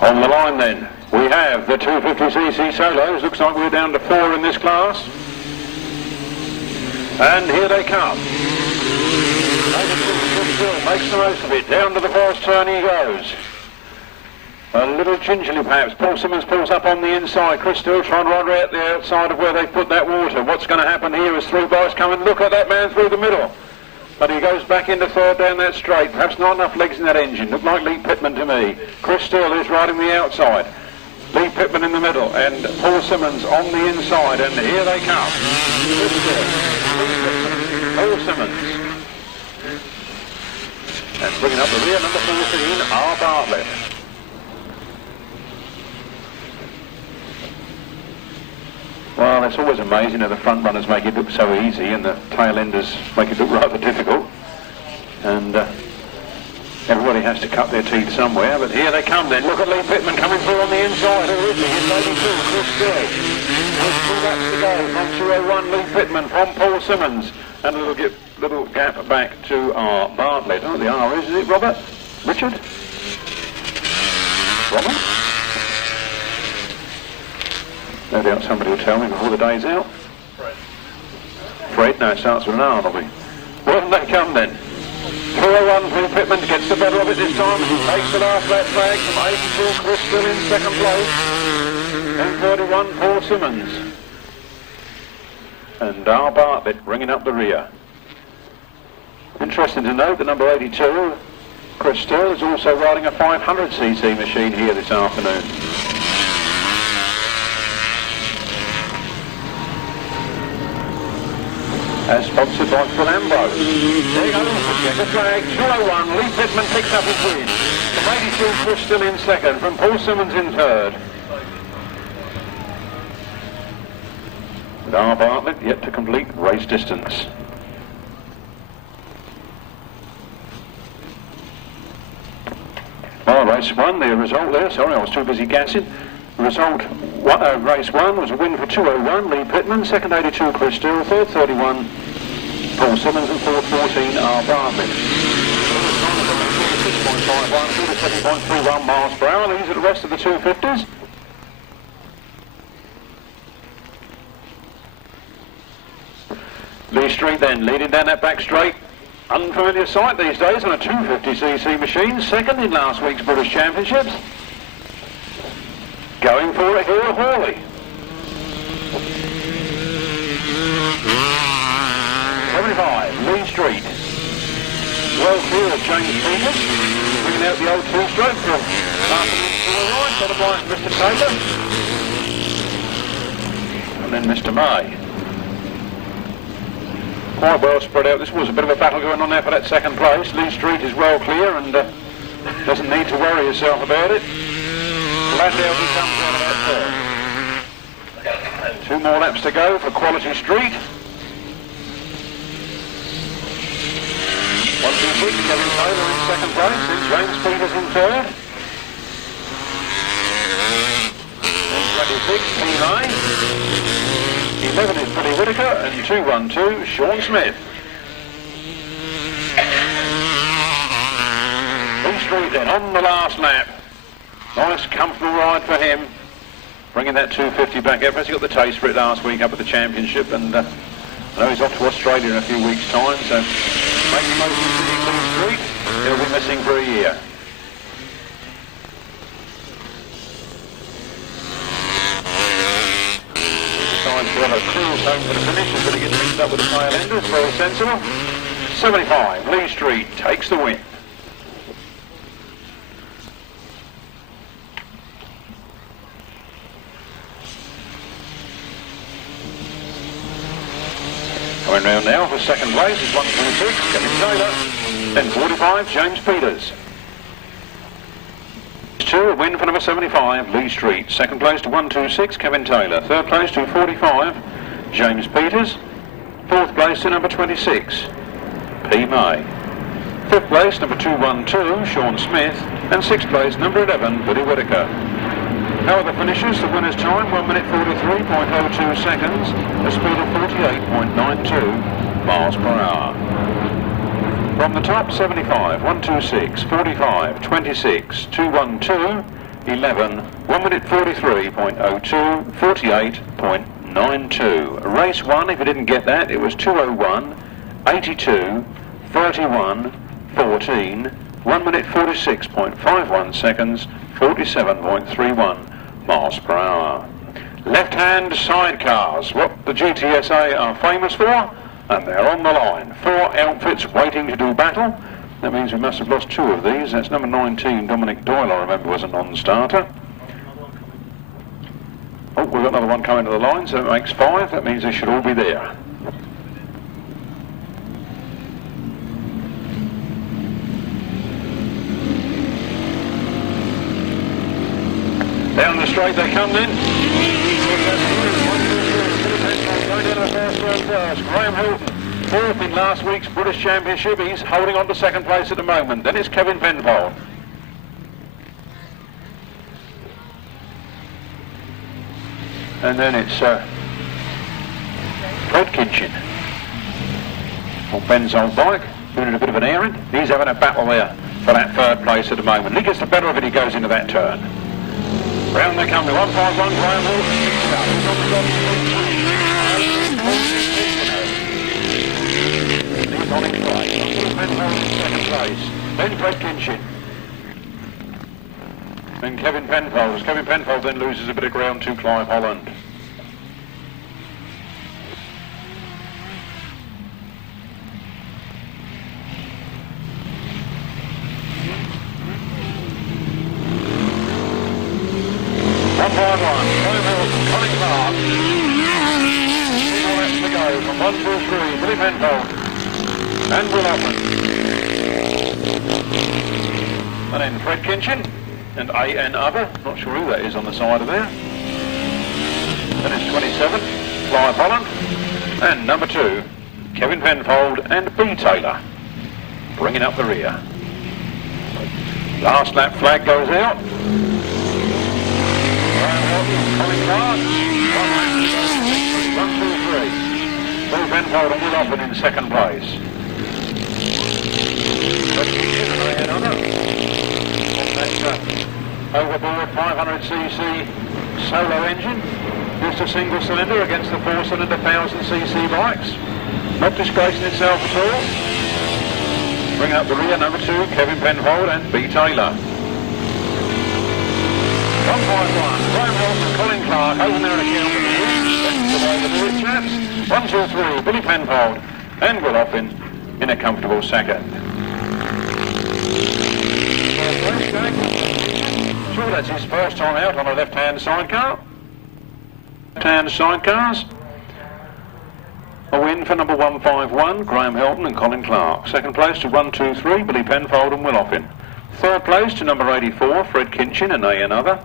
On the line then, we have the 250cc solos. Looks like we're down to 4 in this class. And here they come. Makes the most of it. Down to the first turn he goes. A little gingerly perhaps. Paul Simmons pulls up on the inside. Chris still trying to run right the outside of where they put that water. What's going to happen here as three boys come and look at that man through the middle. But he goes back into third down that straight. Perhaps not enough legs in that engine. Looked like Lee Pitman to me. Chris Still is riding the outside. Lee Pitman in the middle and Paul Simmons on the inside. And here they come. Chris Still, Lee Pitman, Paul Simmons. And bringing up the rear, number 14, Bartlett. Well, it's always amazing how the front runners make it look so easy and the tail enders make it look rather difficult. And everybody has to cut their teeth somewhere, but here they come then. Look at Lee Pitman coming through on the inside. Who is he? It's 82, Chris Still. There's 2 laps to go from 201, Lee Pitman from Paul Simmons. And a little gap back to our Bartlett. Oh, the R is it, Robert? Richard? Robert? No doubt somebody will tell me before the day's out. Fred? No, it starts with an R, will be. Well, they come then. 201 Lee Pitman gets the better of it this time. Takes the last lap flag from 82, Chris Still in second place. And 31, Paul Simmons. And our Bartlett bringing up the rear. Interesting to note that number 82, Chris Still, is also riding a 500cc machine here this afternoon. As sponsored by Philambo. There you go, get the flag, 201, Lee Pitman picks up his win. From 82, Chris Still in second, from Paul Simmons in third. With our Bartlett yet to complete race distance. Well, race 1, the result there, sorry I was too busy gassing. The result, race 1 was a win for 201, Lee Pitman, second 82, Chris Still, third 31, Paul Simmons, and fourth 14, our Bartlett. 6.51 to 7.31 miles per hour. These are the rest of the 250s. Lee Street then, leading down that back straight. Unfamiliar sight these days on a 250cc machine, second in last week's British Championships. Going for it here at Hawley. 75, Lee Street. Well clear of James Peters, bringing out the old two-stroke for Martyn to the right, followed by Mr. Taylor. And then Mr. May. Quite well spread out. This was a bit of a battle going on there for that second place. Lee Street is well clear and doesn't need to worry himself about it. Gladale he comes out of that third. 2 more laps to go for Quality Street. 1, 2, 6, Kevin Taylor in second place, and James Peters in third. 26, P9. 11 is Billy Whittaker, and 212, Sean Smith. Lee Street then on the last lap. Nice comfortable ride for him. Bringing that 250 back out. He got the taste for it last week up at the championship, and I know he's off to Australia in a few weeks' time, so make the most of Lee Street. He'll be missing for a year. Decides to have a cruise home for the finish until he gets mixed up with the tail enders. Very sensible. 75, Lee Street takes the win. Going round now for second place is 126, Kevin Taylor. Then 45, James Peters. 2, a win for number 75, Lee Street. Second place to 126, Kevin Taylor. Third place to 45, James Peters. Fourth place to number 26, P. May. Fifth place, number 212, Sean Smith. And sixth place, number 11, Billy Whittaker. How are the finishes? The winner's time, 1 minute 43.02 seconds, a speed of 48.92 miles per hour. From the top, 75, 126, 45, 26, 212, 11, 1 minute 43.02, 48.92. Race 1, if you didn't get that, it was 201, 82, 31, 14, 1 minute 46.51 seconds, 47.31 miles per hour. Left-hand sidecars, what the GTSA are famous for, and they're on the line. 4 outfits waiting to do battle. That means we must have lost 2 of these. That's number 19, Dominic Doyle, I remember, was a non-starter. Oh, we've got another one coming to the line, so it makes 5. That means they should all be there. Down the straight they come then. Graham Hilton, 4th in last week's British Championship. He's holding on to second place at the moment. Then it's Kevin Penfold. And then it's Fred Kinchin on Ben's old bike, doing a bit of an airing. He's having a battle there for that third place at the moment. He gets the better of it, he goes into that turn. Round they come, the 151, Graham Hilton. He's on the top. He's on his right. Penfold in second place. Then Fred Kinchin. Then Kevin Penfold. As Kevin Penfold then loses a bit of ground to Clive Holland. From 1, 2, 3, Billy Penfold and Robson. And then Fred Kinchin and A.N. Other, not sure who that is on the side of there. Then it's 27, Clive Holland, and number 2, Kevin Penfold and B. Taylor, bringing up the rear. Last lap flag goes out. Colin Clark, 1, 2, 3. Bill Penfold and Robson in second place. Overboard 500cc solo engine, just a single cylinder against the 4-cylinder 1000cc bikes. Not disgracing itself at all. Bring up the rear, number 2, Kevin Penfold and B. Taylor. 151, Graham Hilton and Colin Clark, open there at account of the 1, 2, 3, Billy Penfold and Will Offin in a comfortable second. Sure, that's his first time out on a left-hand sidecar. Left-hand sidecars. A win for number 151, Graham Hilton and Colin Clark. Second place to 1, 2, 3, Billy Penfold and Will Offin. Third place to number 84, Fred Kinchin and another.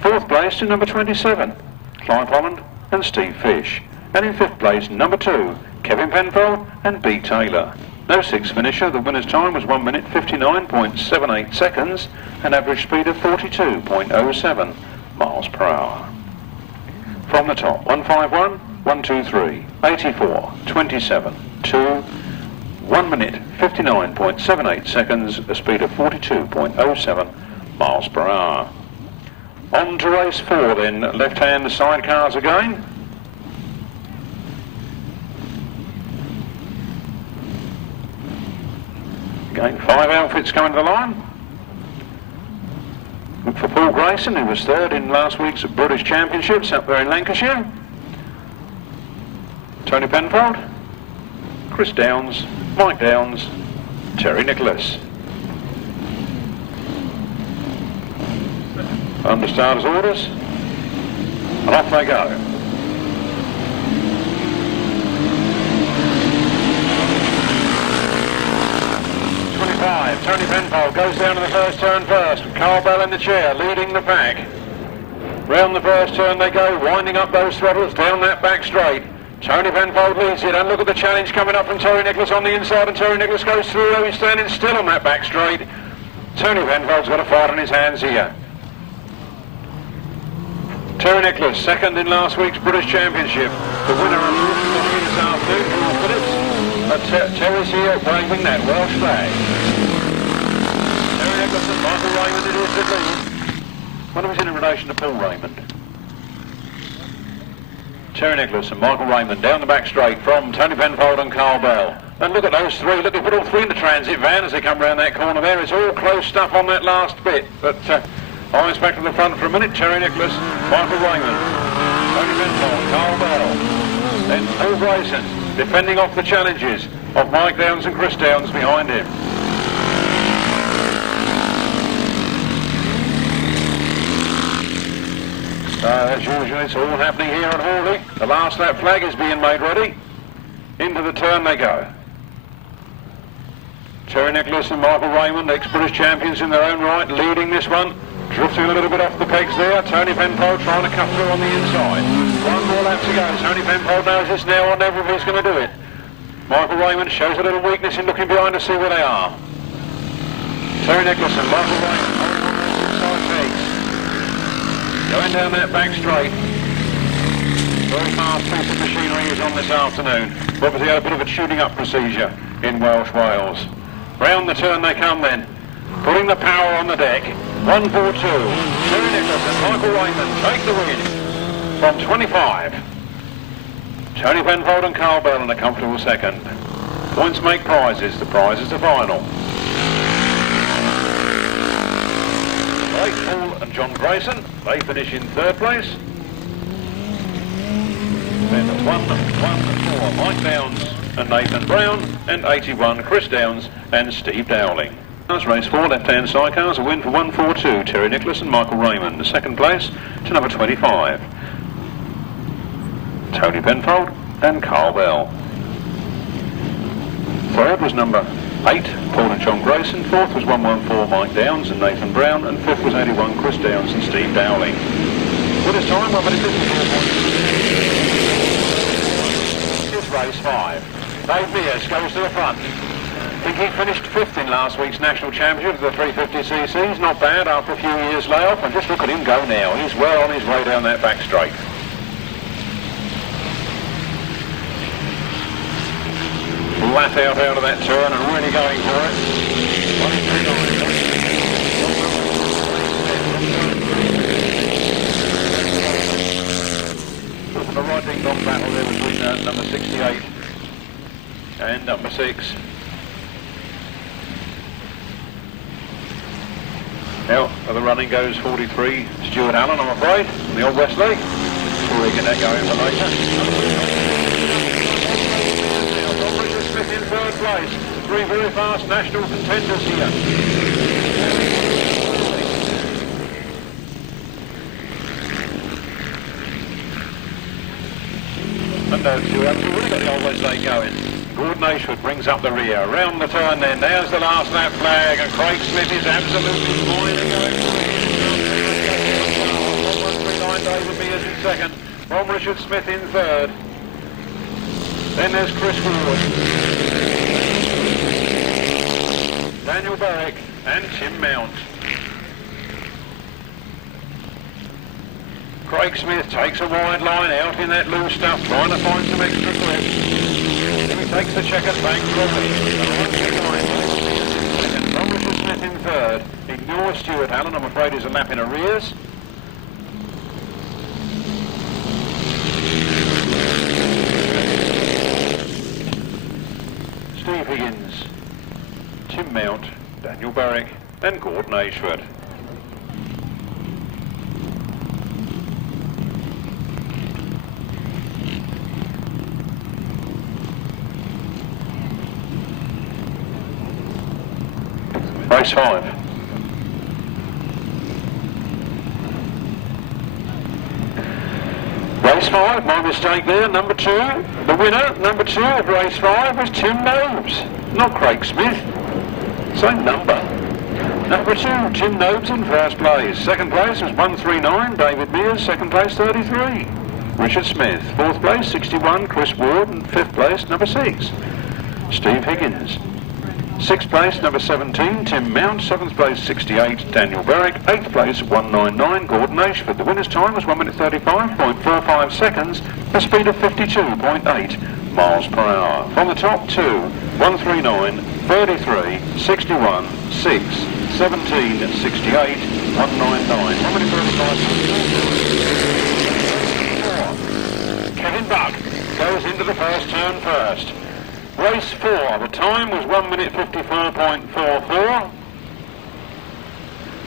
Fourth place to number 27, Clive Holland and Steve Fish. And in fifth place, number 2, Kevin Penfold and B. Taylor. No sixth finisher. The winner's time was 1 minute 59.78 seconds, an average speed of 42.07 miles per hour. From the top, 151, 1, 2, 3, 84, 27, 2, 1 minute 59.78 seconds, a speed of 42.07 miles per hour. On to race 4 then, left-hand sidecars again. Again, 5 outfits coming to the line. Look for Paul Grayson, who was third in last week's British Championships up there in Lancashire. Tony Penfold, Chris Downs, Mike Downs, Terry Nicholas. Under starters' orders, and off they go. Tony Penfold goes down to the first turn first. Carl Bell in the chair, leading the pack. Round the first turn they go, winding up those throttles down that back straight. Tony Penfold leads it, and look at the challenge coming up from Terry Nicholas on the inside, and Terry Nicholas goes through, though he's standing still on that back straight. Tony Penfold's got a fight on his hands here. Terry Nicholas, second in last week's British Championship. The winner of this afternoon, Paul Phillips. Terry's here waving that Welsh flag. Terry Nicholas and Michael Raymond it is the lead. What was in relation to Paul Raymond? Terry Nicholas and Michael Raymond down the back straight from Tony Penfold and Carl Bell. And look at those three. Look, they put all three in the transit van as they come round that corner there. It's all close stuff on that last bit. But eyes back to the front for a minute. Terry Nicholas, Michael Raymond, Tony Penfold, Carl Bell. Then Paul Grayson defending off the challenges of Mike Downs and Chris Downs behind him. As usual, it's all happening here at Hawley. The last lap flag is being made ready. Into the turn they go. Terry Nicholas and Michael Raymond, ex-British champions in their own right, leading this one. Drifting a little bit off the pegs there. Tony Penfold trying to cut through on the inside. One more lap to go. Tony Penfold knows this now or never if he's going to do it. Michael Raymond shows a little weakness in looking behind to see where they are. Terry Nicholas and Michael Raymond holding on those inside pegs. Going down that back straight. Very fast piece of machinery is on this afternoon. Obviously had a bit of a tuning up procedure in Welsh Wales. Round the turn they come then. Putting the power on the deck. 1-4-2. Terry Nicholas and Michael Raymond take the win from 25. Tony Penfold and Carl Bell in a comfortable second. Points make prizes. The prize is the final. Blake Paul and John Grayson, they finish in third place. Then 1-1-4 Mike Downs and Nathan Brown, and 81 Chris Downs and Steve Dowling. Race 4, left-hand sidecars, a win for 1-4-2, Terry Nicholas and Michael Raymond. The second place to number 25, Tony Penfold and Carl Bell. Third was number 8, Paul and John Grayson. Fourth was 1-1-4 Mike Downs and Nathan Brown, and fifth was 81 Chris Downs and Steve Dowling. Winner's time, 1 minute 54. It's race 5. Dave Mears goes to the front. I think he finished 5th in last week's National Championship of the 350cc. Not bad after a few years layoff, and just look at him go now. He's well on his way down that back straight. Flat out of that turn and really going for it. 1-3-9. The right ding dong battle there between number 68 and number 6. Out of the running goes 43, Stuart Allen, I'm afraid, from the old Westlake. Before we get that going for later. Richard Smith in third place. Three very fast national contenders here. And those two have really got the old Westlake going. Gordon Ashford brings up the rear. Round the turn then. There's the last lap flag, and Craig Smith is absolutely fine and going for it. 139 David Mears in second. From Richard Smith in third. Then there's Chris Ward, Daniel Berwick and Tim Mount. Craig Smith takes a wide line out in that loose stuff, trying to find some extra grip. He takes the checkered bank properly. And from Richard Smith in third. Ignore Stuart Allen, I'm afraid he's a lap in arrears. Steve Higgins, Tim Mount, Daniel Berwick and Gordon Ashford. Race 5. Race 5, my mistake there, number 2. The winner, number 2 of race 5 was Tim Nobes, not Craig Smith. Same number. Number 2, Tim Nobes in first place. Second place was 139, David Mears. Second place, 33. Richard Smith. Fourth place, 61, Chris Ward. And fifth place, number 6, Steve Higgins. Sixth place, number 17, Tim Mount. Seventh place, 68, Daniel Berwick. Eighth place, 199, Gordon Ashford. The winner's time was 1 minute 35.45 seconds, a speed of 52.8 miles per hour. From the top, 2, 139, 33, 61, 6, 17, 68, 199. 1 minute 35. Kevin Buck goes into the first turn first. Race 4, the time was 1 minute 54.44.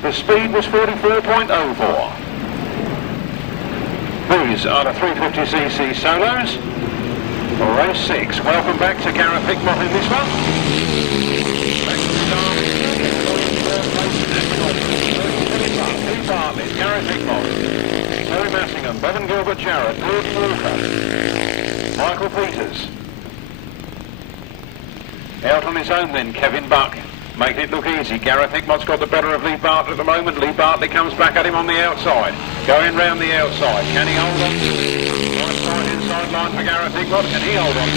The speed was 44.04. These are the 350cc solos for race 6. Welcome back to Gareth Hickmott in this one. Back to the start. Lee Bartlett, Gareth Hickmott, Teri Massingham, Bevan Gilbert Jarrett, Gordon Walker, Michael Peters. Out on his own then, Kevin Buck, making it look easy. Gareth Hickmott's got the better of Lee Bartlett at the moment. Lee Bartlett comes back at him on the outside. Going round the outside. Can he hold on? Right side, inside line for Gareth Hickmott. Can he hold on?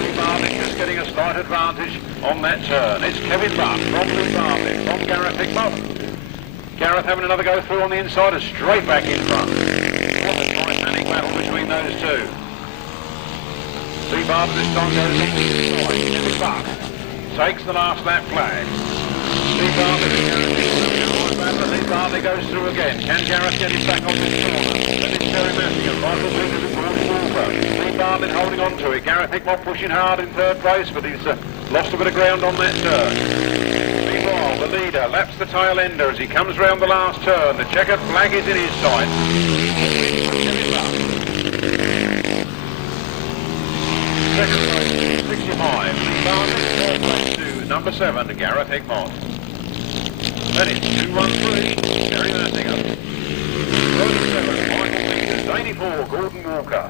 Lee Bartlett just getting a slight advantage on that turn. It's Kevin Buck from Lee Bartlett, from Gareth Hickmott. Gareth having another go through on the inside and straight back in front. What a titanic battle between those two. Lee Bartlett this time goes on the inside. Kevin Buck takes the last lap flag. Lee Bartlett goes through again. Can Gareth get him back on this corner? Then it's Teri Massingham, Michael Peters and Gordon Walker. Lee Bartlett holding on to it. Gareth Hickmott pushing hard in third place, but he's lost a bit of ground on that turn. Meanwhile, the leader laps the tail ender as he comes round the last turn. The checkered flag is in his sight. Second place, 65. Third place to number 7, Gareth Hickmott. Then it's 213, Teri Massingham. 37, Michael Peters. 84, Gordon Walker.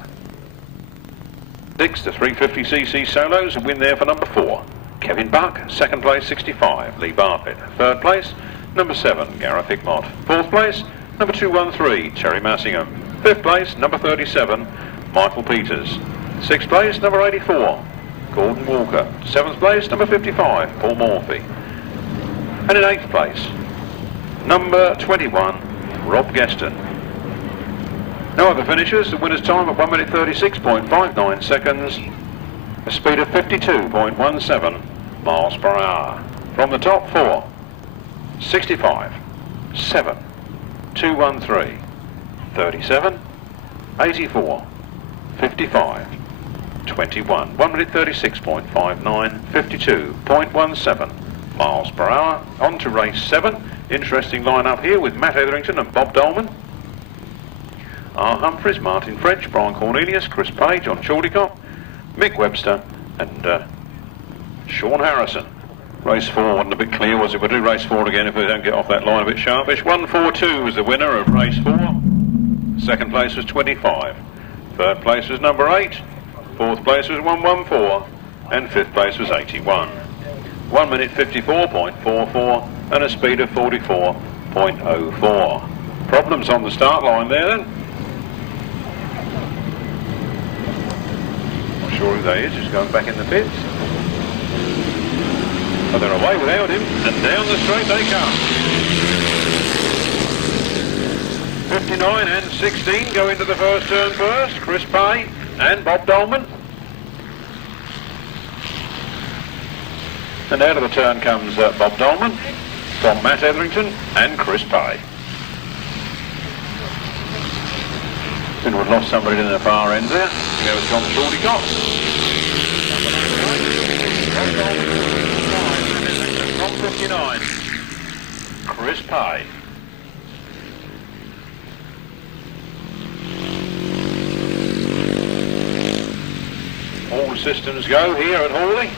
6, the 350cc solos, a win there for number 4. Kevin Buck. Second place, 65, Lee Bartlett. Third place, number 7, Gareth Hickmott. Fourth place, number 213, Teri Massingham. Fifth place, number 37, Michael Peters. Sixth place, number 84, Gordon Walker. Seventh place, number 55, Paul Morphy. And in eighth place, number 21, Rob Geston. No other finishers. The winner's time at 1 minute 36.59 seconds, a speed of 52.17 miles per hour. From the top 4, 65, 7, 213, 37, 84, 55, 21. 1 minute 36.59, 52.17 miles per hour. On to race 7. Interesting line-up here with Matt Etherington and Bob Dolman. R. Humphreys, Martin French, Brian Cornelius, Chris Page on Chaldicock, Mick Webster and Sean Harrison. Race 4 wasn't a bit clear, was it? We'll do race 4 again if we don't get off that line a bit sharpish. 142 was the winner of race 4. Second place was 25. Third place was number 8. Fourth place was 114. And fifth place was 81. 1 minute 54.44 and a speed of 44.04. Problems on the start line there then. Not sure who that is, just going back in the pits. But they're away without him, and down the straight they come. 59 and 16 go into the first turn first. Chris Pay and Bob Dolman. And out of the turn comes Bob Dolman from Matt Etherington and Chris Pay. Then we've lost somebody in the far end there. There was John Chaldicock. From 59, Chris Pay. All systems go here at Hawley.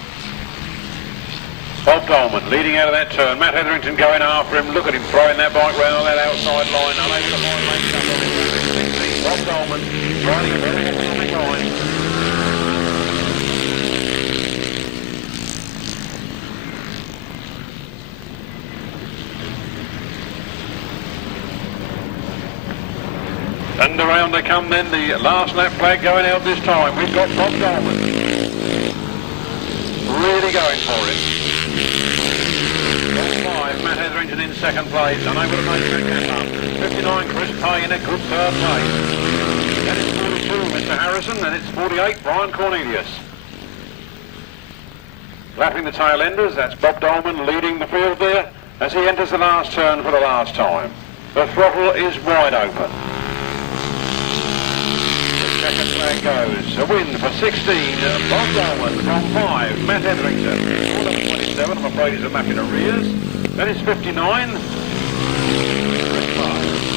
Bob Dolman leading out of that turn. Matt Etherington going after him. Look at him throwing that bike round on that outside line. Unable to find lanes up on him. Bob Dolman riding a very economic line. And around they come then, the last lap flag going out this time. We've got Bob Dolman really going for it. 5, Matt Etherington in second place, unable to make that catch up. 59, Chris Pay in a good third place. Then it's 42, Mr. Harrison, and it's 48, Brian Cornelius. Lapping the tail enders, that's Bob Dolman leading the field there as he enters the last turn for the last time. The throttle is wide open. Second flag goes. A win for 16, Bob Dolman from 5, Matt Etherington. 27, I'm afraid he's a lap in arrears. Then it's 59.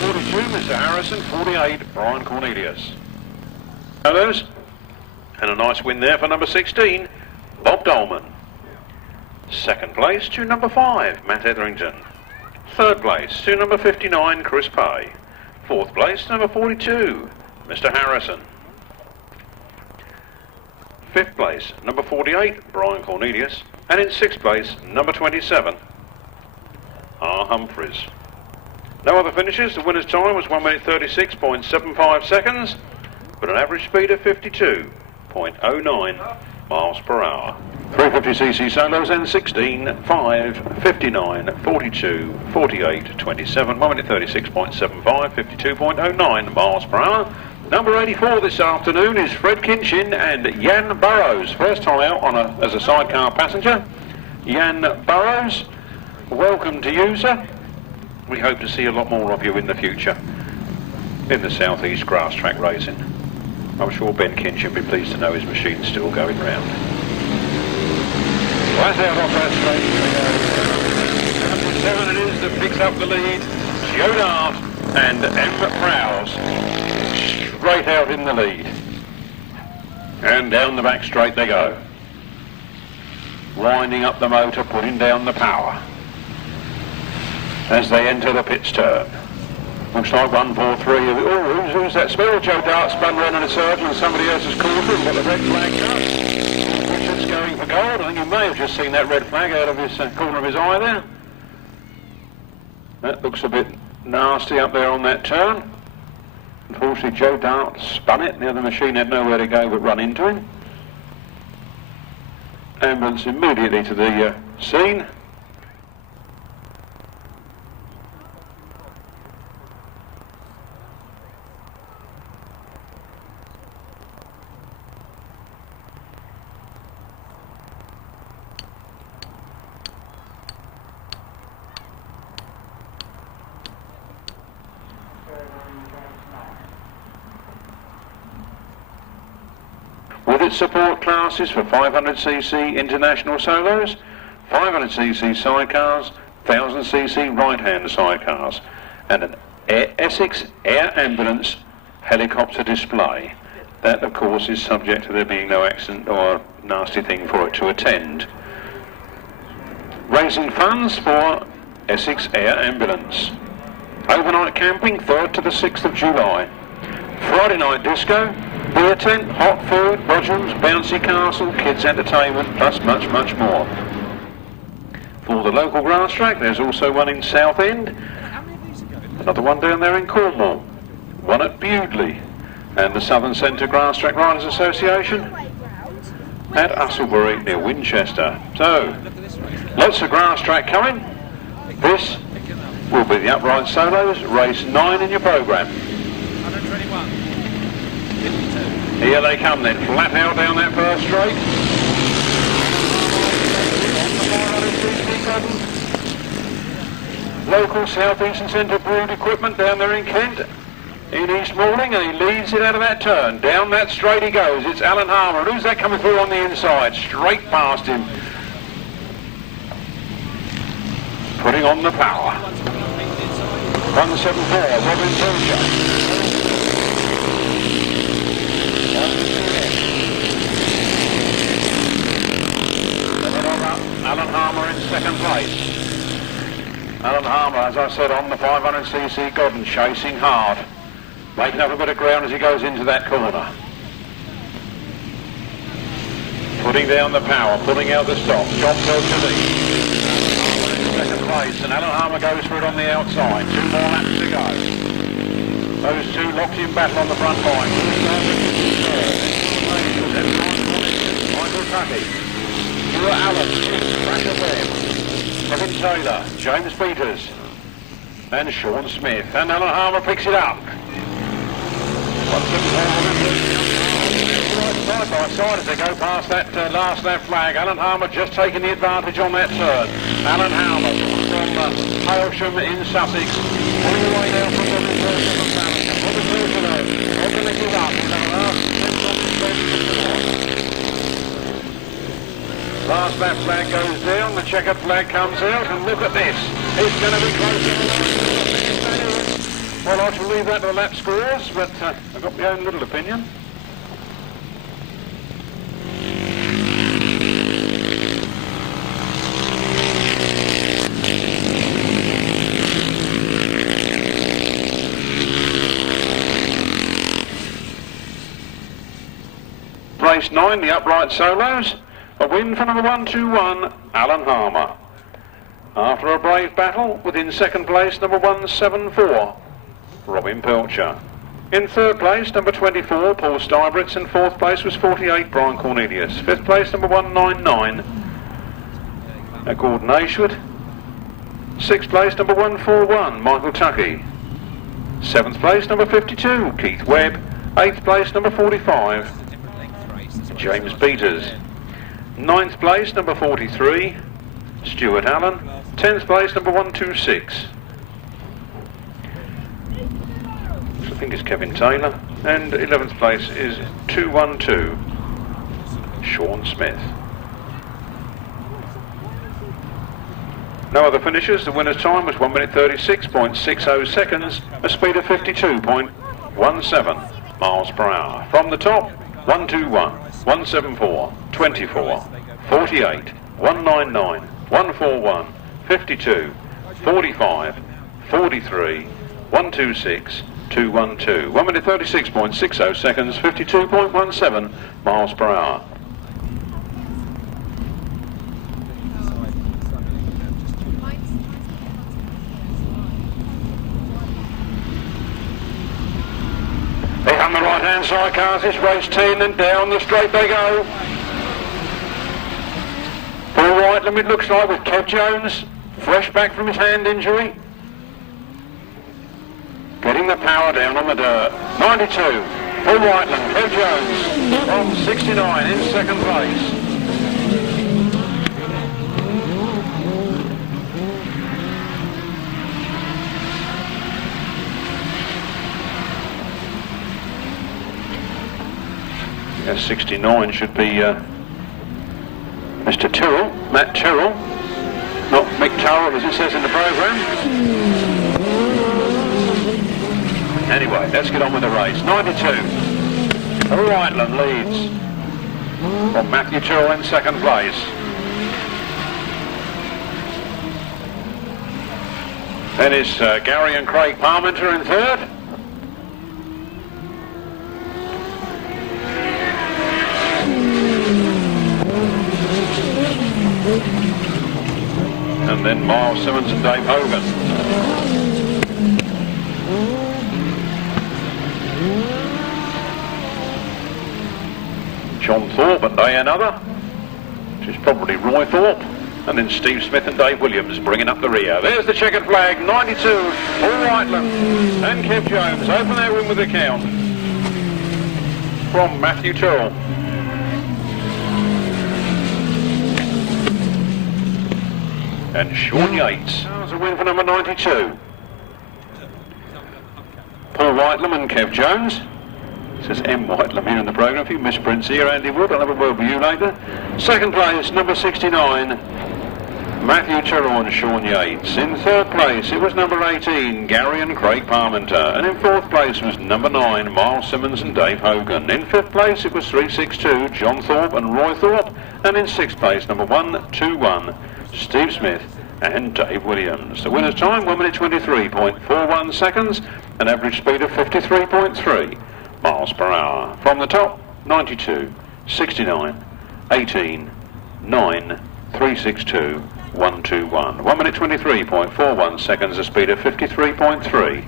42, Mr. Harrison. 48, Brian Cornelius. And a nice win there for number 16, Bob Dolman. Second place to number 5, Matt Etherington. Third place to number 59, Chris Pay. Fourth place, number 42, Mr. Harrison. Fifth place, number 48, Brian Cornelius. And in sixth place, number 27, R. Humphreys. No other finishes. The winner's time was 1 minute 36.75 seconds, but an average speed of 52.09 miles per hour. 350cc solos and 16, 5, 59, 42, 48, 27, 1 minute 36.75, 52.09 miles per hour. Number 84 this afternoon is Fred Kinchin and Jan Burrows. First time out on as a sidecar passenger. Jan Burrows, welcome to you, sir. We hope to see a lot more of you in the future in the South East grass track racing. I'm sure Ben Kinchin will be pleased to know his machine's still going round. Flat out off that straight. Number 7 it is that picks up the lead. Joe Dart and M. Prowse. Straight out in the lead. And down the back straight they go. Winding up the motor, putting down the power. As they enter the pits turn. Looks like 143. Oh, who's that smell? Joe Dart spun round in a circle and somebody else has caught him, but the red flag comes. Richard's going for gold. I think you may have just seen that red flag out of his corner of his eye there. That looks a bit nasty up there on that turn. Unfortunately, Joe Dart spun it. The other machine had nowhere to go but run into him. Ambulance immediately to the scene. with its support classes for 500cc international solos, 500cc sidecars, 1000cc right-hand sidecars, and an Essex Air Ambulance helicopter display. That, of course, is subject to there being no accident or nasty thing for it to attend. Raising funds for Essex Air Ambulance. Overnight camping, 3rd to the 6th of July. Friday night disco, beer tent, hot food, bedrooms, bouncy castle, kids entertainment, plus much, much more. For the local grass track, there's also one in Southend, another one down there in Cornwall, one at Bewdley, and the Southern Centre Grass Track Riders Association at Usselbury near Winchester. So, lots of grass track coming. This will be the upright solos, race 9 in your programme. 121. 52. Here they come then, flat out down that first straight. Local South Eastern Centre Brood equipment down there in Kent, in East Malling, and he leads it out of that turn. Down that straight he goes. It's Alan Harmer. Who's that coming through on the inside? Straight past him. Putting on the power. 174, Robin Sturgeon. Alan Harmer in second place. Alan Harmer, as I said, on the 500cc Godden, chasing hard. Making up a bit of ground as he goes into that corner. Putting down the power, pulling out the stop. John Belcher in second place, and Alan Harmer goes for it on the outside. 2 more laps to go. Those two locked in battle on the front line. Michael Tucky. Stuart Allen, Brasher Webb, Kevin Taylor, James Peters, and Sean Smith. And Alan Harmer picks it up. Side by side as they go past that last lap flag. Alan Harmer just taking the advantage on that turn. Alan Harmer from Hailsham in Sussex, pulling away down from the reverse of Ballingham. What the two to know? Not going to give up. Last lap flag goes down, the checkered flag comes out, and look at this. It's going to be close. Well, I shall leave that to the lap scorers, but I've got my own little opinion. Race 9, the upright solos. A win for number 121, Alan Harmer. After a brave battle, within second place, number 174, Robin Pilcher. In third place, number 24, Paul Stybritz, and fourth place was 48, Brian Cornelius. Fifth place, number 199, Gordon Ashwood. Sixth place, number 141, Michael Tucky. Seventh place, number 52, Keith Webb. Eighth place, number 45, James Peters. Ninth place, number 43, Stuart Allen. 10th place, number 126. I think it's Kevin Taylor. And 11th place is 212, Sean Smith. No other finishers. The winner's time was 1 minute 36.60 seconds, a speed of 52.17 miles per hour. From the top, 121, 174, 24, 48, 199, 141, 52, 45, 43, 126, 212. 1 minute 36.60 seconds, 52.17 miles per hour. They come the right-hand side cars, it's race 10, and down the straight they go. For Whitelam, it looks like, with Kev Jones, fresh back from his hand injury. Getting the power down on the dirt. 92, for Whitelam, Kev Jones, from 69 in second place. Guess 69 should be Mr. Tyrrell, Matt Tyrrell, not Mick Tyrrell as it says in the programme. Anyway, let's get on with the race. 92. Whitelam leads from Matthew Tyrrell in second place. Then is Gary and Craig Parmenter in third. And then Myles Simmons and Dave Hogan. John Thorpe and Day Another, which is probably Roy Thorpe. And then Steve Smith and Dave Williams bringing up the rear. There's the checkered flag, 92, Whitelam and Kev Jones open their win with the count from Matthew Tyrrell. And Sean Yates. That's a win for number 92. Paul Whitelam and Kev Jones. It says M. Whitelam here in the programme. A few misprints here, Andy Wood. I'll have a word with you later. Second place, number 69. Matthew Tyrrell and Sean Yates. In third place, it was number 18, Gary and Craig Parmenter. And in fourth place was number 9, Myles Simmons and Dave Hogan. In fifth place, it was 362, John Thorpe and Roy Thorpe. And in sixth place, number 121, Steve Smith and Dave Williams. The winner's time, 1 minute 23.41 seconds, an average speed of 53.3 miles per hour. From the top, 92, 69, 18, 9, 362, 121. 1 minute 23.41 seconds, a speed of 53.3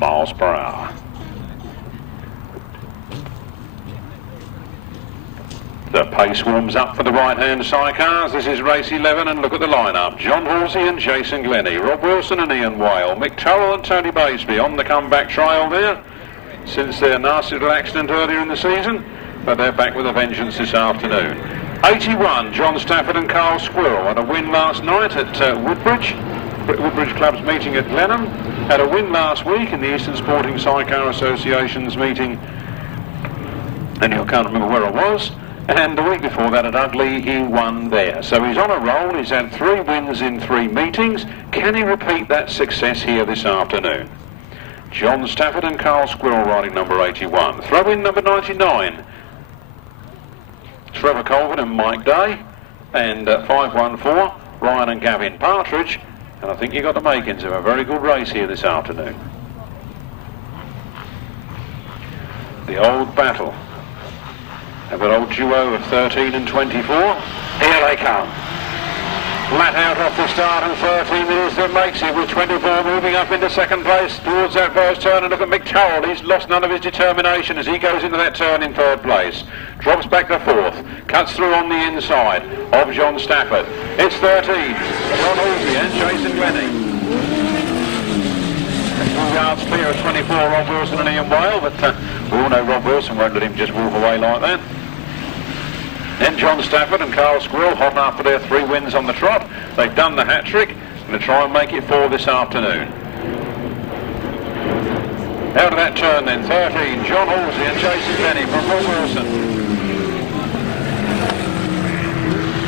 miles per hour. The pace warms up for the right-hand sidecars. This is race 11, and look at the lineup. John Halsey and Jason Glennie, Rob Wilson and Ian Whale, Mick Tyrrell and Tony Baseby on the comeback trail there since their nasty little accident earlier in the season, but they're back with a vengeance this afternoon. 81, John Stafford and Carl Squirrel had a win last night at Woodbridge Club's meeting at Glenham. Had a win last week in the Eastern Sporting Sidecar Association's meeting, and I can't remember where it was. And the week before that at Ugly, he won there. So he's on a roll. He's had 3 wins in 3 meetings. Can he repeat that success here this afternoon? John Stafford and Carl Squirrel riding number 81. Throw in number 99. Trevor Colvin and Mike Day. And 514, Ryan and Gavin Partridge. And I think you got the makings of a very good race here this afternoon. The old battle. Have an old duo of 13 and 24. Here they come. Flat out off the start, and 13 is that makes it, with 24 moving up into second place towards that first turn. And look at Mick Tyrrell, he's lost none of his determination as he goes into that turn in third place. Drops back to fourth, cuts through on the inside of John Stafford. It's 13, John Halsey and Jason Glennie. 2 yards clear of 24, Rob Wilson and Ian Whale, but we all know Rob Wilson won't let him just walk away like that. Then John Stafford and Carl Squirrel hot after their 3 wins on the trot. They've done the hat-trick, going to try and make it 4 this afternoon. Out of that turn then, 13, John Halsey and Jason Glennie from Rob Wilson.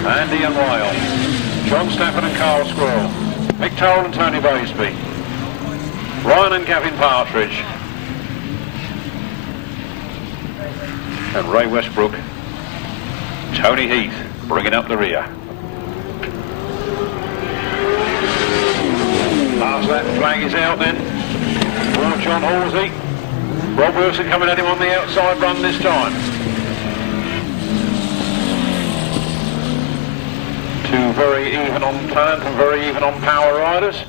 And Ian Whale. John Stafford and Carl Squirrel. Mick Tyrrell and Tony Baseby. Ryan and Gavin Partridge. And Ray Westbrook. Tony Heath bringing up the rear. Last lap flag is out then for John Halsey. Rob Wilson coming at him on the outside run this time. 2 very even on talent and very even on power riders.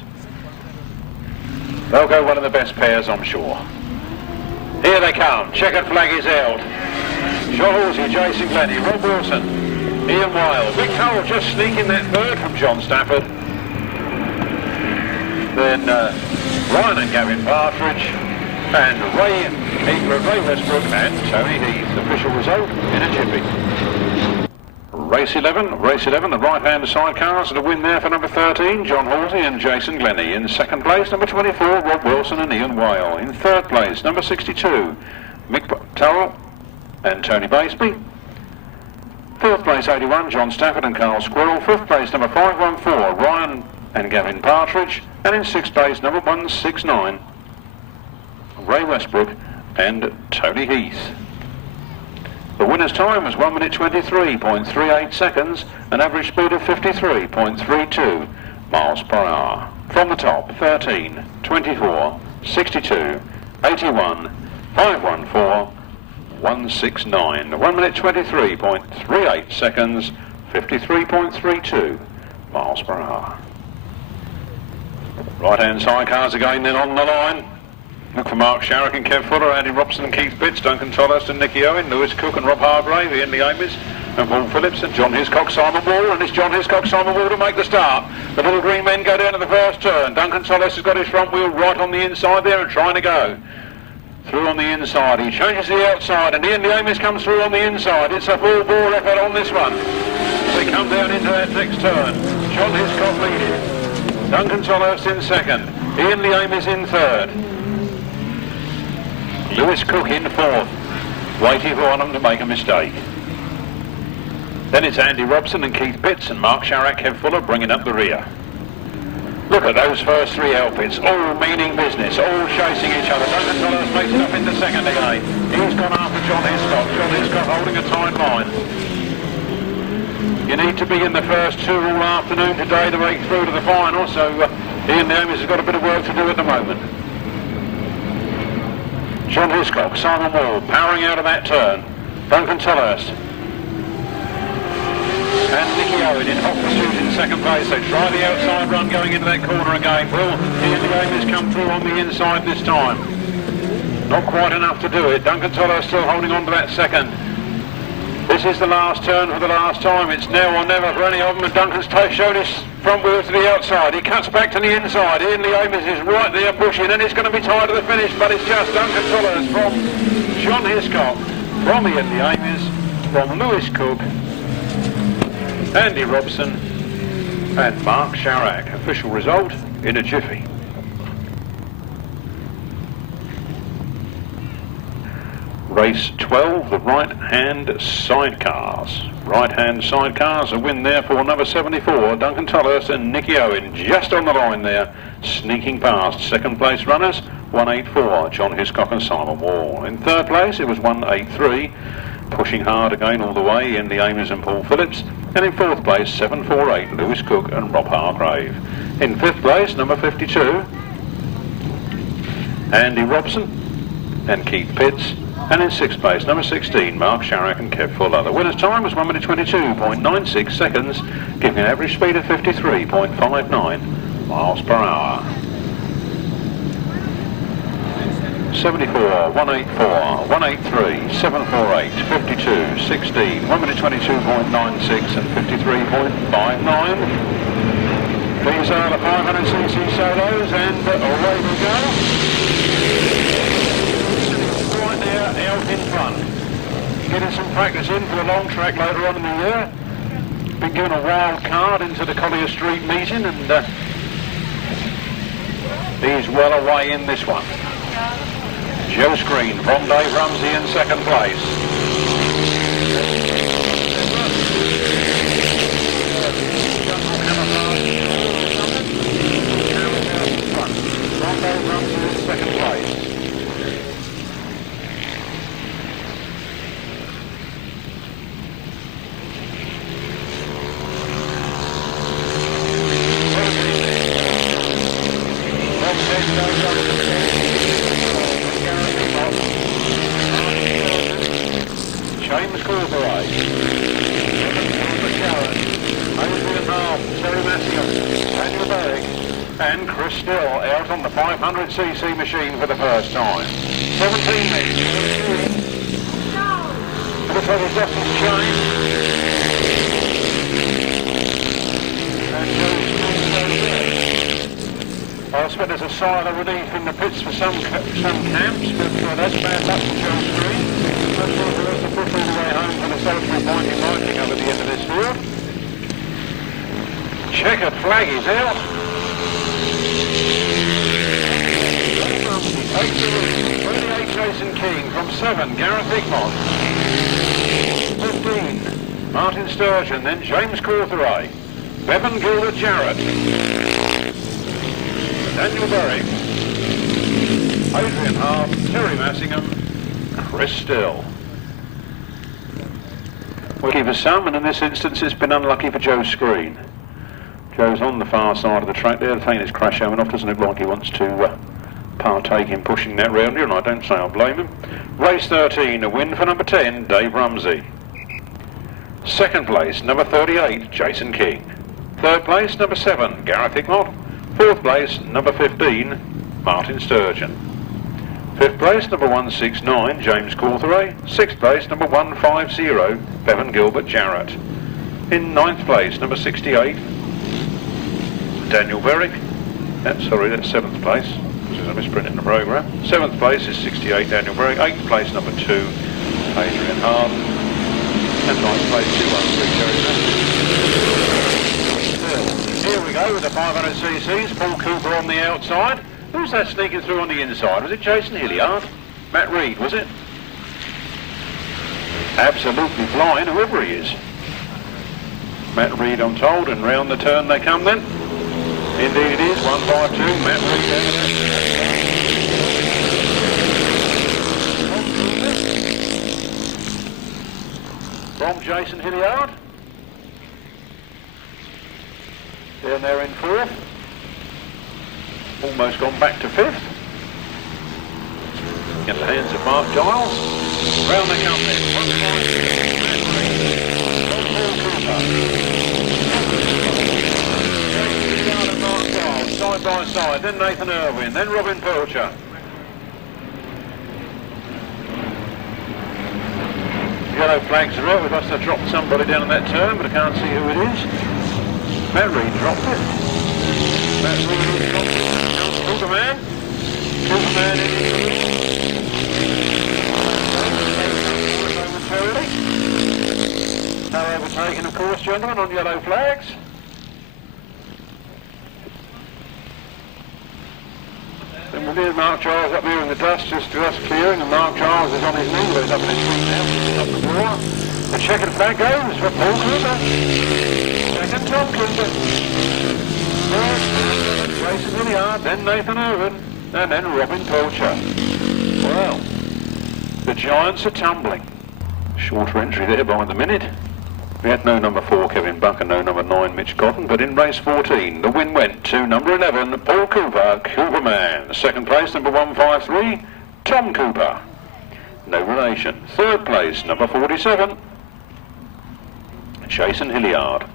They'll go one of the best pairs, I'm sure. Here they come. Checkered flag is out. John Halsey, Jason Glennie, Rob Wilson, Ian Whale. Mick Tyrrell just sneaking that third from John Stafford. Then Ryan and Gavin Partridge, and Ray Westbrook and Tony Heath. Official result in a jiffy. Race 11, the right-hand sidecars, and a win there for number 13, John Halsey and Jason Glennie. In second place, number 24, Rob Wilson and Ian Whale. In third place, number 62, Mick Tyrrell and Tony Baseby. 4th place 81, John Stafford and Carl Squirrel. 5th place number 514, Ryan and Gavin Partridge. And in 6th place number 169, Ray Westbrook and Tony Heath. The winner's time was 1 minute 23.38 seconds, an average speed of 53.32 miles per hour. From the top, 13, 24, 62, 81, 514, 169. 1 minute 23.38 seconds, 53.32 miles per hour. Right-hand side cars again then on the line. Look for Mark Sharrock and Kev Fuller, Andy Robson and Keith Pitts, Duncan Tolhurst and Nicky Owen, Lewis Cook and Rob Hargrave, Ian Lee Amis and Paul Phillips and John Hiscock, Simon Wall, and it's John Hiscock, Simon Wall to make the start. The little green men go down to the first turn. Duncan Tolhurst has got his front wheel right on the inside there and trying to go through on the inside. He changes the outside and Ian Lee Amis comes through on the inside. It's a full ball effort on this one. They come down into that next turn. John Hiscock leading. Duncan Tolhurst in second. Ian Lee Amis in third. Lewis Cook in fourth, waiting for one of them to make a mistake. Then it's Andy Robson and Keith Pitts and Mark Sharrock, Kev Fuller bringing up the rear. Look at those first three outfits, all meaning business, all chasing each other. Duncan Tolhurst makes it up into second again. He's gone after John Hiscock. John Hiscock holding a tight line. You need to be in the first two all afternoon today to make through to the final, so Ian Naomis has got a bit of work to do at the moment. John Hiscock, Simon Wall, powering out of that turn. Duncan Tolhurst and Nicky Owen in hot pursuit in second place. They try the outside run going into that corner again. Will Ian Naomis come through on the inside this time? Not quite enough to do it. Duncan Tolhurst still holding on to that second. This is the last turn for the last time. It's now or never for any of them, and Duncan's showed his front wheel to the outside. He cuts back to the inside. Ian Lee Amis is right there pushing, and it's going to be tied to the finish, but it's just Duncan Tolhurst from John Hiscock, from Ian Lee Amis, from Lewis Cook, Andy Robson and Mark Sharrock. Official result in a jiffy. Race 12, the right-hand sidecars. Right-hand sidecars, a win there for number 74, Duncan Tolhurst and Nicky Owen, just on the line there, sneaking past. Second place runners, 184, John Hiscock and Simon Wall. In third place, it was 183, pushing hard again all the way, Ian Lee Amis and Paul Phillips. And in fourth place, 748, Lewis Cook and Rob Hargrave. In fifth place, number 52, Andy Robson and Keith Pitts. And in sixth place, number 16, Mark Sharrock and Kev Fuller. The winner's time was 1 minute 22.96 seconds, giving an average speed of 53.59 miles per hour. 74, 184, 183, 748, 52, 16, 1 minute 22.96 and 53.59. These are the 500cc solos and away we go. Out in front, getting some practice in for the long track later on in the year. Been given a wild card into the Collier Street meeting, and he's well away in this one. Joe Screen from Dave Rumsey in second place. From Dave Rumsey in second place. James Corporate, Teri Massingham, Daniel Berwick and Chris Still out on the 500cc machine for the first time. 17 minutes. For the total distance change. I expect there's a sigh of relief in the pits for some camps, but that's bad luck for Joe Screen. Not sure if he has to push all the way home for the solitary point he might pick up at the end of this field. Checkered flag is out. 28 Jason King from 7, Gareth Hickmott. 13, Martyn Sturgeon, then James Cawthorne, Bevan Gilbert Jarrett, Daniel Berwick, Adrian Hart, Teri Massingham, Chris Still. Lucky for some, and in this instance it's been unlucky for Joe Screen. Joe's on the far side of the track there. The thing is crash coming off. Doesn't look like he wants to partake in pushing that round here, and I don't say I blame him. Race 13, a win for number 10, Dave Rumsey. Second place, number 38, Jason King. Third place, number 7, Gareth Hickmott. Fourth place, number 15, Martyn Sturgeon. Fifth place, number 169, James Cawthorne. Sixth place, number 150, Bevan Gilbert Jarrett. In ninth place, number 68, Daniel Berwick. Sorry, that's seventh place. I'm misprinting the programme. Seventh place is 68, Daniel Berwick. Eighth place, number 2, Adrian Hart. And ninth place, 213, Here we go with the 500cc's. Paul Cooper on the outside. Who's that sneaking through on the inside? Was it Jason Hilliard? Matt Reed, was it? Absolutely flying, whoever he is. Matt Reed, I'm told, and round the turn they come then. Indeed it is, 152, Matt Reed. From Jason Hilliard. Down there in fourth. Almost gone back to fifth. In the hands of Mark Giles. Round they come then. 152, Matt Reed. Side by side, then Nathan Irwin, then Robin Pilcher. Yellow flags are out. We must have dropped somebody down in that turn, but I can't see who it is. Matt Reed dropped it. Matt Reed dropped it. Superman. Superman in momentarily. No overtaking, of course, gentlemen, on yellow flags. Then we'll leave Mark Giles up here in the dust, just clearing, and Mark Giles is on his knee. He's up in his feet now, he's up the floor. The checkered flag goes for Paul Cooper. Second, Tom Cooper. First, Jason Hilliard, then Nathan Irwin, and then Robin Pilcher. Well, the Giants are tumbling. Shorter entry there by the minute. We had no number 4 Kevin Buck and no number 9 Mitch Cotton, but in race 14 the win went to number 11 Paul Cooper, Cooperman. Second place number 153 Tom Cooper, no relation. Third place number 47 Jason Hilliard.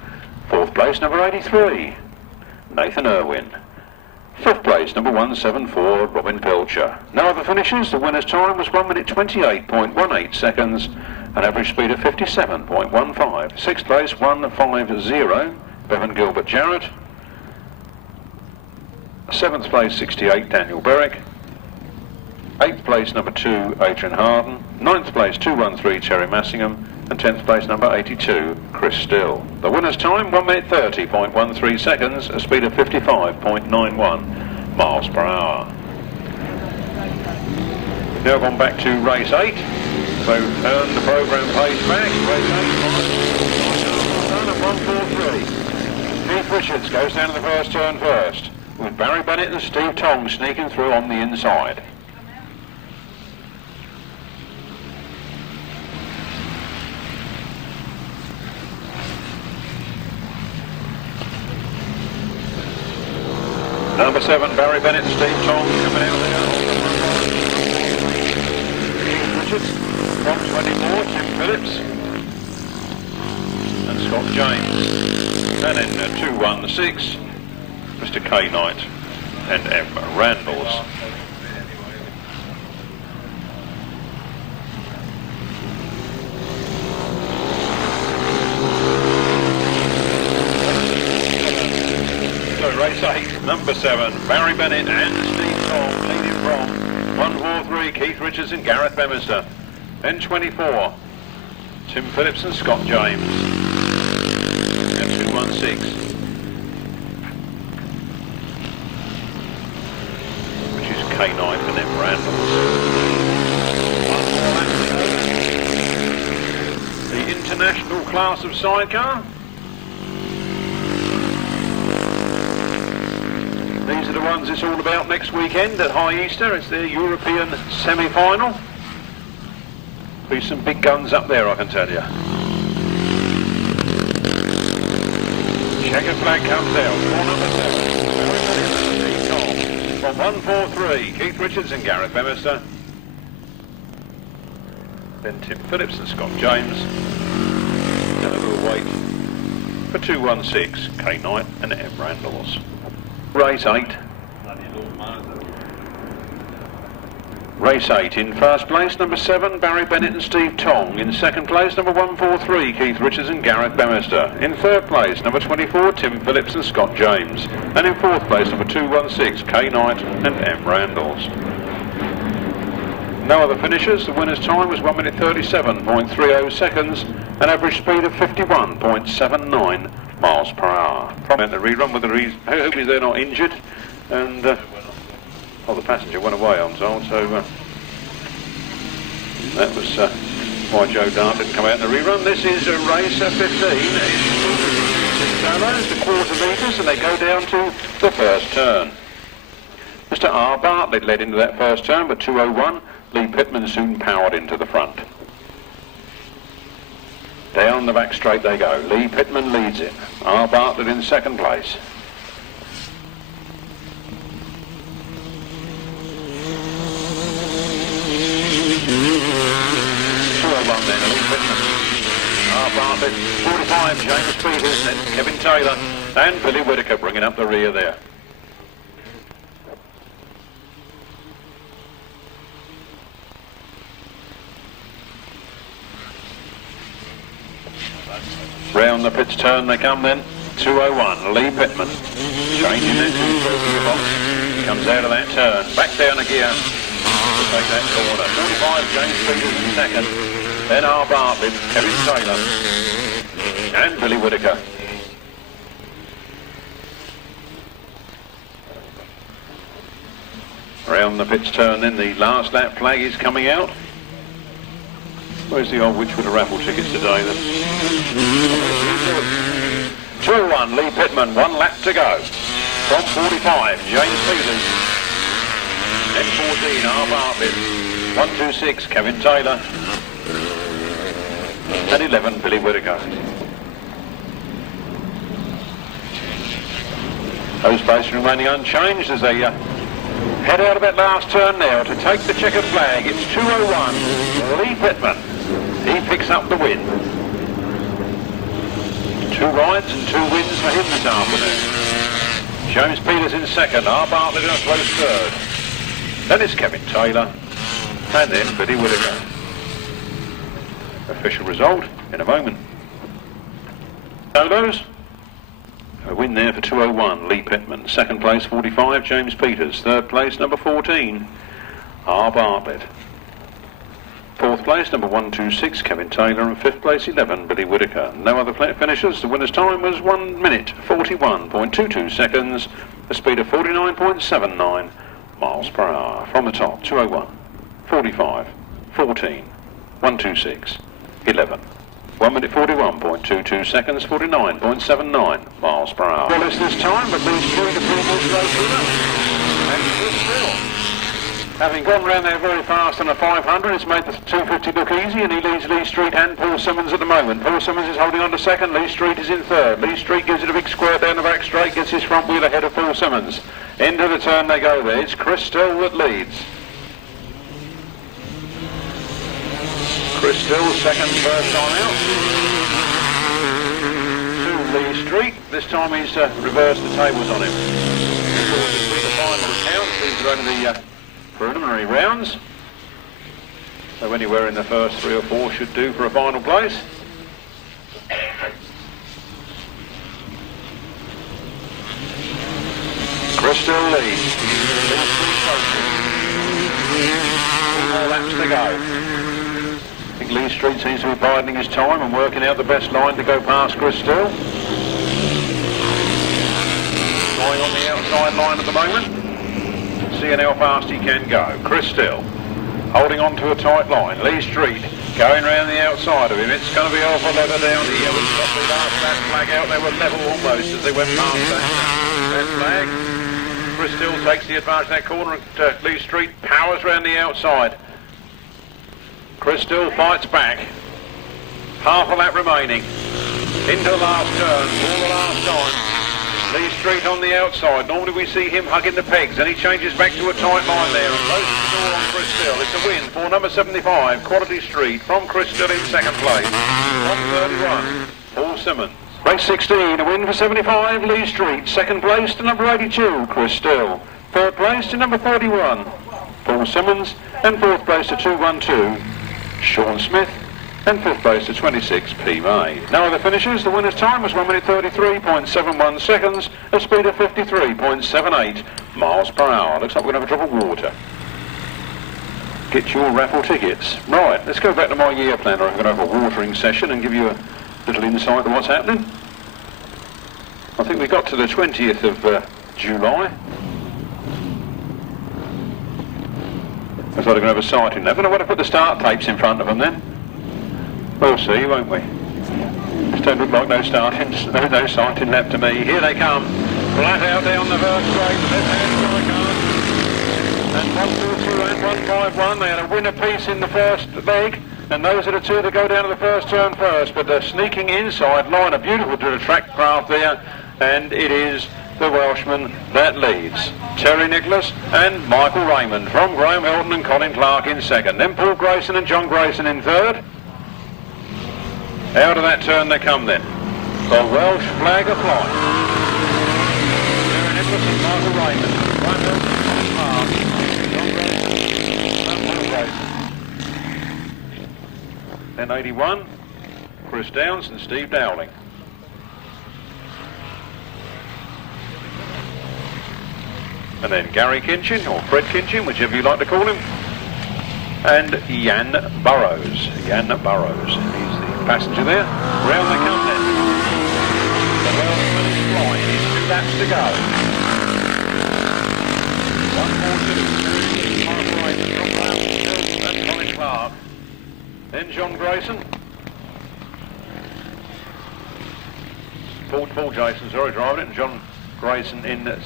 Fourth place number 83 Nathan Irwin. Fifth place number 174 Robin Pilcher. No other finishes. The winner's time was 1 minute 28.18 seconds. An average speed of 57.15. Sixth place, 150, Bevan Gilbert Jarrett. Seventh place, 68, Daniel Berwick. Eighth place, number 2, Adrian Hart. Ninth place, 213, Teri Massingham. And 10th place, number 82, Chris Still. The winner's time, 1 minute 30.13 seconds, a speed of 55.91 miles per hour. We've now gone back to race 8. So turn the programme page back, race 8, and 143. Keith Richards goes down to the first turn first, with Barry Bennett and Steve Tong sneaking through on the inside. Number 7, Barry Bennett and Steve Tong coming out there. Keith Richards. 124, Tim Phillips and Scott James, and then 216, Mr. K. Knight and M. Randalls. So race 8, number 7, Barry Bennett and Steve Tong leading from 143, Keith Richards and Gareth Bemister. Then 24, Tim Phillips and Scott James. And 216, which is K. Knight and M. Randalls. The class of sidecar. These are the ones it's all about next weekend at High Easter. It's their European semi-final. Be some big guns up there, I can tell you. Checkered flag comes out. For number 7. From 143, Keith Richards and Gareth Hickmott. Then Tim Phillips and Scott James. And a little wait for 216, K Knight and M Randalls. Race 8. Race 8 in first place, number 7, Barry Bennett and Steve Tong. In second place, number 143, Keith Richards and Gareth Hickmott. In third place, number 24, Tim Phillips and Scott James. And in fourth place, number 216, K Knight and M Randalls. No other finishers. The winner's time was 1 minute 37.30 seconds, an average speed of 51.79 miles per hour. From the rerun with the I hope they're not injured. And well, the passenger went away, I'm told, so that was why Joe Dart didn't come out in the rerun. This is race 15. It's the quarter metres, and they go down to the first turn. Mr. R. Bartlett led into that first turn, but 201. Lee Pitman soon powered into the front. Down the back straight they go. Lee Pitman leads it. R. Bartlett in second place. Then Lee Pitman, R. Bartlett, 45, James Peters, then Kevin Taylor and Billy Whitaker bringing up the rear there. Round the pits turn they come then. 201, Lee Pitman, changing that to box. Comes out of that turn, back down a gear to take that corner. 45, James Peters in second. Then R. Bartlett, Kevin Taylor and Billy Whitaker. Around the pits turn then, the last lap flag is coming out. Where's the old witch with the raffle tickets today then? 201, Lee Pitman, 1 lap to go. From 45, James Peters. Then 14, R. Bartlett. 126, Kevin Taylor. And 11, Billy Whitaker. Those places remaining unchanged as they head out of that last turn now to take the checkered flag. It's 201, Lee Pitman. He picks up the win. 2 rides and 2 wins for him this afternoon. James Peters in second, R. Bartlett in a close third. Then it's Kevin Taylor, and then Billy Whitaker. Official result in a moment. Solos. A win there for 201, Lee Pitman. Second place, 45, James Peters. Third place, number 14, R. Bartlett. Fourth place, number 126, Kevin Taylor. And fifth place, 11, Billy Whitaker. No other finishers. The winner's time was 1 minute 41.22 seconds, a speed of 49.79 miles per hour. From the top, 201, 45, 14, 126. 11. 1 minute 41.22 seconds, 49.79 miles per hour. Well, it's this time, but these two the people straight through. And still, having gone round there very fast on a 500, it's made the 250 look easy, and he leads Lee Street and Paul Simmons at the moment. Paul Simmons is holding on to second, Lee Street is in third. Lee Street gives it a big square down the back straight, gets his front wheel ahead of Paul Simmons. Into the turn they go there. It's Chris Still that leads. Chris Still, second, first time out. To Lee Street. This time he's reversed the tables on him. Of course, this is the final count. These are only the preliminary rounds. So anywhere in the first 3 or 4 should do for a final place. Chris Still leads. 2 more laps to go. I think Lee Street seems to be biding his time and working out the best line to go past Chris Still. Going on the outside line at the moment. Seeing how fast he can go. Chris Still holding on to a tight line. Lee Street Going round the outside of him, it's going to be Alpha Leather down here. We've got the last that flag out. They were level almost as they went past that flag. Chris Still takes the advantage of that corner and Lee Street powers round the outside. Chris Still fights back. Half a lap remaining. Into the last turn for the last time. Lee Street on the outside. Normally we see him hugging the pegs, and he changes back to a tight line there and closes the door on Chris Still. It's a win for number 75, Quality Street, from Chris Still in second place. On 31, Paul Simmons. Race 16, a win for 75, Lee Street. Second place to number 82, Chris Still. Third place to number 31, Paul Simmons. And fourth place to 212, Sean Smith. And fifth place to 26, P. May. No other finishers. The winner's time was 1 minute 33.71 seconds, a speed of 53.78 miles per hour. Looks like we're going to have a drop of water. Get your raffle tickets. Right, let's go back to my year planner. I'm going to have a watering session and give you a little insight to what's happening. I think we got to the 20th of July. I thought we were going to have a sighting lap. I don't want to put the start tapes in front of them then. We'll see, won't we? This don't look like no sighting lap to me. Here they come. Flat out down the first straight. Left hand Sidecars. And 142 and 151. They had a winner piece in the first leg. And those are the two that go down to the first turn first. But they're sneaking inside line. A beautiful track craft there. And it is the Welshman that leads. Terry Nicholas and Michael Raymond from Graham Hilton and Colin Clark in second. Then Paul Grayson and John Grayson in third. Out of that turn they come then. The Welsh flag are flying. Terry Nicholas and Michael Raymond. Graham Hilton and Colin Clark. John Grayson and Paul Grayson. Then 81, Chris Downs and Steve Dowling. And then Gary Kinchin, or Fred Kinchin, whichever you like to call him. And Jan Burrows. Jan Burrows. He's the passenger there. Round they come then. The Welshman is flying. He's 2 laps to go. 142. Mark Wright, and Colin Clark. Then John Grayson. Paul Jason, sorry, driving it, and John Grayson in the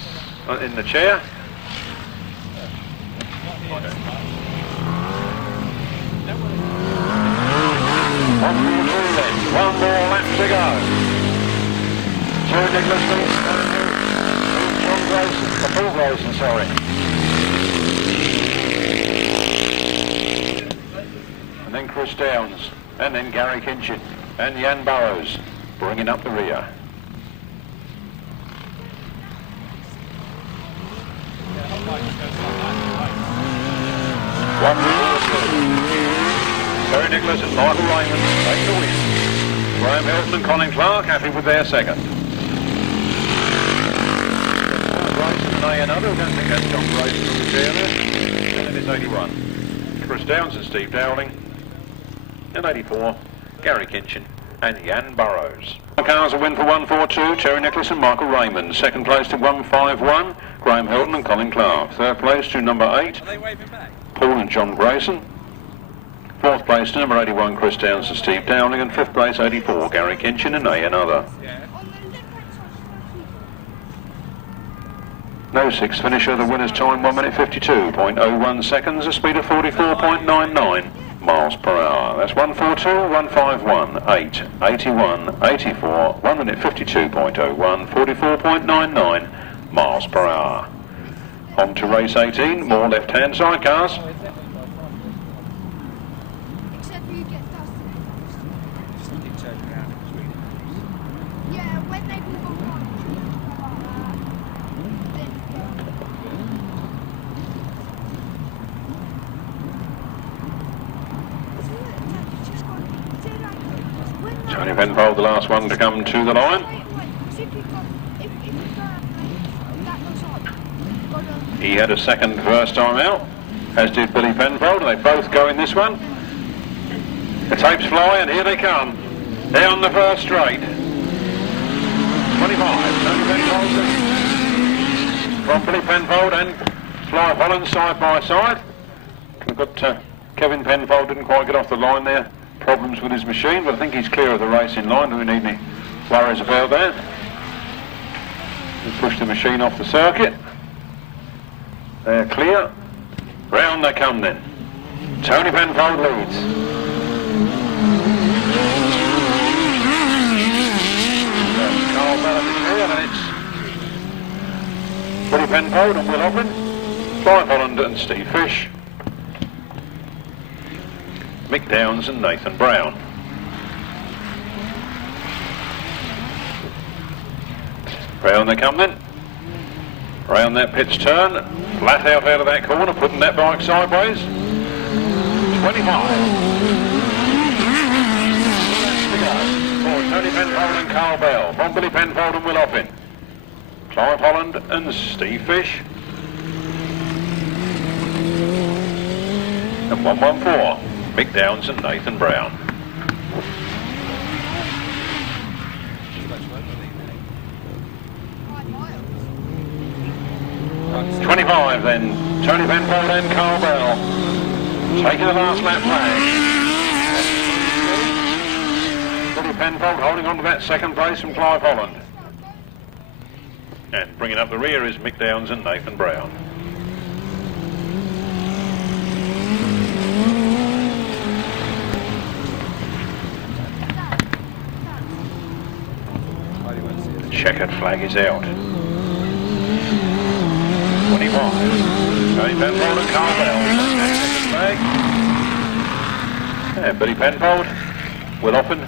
chair. One more lap to go. Terry Nicholas leads John Grayson, Paul Grayson, sorry. And then Chris Downs, and then Gary Kinchin, and Jan Burrows bringing up the rear. Terry Nicholas and Michael Raymond take the win. Graham Hilton and Colin Clark happy with their second. Grayson and another. I don't think that's John Grayson on the chair there. And then it's 81. Chris Downs and Steve Dowling. And 84, Gary Kinchin and Jan Burrows. Cars a win for 142, Terry Nicholas and Michael Raymond. Second place to 151, Graham Hilton and Colin Clark. Third place to number 8, Paul and John Grayson. Fourth place to number 81, Chris Downs and Steve Dowling. And fifth place, 84, Gary Kinchin and another. No sixth finisher. The winner's time 1 minute 52.01 seconds, a speed of 44.99 miles per hour. That's 142, 151, 8, 81, 84, 1 minute 52.01, 44.99 miles per hour. On to race 18, more left-hand side cars. Tony Penfold, the last one to come to the line. He had a second first time out, as did Billy Penfold, and they both go in this one. The tapes fly, and here they come. Down the first straight. 25, Tony Penfold from Billy Penfold and Clive Holland side by side. We've got Kevin Penfold didn't quite get off the line there problems with his machine, but I think he's clear of the racing line. Do we need any worries about that? We push the machine off the circuit. They're clear. Round they come then. Tony Penfold leads. Carl Ballard is here, and it's Billy Penfold and Will Irwin, Clive Holland and Steve Fish, Mick Downs and Nathan Brown. Round they come then. Round that pitch turn, flat out of that corner, putting that bike sideways. 25. For Tony Penfold and Carl Bell, from Billy Penfold and Will Irwin, Clive Holland and Steve Fish. And 114, Mick Downs and Nathan Brown. 25 then, Tony Penfold and Carl Bell, taking the last lap flag. Billy Penfold holding on to that second place from Clive Holland. And bringing up the rear is Mick Downs and Nathan Brown. Checkered flag is out. 25. Tony Penfold and Carl Bell. Flag. And Billy Penfold, Will Irwin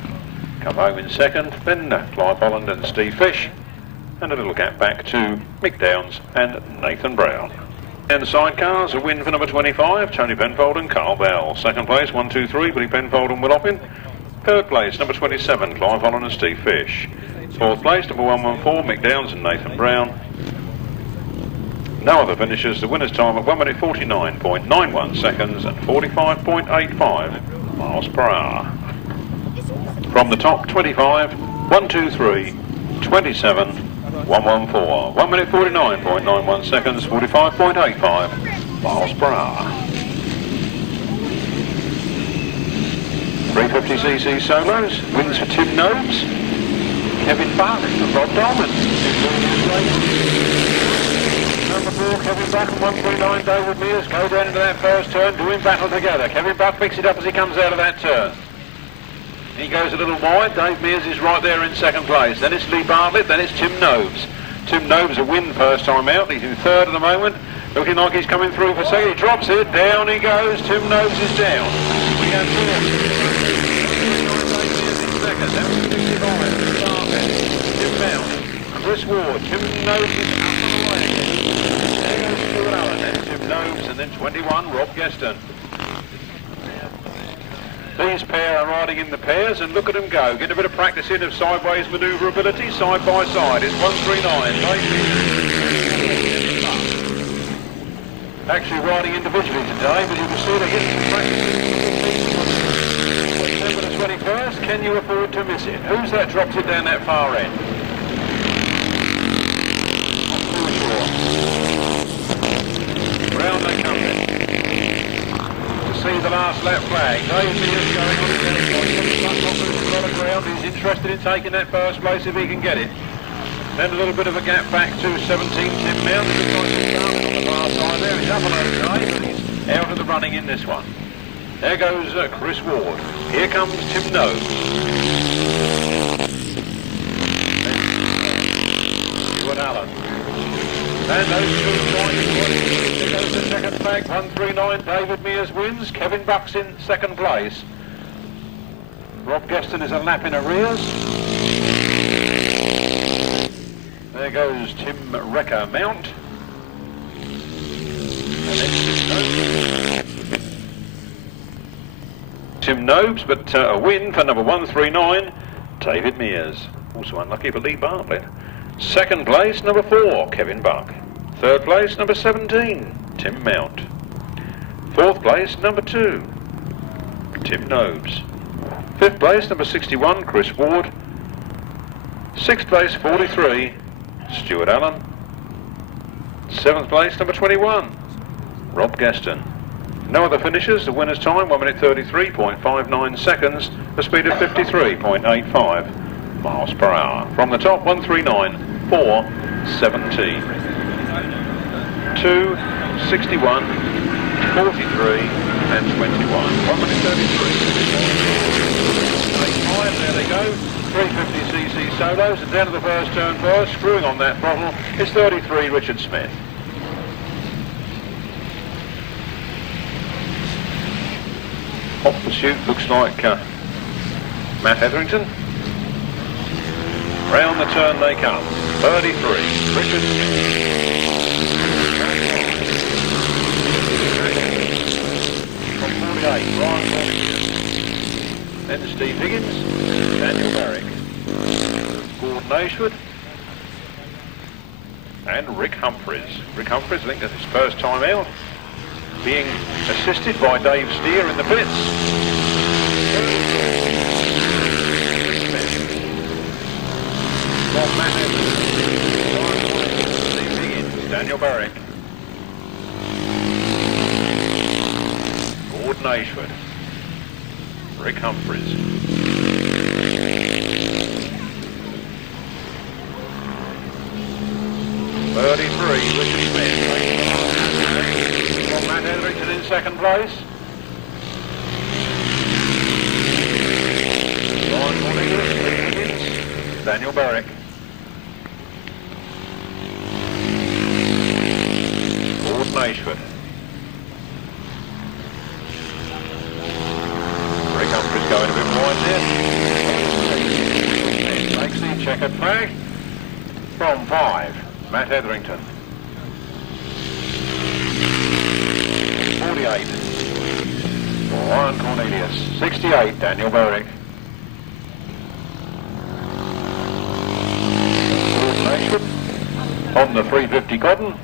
come home in second. Then Clive Holland and Steve Fish. And a little gap back to Mick Downs and Nathan Brown. And the sidecars, a win for number 25, Tony Penfold and Carl Bell. Second place, 1, 2, 3, Billy Penfold and Will Irwin. Third place, number 27, Clive Holland and Steve Fish. Fourth place, number 114, Mick Downs and Nathan Brown. No other finishes. The winner's time at 1 minute 49.91 seconds and 45.85 miles per hour. From the top, 25, 1, 2, 3, 27, 114. 1 minute 49.91 seconds, 45.85 miles per hour. 350cc solos, wins for Tim Nobes, Kevin Bartlett for Rob Dolman. Number 4, Kevin Buck and 139, David Mears go down into that first turn, doing battle together. Kevin Buck picks it up as he comes out of that turn. He goes a little wide, Dave Mears is right there in second place. Then it's Lee Bartlett, then it's Tim Nobes. Tim Nobes a win first time out, he's in third at the moment. Looking like he's coming through for second, he drops it, down he goes, Tim Nobes is down. We have second, that was 55, Tim Brown, Chris Ward, Tim Nobes is up on the way. There goes Stuart Allen, then Tim Nobes, and then 21, Rob Geston. These pair are riding in the pairs, and look at them go. Get a bit of practice in of sideways manoeuvrability, side by side. It's 139. Actually riding individually today, but you can see they're getting some practice. September the 21st, can you afford to miss it? Who's that drops it down that far end? Not too sure. Round they come then. See the last lap flag. Dave Mears going on again. A lot of ground. He's interested in taking that first place if he can get it. Then a little bit of a gap back to 17, Tim Mount. He looks like he's starting on the far side there. He's up and okay, but he's out of the running in this one. There goes Chris Ward. Here comes Tim Nobes. Stuart Allen. And those two join. There goes the second flag, 139, David Mears wins, Kevin Buck's in second place. Rob Geston is a lap in arrears. There goes Tim Wrecker Mount. And then Tim Nobes, but a win for number 139, David Mears. Also unlucky for Lee Bartlett. Second place, number 4, Kevin Buck. Third place, number 17, Tim Mount. Fourth place, number 2, Tim Nobes. Fifth place, number 61, Chris Ward. Sixth place, 43, Stuart Allen. Seventh place, number 21, Rob Geston. No other finishes. The winner's time 1 minute 33.59 seconds, a speed of 53.85 miles per hour. From the top 139.470. 2, 61, 43 and 21. 1 minute 33. 8.5, there they go. 350cc solos and down to the first turn first, screwing on that throttle is 33 Richard Smith. Hot pursuit looks like Matt Etherington. Round the turn they come. 33 Richard Smith. From 48 Brian Walker. Then Steve Higgins, Daniel Berwick, Gordon Ashford, and Rick Humphries. Rick Humphries, I think that's his first time out, being assisted by Dave Steer in the pits. From Matt Evans, Steve Higgins, Daniel Berwick, Gordon Ashford, Rick Humphries. Richard Smith. From Matt Etherington in second place. Brian Cornelius, Daniel Berwick. Gordon Ashford. Rick Humphries going a bit wide there. Makes the checkered flag. From 5, Matt Etherington. 48, Brian Cornelius. 68, Daniel Berwick. Gordon Ashford on the 350 cotton.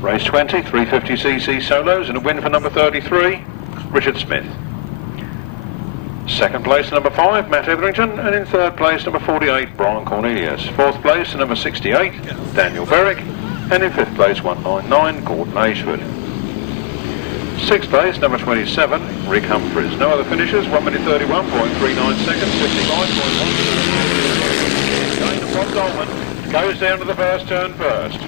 Race 20, 350cc solos and a win for number 33, Richard Smith. Second place, number 5, Matt Etherington, and in third place, number 48, Brian Cornelius. Fourth place, number 68, Daniel Berwick, and in fifth place, 199, Gordon Ashford. Sixth place, number 27, Rick Humphries. No other finishers, 1 minute 31.39 seconds, 55.1. Going to Bob Dolman, goes down to the first turn first.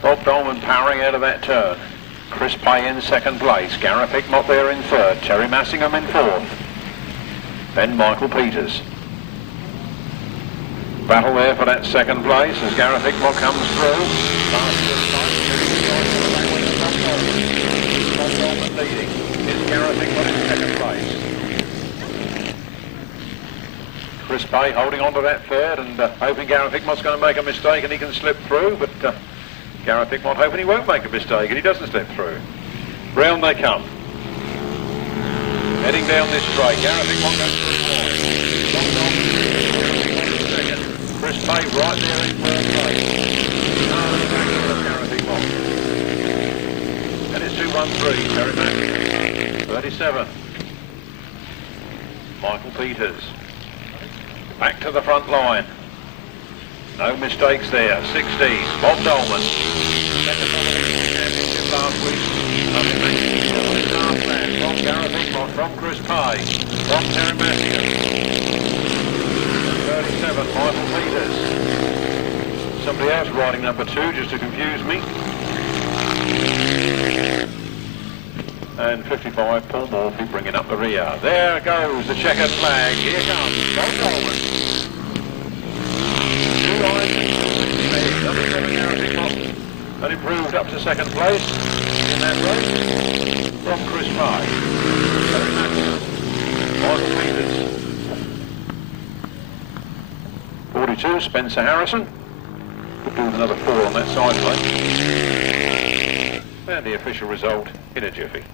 Bob Dolman powering out of that turn. Chris Pay in second place. Gareth Hickmott there in third. Teri Massingham in fourth. Then Michael Peters. Battle there for that second place as Gareth Hickmott comes through. Bob Dolman leading. Is Gareth Hickmott in second place. Chris Pay holding on to that third and hoping Gareth Hickmott's going to make a mistake and he can slip through, but Gareth Hickmott hoping he won't make a mistake and he doesn't slip through. Round they come. Heading down this straight. Gareth Hickmott goes to the second. Chris Pay right there in third place. Gareth Hickmott. And it's 2-1-3. Teri Massingham. 37. Michael Peters. Back to the front line. No mistakes there. 16. Bob Dolman. Last week. From Gareth Hickmott. From Chris Pay. From Teri Massingham. 37. Michael Peters. Somebody else riding number 2 just to confuse me. And 55. Paul Morphy bringing up the rear. There goes the checkered flag. Here comes Bob Dolman. And improved up to second place in that race from Chris Pay. Michael Peters. 42, Spencer Harrison. Could do with another 4 on that side plate. And the official result in a jiffy.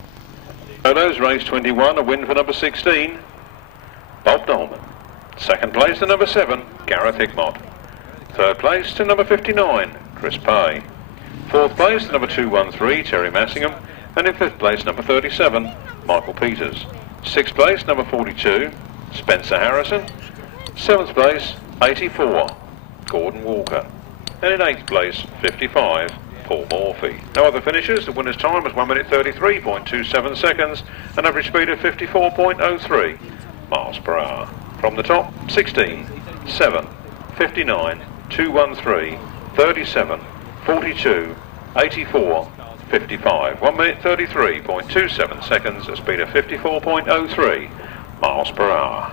Photos, race 21, a win for number 16, Bob Dolman. Second place to number 7, Gareth Hickmott. Third place to number 59, Chris Pay. Fourth place to number 213, Teri Massingham. And in fifth place, number 37, Michael Peters. Sixth place, number 42, Spencer Harrison. Seventh place, 84, Gordon Walker. And in eighth place, 55, Paul Morphy. No other finishers. The winner's time was 1 minute 33.27 seconds, an average speed of 54.03 miles per hour. From the top, 16, 7, 59, 213, 37, 42, 84, 55. 1 minute 33.27 seconds, a speed of 54.03 miles per hour.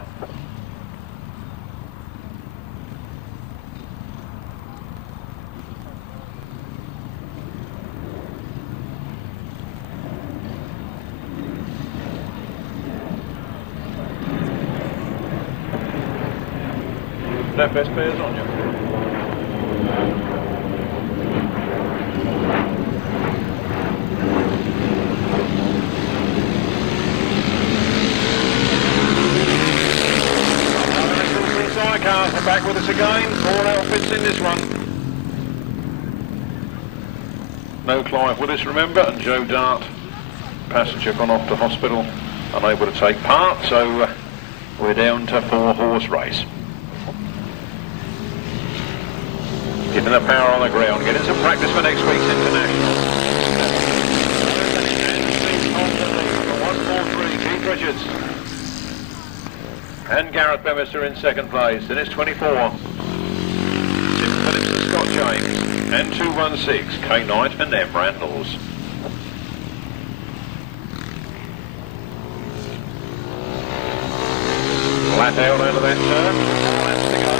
That best bears on you. Sidecars are back with us again. 4 outfits in this one. No Clive with us, remember, and Joe Dart, passenger, gone off to hospital, unable to take part, so we're down to 4-horse race. Keeping the power on the ground, getting some practice for next week's international. 143, Keith Richards. And Gareth Bemister in second place. Then it's 24. Tim Phillips and Scott James. And 216, K Knight and M Randalls. Flat out over that turn. 4 laps to go.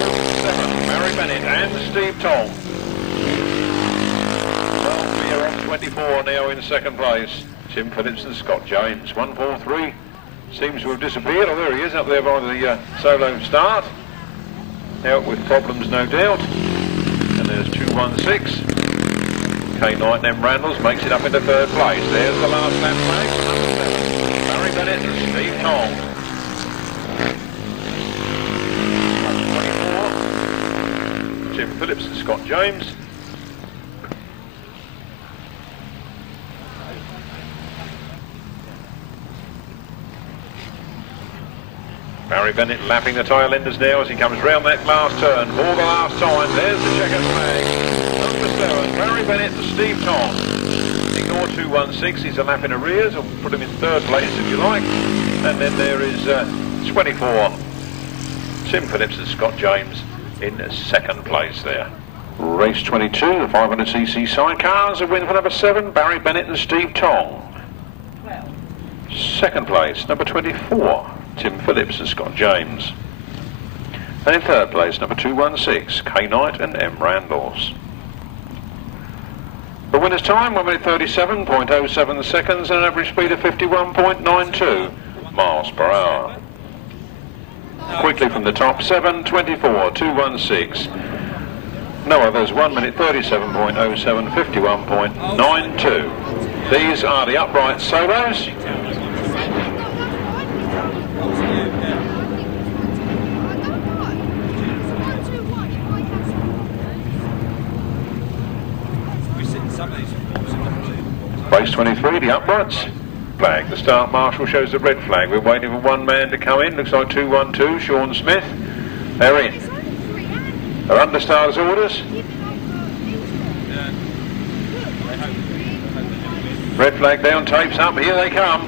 7, Barry Bennett and Steve Tong. Well, we are on 24 now in second place. Tim Phillips and Scott James. 143. Seems to have disappeared. Oh, there he is, up there by the solo start. Out with problems, no doubt. And there's 216. K Knight and M Randalls makes it up into third place. There's the last lap flag. Barry Bennett and Steve Tong. 24. Tim Phillips and Scott James. Barry Bennett lapping the tail enders now as he comes round that last turn for the last time. There's the checkered flag. Number 7, Barry Bennett and Steve Tong. Ignore 216, he's a lap in arrears, or put him in third place if you like. And then there is 24, Tim Phillips and Scott James in second place there. Race 22, the 500cc sidecars, a win for number 7, Barry Bennett and Steve Tong. Second place, number 24. Tim Phillips and Scott James. And in third place, number 216, K Knight and M Randalls. The winner's time, 1 minute 37.07 seconds and an average speed of 51.92 miles per hour. Quickly from the top, 7, 24, 216. No others, 1 minute 37.07, 51.92. These are the upright solos. Race 23, the uprights. Flag. The start marshal shows the red flag. We're waiting for one man to come in. Looks like 212, Sean Smith. They're in. They're under starter's orders. Red flag down, tapes up. Here they come.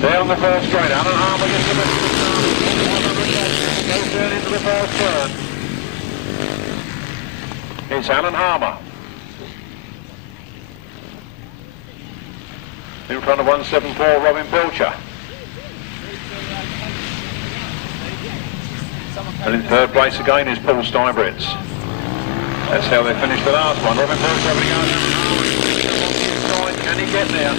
Down the first straight. Alan Harmer gets the best of the start. Goes down into the first turn. It's Alan Harmer. In front of 174, Robin Belcher. And in third place again is Paul Steinbritz. That's how they finished the last one. Robin Belcher having a go. Can he get there?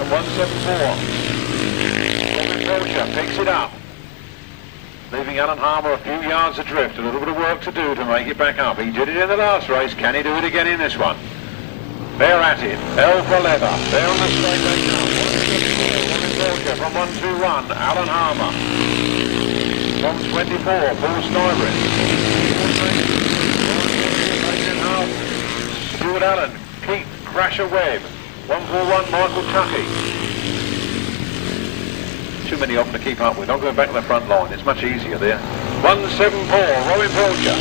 And 174. Robin Belcher picks it up. Leaving Alan Harmer a few yards adrift, a little bit of work to do to make it back up. He did it in the last race, can he do it again in this one? They're at it, hell for leather, they're on the straight right now. From 121, Alan Harmer. From 24, Paul Stybridge. Stuart Allen, Keith, Crasher Webb. 141, Michael Tuckey. Too many of them to keep up with. I'm going back to the front line. It's much easier there. 174, Robin Pilcher.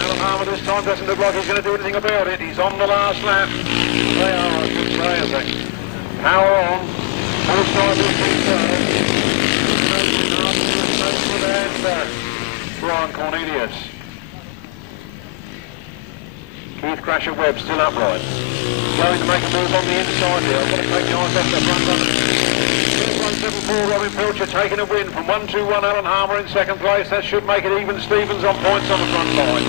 Alan Harmer this time doesn't look like he's going to do anything about it. He's on the last lap. They are, I should say, as they power on. Full side of and Brian Cornelius. Keith Crasher Webb still upright. Going to make a move on the inside here. I've got to take the eyes off the front runner. 174 Robin Pilcher taking a win from 121 Alan Harmer in second place. That should make it even Stevens on points on the front line.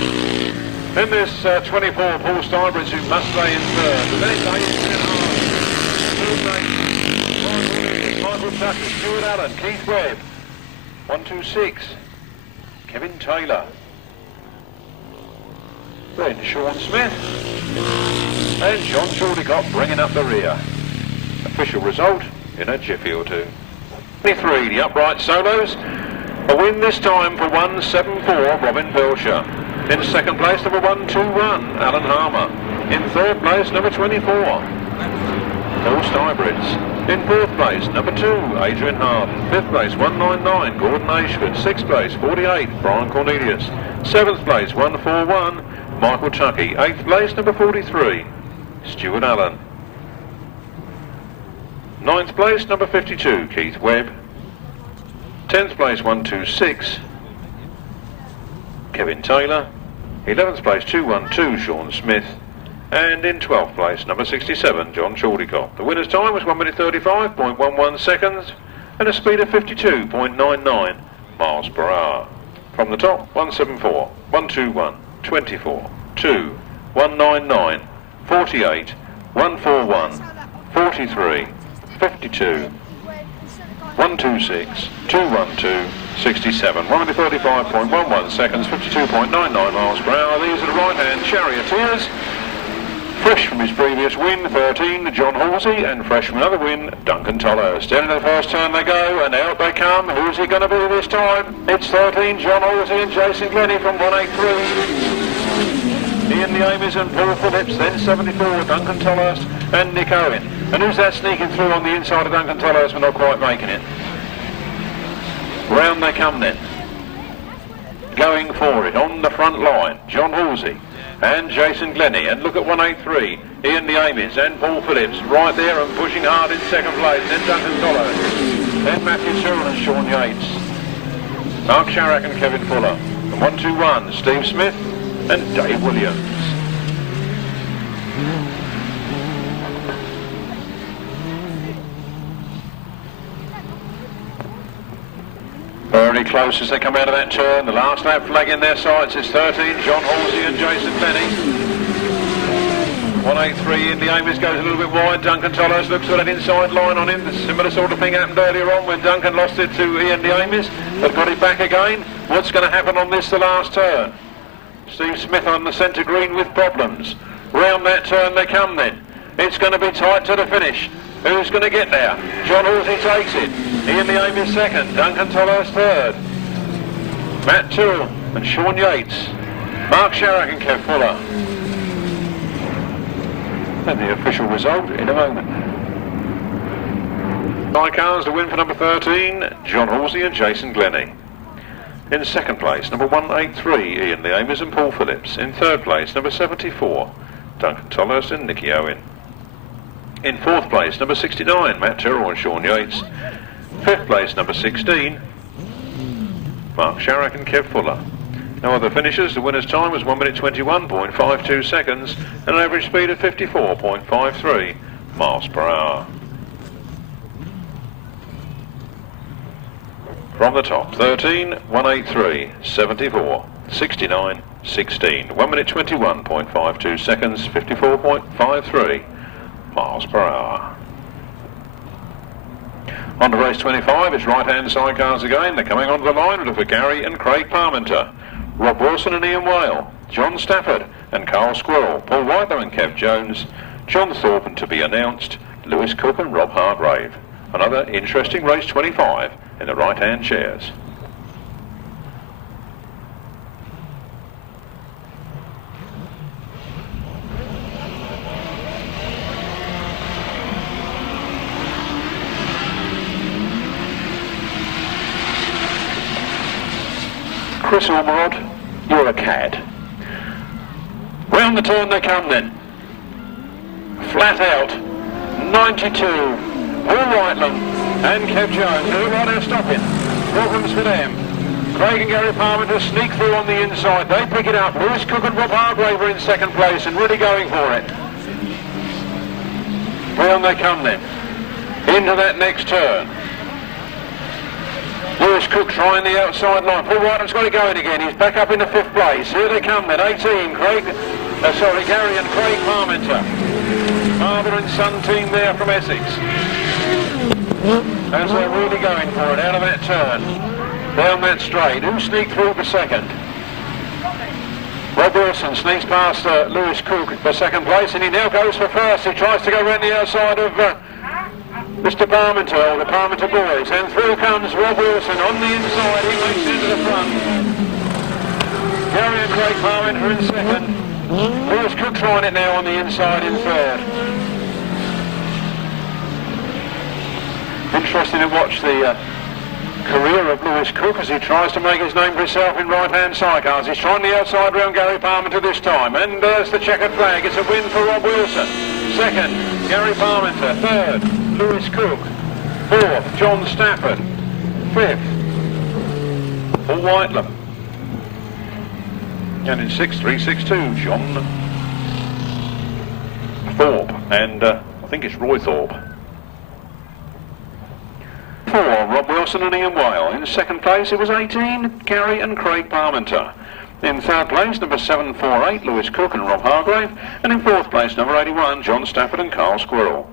Then there's 24 Paul Stybridge who must stay in third. And then it's 18 Michael Tuckey, Stuart Allen, Keith Webb. 126 Kevin Taylor. Then Sean Smith and John Shortycott bringing up the rear. Official result in a jiffy or two. 23, the upright solos. A win this time for 174 Robin Pilcher. In second place, number 121 Alan Harmer. In third place, number 24 Paul Stybridge. In fourth place, number 2 Adrian Harden. Fifth place, 199 Gordon Ashford. Sixth place, 48 Brian Cornelius. Seventh place, 141 Michael Tuckey. Eighth place, number 43 Stuart Allen. Ninth place, number 52 Keith Webb. 10th place, 126 Kevin Taylor. 11th place, 212 Sean Smith. And in 12th place, number 67 John Shortycott. The winner's time was 1 minute 35.11 seconds and a speed of 52.99 miles per hour. From the top, 174, 121, 24, 2, 199, 48, 141, 43, 52, 126, 212, 67. 1 minute 35.11 seconds, 52.99 miles per hour. These are the right-hand charioteers. Fresh from his previous win, 13, John Halsey, and fresh from another win, Duncan Tolhurst. Down in the first turn they go, and out they come. Who's he going to be this time? It's 13, John Halsey and Jason Glennie from 183. Ian the Amies and Paul Phillips, then 74, Duncan Tolhurst and Nick Owen. And who's that sneaking through on the inside of Duncan Tolhurst but not quite making it? Round they come then. Going for it on the front line, John Halsey and Jason Glennie, and look at 183, Ian the Amies and Paul Phillips right there and pushing hard in second place, then Duncan Tolhurst, then Matthew Tyrrell and Sean Yates, Mark Sharrock and Kevin Fuller, and 121, Steve Smith and Dave Williams. Very close as they come out of that turn. The last lap flag in their sights is 13, John Halsey and Jason Glennie. 183 in the Amies goes a little bit wide. Duncan Tolhurst looks for that inside line on him. The similar sort of thing happened earlier on when Duncan lost it to Ian the Amies, but got it back again. What's going to happen on this, the last turn? Steve Smith on the centre green with problems. Round that turn they come then. It's going to be tight to the finish. Who's going to get there? John Halsey takes it. Ian the Amies second. Duncan Tolhurst third. Matt Tyrrell and Sean Yates. Mark Sharrock and Kev Fuller. And the official result in a moment. Sidecars to win for number 13, John Halsey and Jason Glennie. In second place, number 183, Ian the Amies and Paul Phillips. In third place, number 74, Duncan Tolhurst and Nicky Owen. In fourth place, number 69, Matt Tyrrell and Sean Yates. Fifth place, number 16, Mark Sharrock and Kev Fuller. No other finishers. The winner's time was 1 minute 21.52 seconds and an average speed of 54.53 miles per hour. From the top, 13, 183, 74, 69, 16. 1 minute 21.52 seconds, 54.53 miles per hour. On to race 25, it's right-hand sidecars again. They're coming onto the line with Gary and Craig Parmenter, Rob Wilson and Ian Whale, John Stafford and Carl Squirrel, Paul Whitelam and Kev Jones, John Thorpe and to be announced, Lewis Cook and Rob Hargrave. Another interesting race 25 in the right-hand chairs. Chris Ormerod, you're a cad. Round the turn they come then. Flat out. 92. Whitelam and Kev Jones. They're right now stopping. Problems for them. Craig and Gary Parmenters sneak through on the inside. They pick it up. Lewis Cook and Rob Hargrave are in second place and really going for it. Round they come then. Into that next turn. Lewis Cook trying the outside line. Paul Whitelam's got it going again. He's back up into fifth place. Here they come then. 18. Gary and Craig Parmenter. Father and son team there from Essex. As they're really going for it out of that turn. Down that straight. Who sneaked through for second? Rob Wilson sneaks past Lewis Cook for second place, and he now goes for first. He tries to go around the outside of Mr. Parmenter, or the Parmenter boys, and through comes Rob Wilson on the inside. He makes it into the front. Gary and Craig Parmenter in second. Lewis Cook trying it now on the inside in third. Interesting to watch the career of Lewis Cook as he tries to make his name for himself in right-hand sidecars. He's trying the outside round Gary Parmenter this time, and there's the checkered flag. It's a win for Rob Wilson. Second, Gary Parmenter. Third, Lewis Cook. Fourth, John Stafford. Fifth, Paul Whitelam. And in sixth, 362, John Thorpe, and I think it's Roy Thorpe. 4, Rob Wilson and Ian Whale. In second place, it was 18, Gary and Craig Parmenter. In third place, number 748, Lewis Cook and Rob Hargrave. And in fourth place, number 81, John Stafford and Carl Squirrel.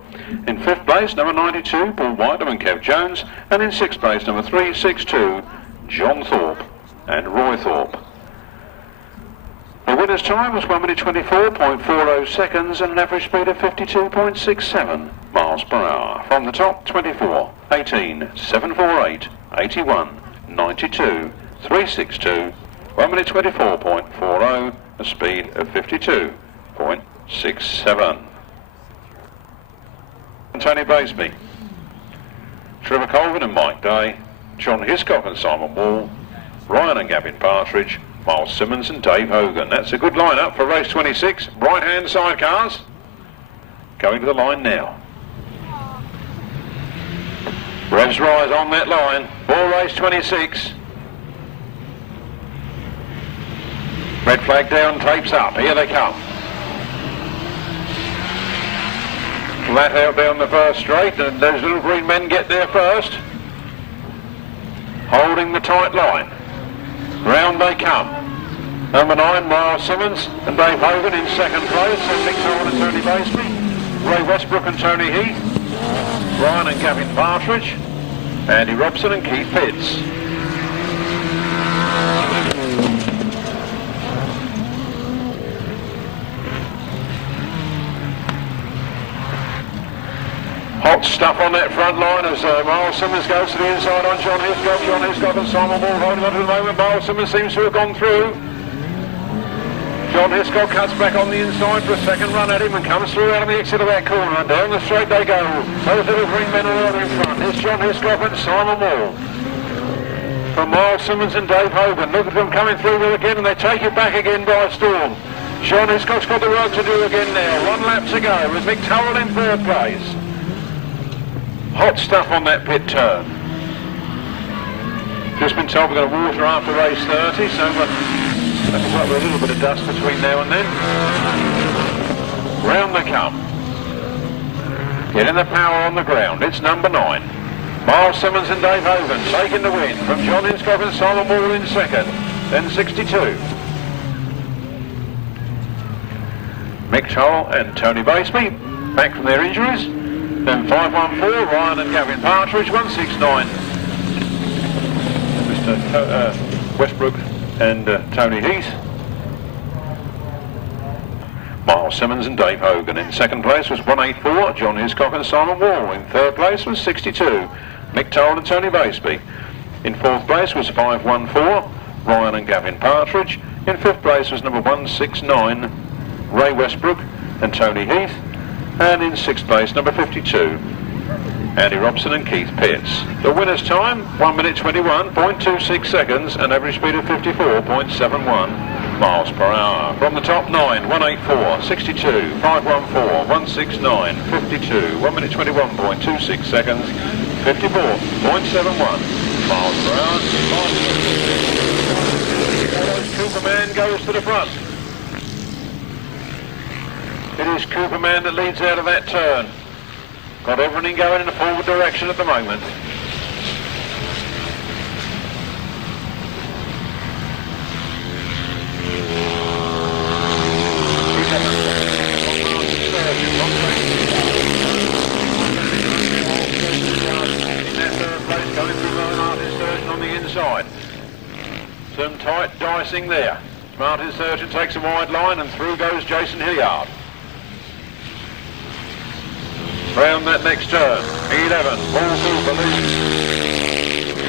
In fifth place, number 92, Paul Whitelam and Kev Jones. And in sixth place, number 362, John Thorpe and Roy Thorpe. The winner's time was 1 minute 24.40 seconds and an average speed of 52.67 miles per hour. From the top, 24, 18, 748, 81, 92, 362, 1 minute 24.40, a speed of 52.67. Tony Baseby, Trevor Colvin and Mike Day, John Hiscock and Simon Wall, Ryan and Gavin Partridge, Myles Simmons and Dave Hogan. That's a good lineup for race 26. Right-hand sidecars. Going to the line now. Revs rise on that line for race 26. Red flag down, tapes up. Here they come. Flat out down the first straight, and those little green men get there first. Holding the tight line. Round they come. Number 9, Myles Simmons and Dave Hogan in second place, and Nick Tolan and Tony Baseby, Ray Westbrook and Tony Heath, Ryan and Gavin Partridge, Andy Robson and Keith Pitts. Hot stuff on that front line as Myles Simmons goes to the inside on John Hiscock. John Hiscock and Simon Wall holding on to the moment. Myles Simmons seems to have gone through. John Hiscock cuts back on the inside for a second run at him and comes through out of the exit of that corner, and down the straight they go. Those little green men are all in front. Here's John Hiscock and Simon Wall. From Myles Simmons and Dave Hogan. Look at them coming through there again, and they take it back again by storm. John Hiscock's got the work to do again now. 1 lap to go with Mick Tolan in third place. Hot stuff on that pit turn. Just been told we're going to water after race 30, so that'll work with a little bit of dust between now and then. Round they come. Getting the power on the ground. It's number 9. Myles Simmons and Dave Hogan taking the win from John Hiscock and Simon Wall in second. Then 62. Mick Toll and Tony Baseby back from their injuries. Then 514, Ryan and Gavin Partridge. 169, Mr. Westbrook and Tony Heath. Myles Simmons and Dave Hogan. In second place was 184, John Hiscock and Simon Wall. In third place was 62, Mick Toll and Tony Baseby. In fourth place was 514, Ryan and Gavin Partridge. In fifth place was number 169, Ray Westbrook and Tony Heath. And in sixth place, number 52, Andy Robson and Keith Pitts. The winner's time, 1 minute 21.26 seconds, an average speed of 54.71 miles per hour. From the top 9, 184, 62, 514, 169, 52, 1 minute 21.26 seconds, 54.71 miles per hour. Cooperman goes to the front. It is Cooperman that leads out of that turn. Got everything going in the forward direction at the moment. Going through Martyn Sturgeon on the inside. Some tight dicing there. Martyn Sturgeon takes a wide line and through goes Jason Hilliard. Round that next turn, 11, Paul Cooper leads.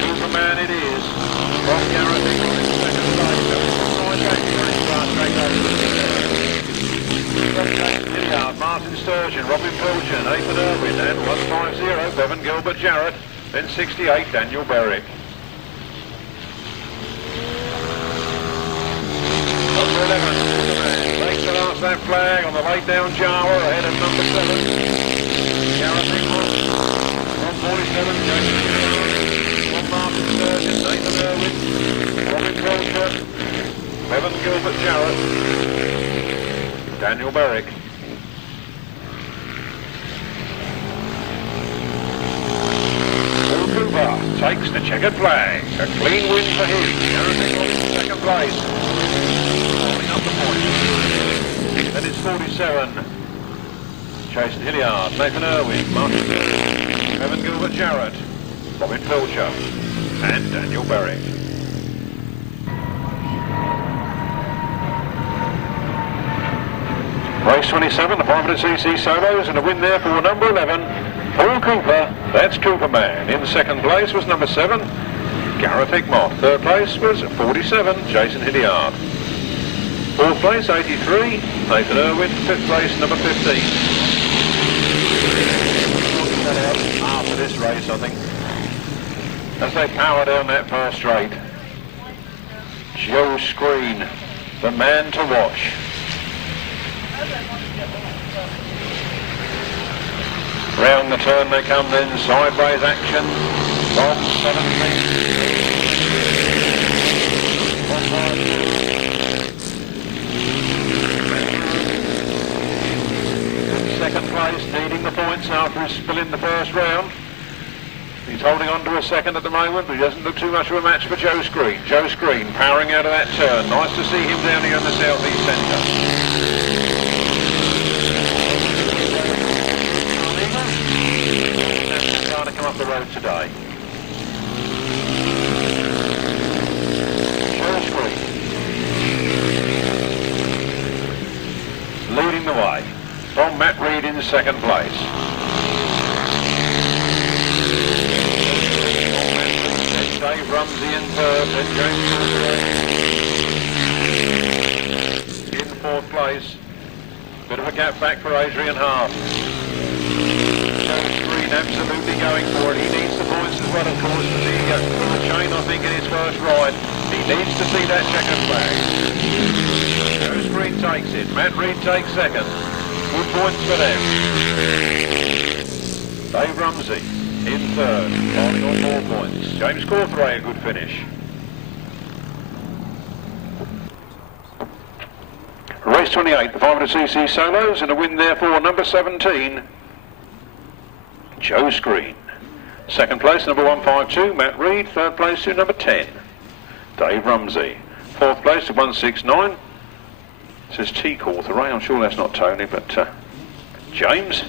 Cooperman it is. From Gareth Hickmott in second place. From Jason Hilliard, Martyn Sturgeon, Robin Pilcher, Nathan Irwin, and 150, Bevan Gilbert Jarrett. Then 68, Daniel Berwick. Number 11, Cooperman takes the last that flag on the late down Jawa ahead of number 7. Gareth Hickmott, from 47, Jason Hilliard, from Martyn Sturgeon, Nathan Irwin, Robin Pilcher, Bevan Gilbert Jarrett, Daniel Berwick. Paul Cooper takes the checkered flag. A clean win for him. Gareth Hickmott in second place. Holding up the point. Then it's 47. Jason Hilliard, Nathan Irwin, Martyn Sturgeon, Bevan Gilbert Jarrett, Robin Pilcher, and Daniel Berwick. Race 27, the 500cc solos, and a win there for number 11, Paul Cooper. That's Cooperman. In second place was number 7, Gareth Hickmott. Third place was 47, Jason Hilliard. Fourth place, 83, Nathan Irwin. Fifth place, number 15. After this race, I think, as they power down that first straight. Joe Screen, the man to watch. Round the turn they come then, sideways action from 17. Second place, needing the points after his spill in the first round. He's holding on to a second at the moment, but he doesn't look too much of a match for Joe Screen. Joe Screen powering out of that turn. Nice to see him down here in the southeast centre. That's trying to come up the road today. Joe Screen leading the way. From Matt Reed in second place. Dave Rumsey in third, then James in fourth place. Bit of a gap back for Adrian Hart. Joe Screen absolutely going for it. He needs the points as well, of course, for the chain, I think, in his first ride. He needs to see that checkered flag. Joe Screen takes it. Matt Reed takes second. Good points for them. Dave Rumsey in third, holding on 4 points. James Cawthray, a good finish. Race 28, the 500cc solos, and a win there for number 17, Joe Screen. Second place, number 152, Matt Reed. Third place to number 10, Dave Rumsey. Fourth place to 169. It says T. Cawthray, I'm sure that's not Tony, but James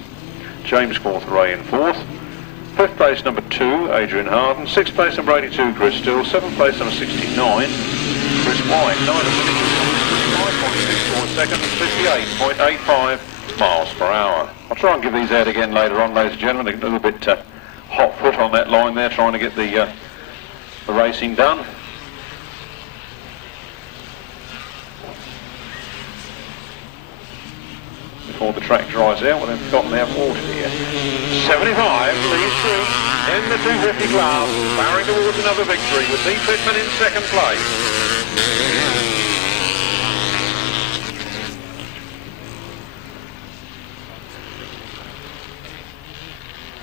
Cawthray in fourth. Fifth place, number 2, Adrian Harden. Sixth place, number 82, Chris Still. Seventh place, number 69, Chris White. 9 of winning, 5.64 seconds, 58.85 miles per hour. I'll try and give these out again later on, ladies and gentlemen. A little bit hot foot on that line there, trying to get the racing done. Before the track dries out, well, they've gotten out water here. 75 leads through in the 250 class, powering towards another victory with the Pitman in second place.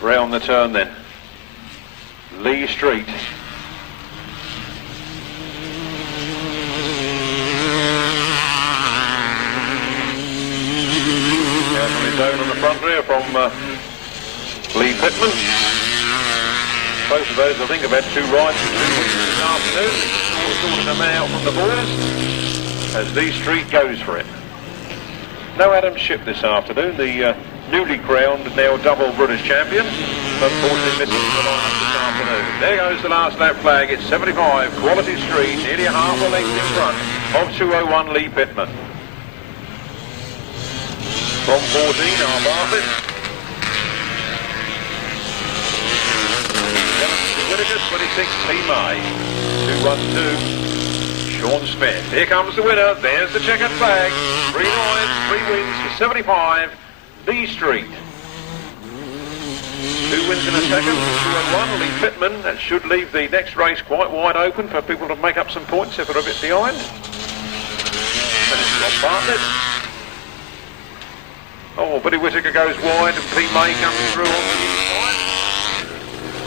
Round the turn then. Lee Street. Down on the front rear from Lee Pitman. Both of those, I think, have had 2 rides and 2 wins this afternoon. We're sorting them out from the boys as Lee Street goes for it. No Adam Ship this afternoon, the newly crowned, now double British champion. Unfortunately missing the lineup this afternoon. There goes the last lap flag. It's 75, Quality Street, nearly a half a length in front of 201 Lee Pitman. From 14, our Bartlett. 26, P-May. 212, Sean Smith. Here comes the winner. There's the checkered flag. 3 rides, 3 wins for 75, Lee Street. 2 wins in a second, 201, Lee Pitman. That should leave the next race quite wide open for people to make up some points if they're a bit behind. And it's got Bartlett. Oh, Billy Whittaker goes wide and P. May comes through on the inside.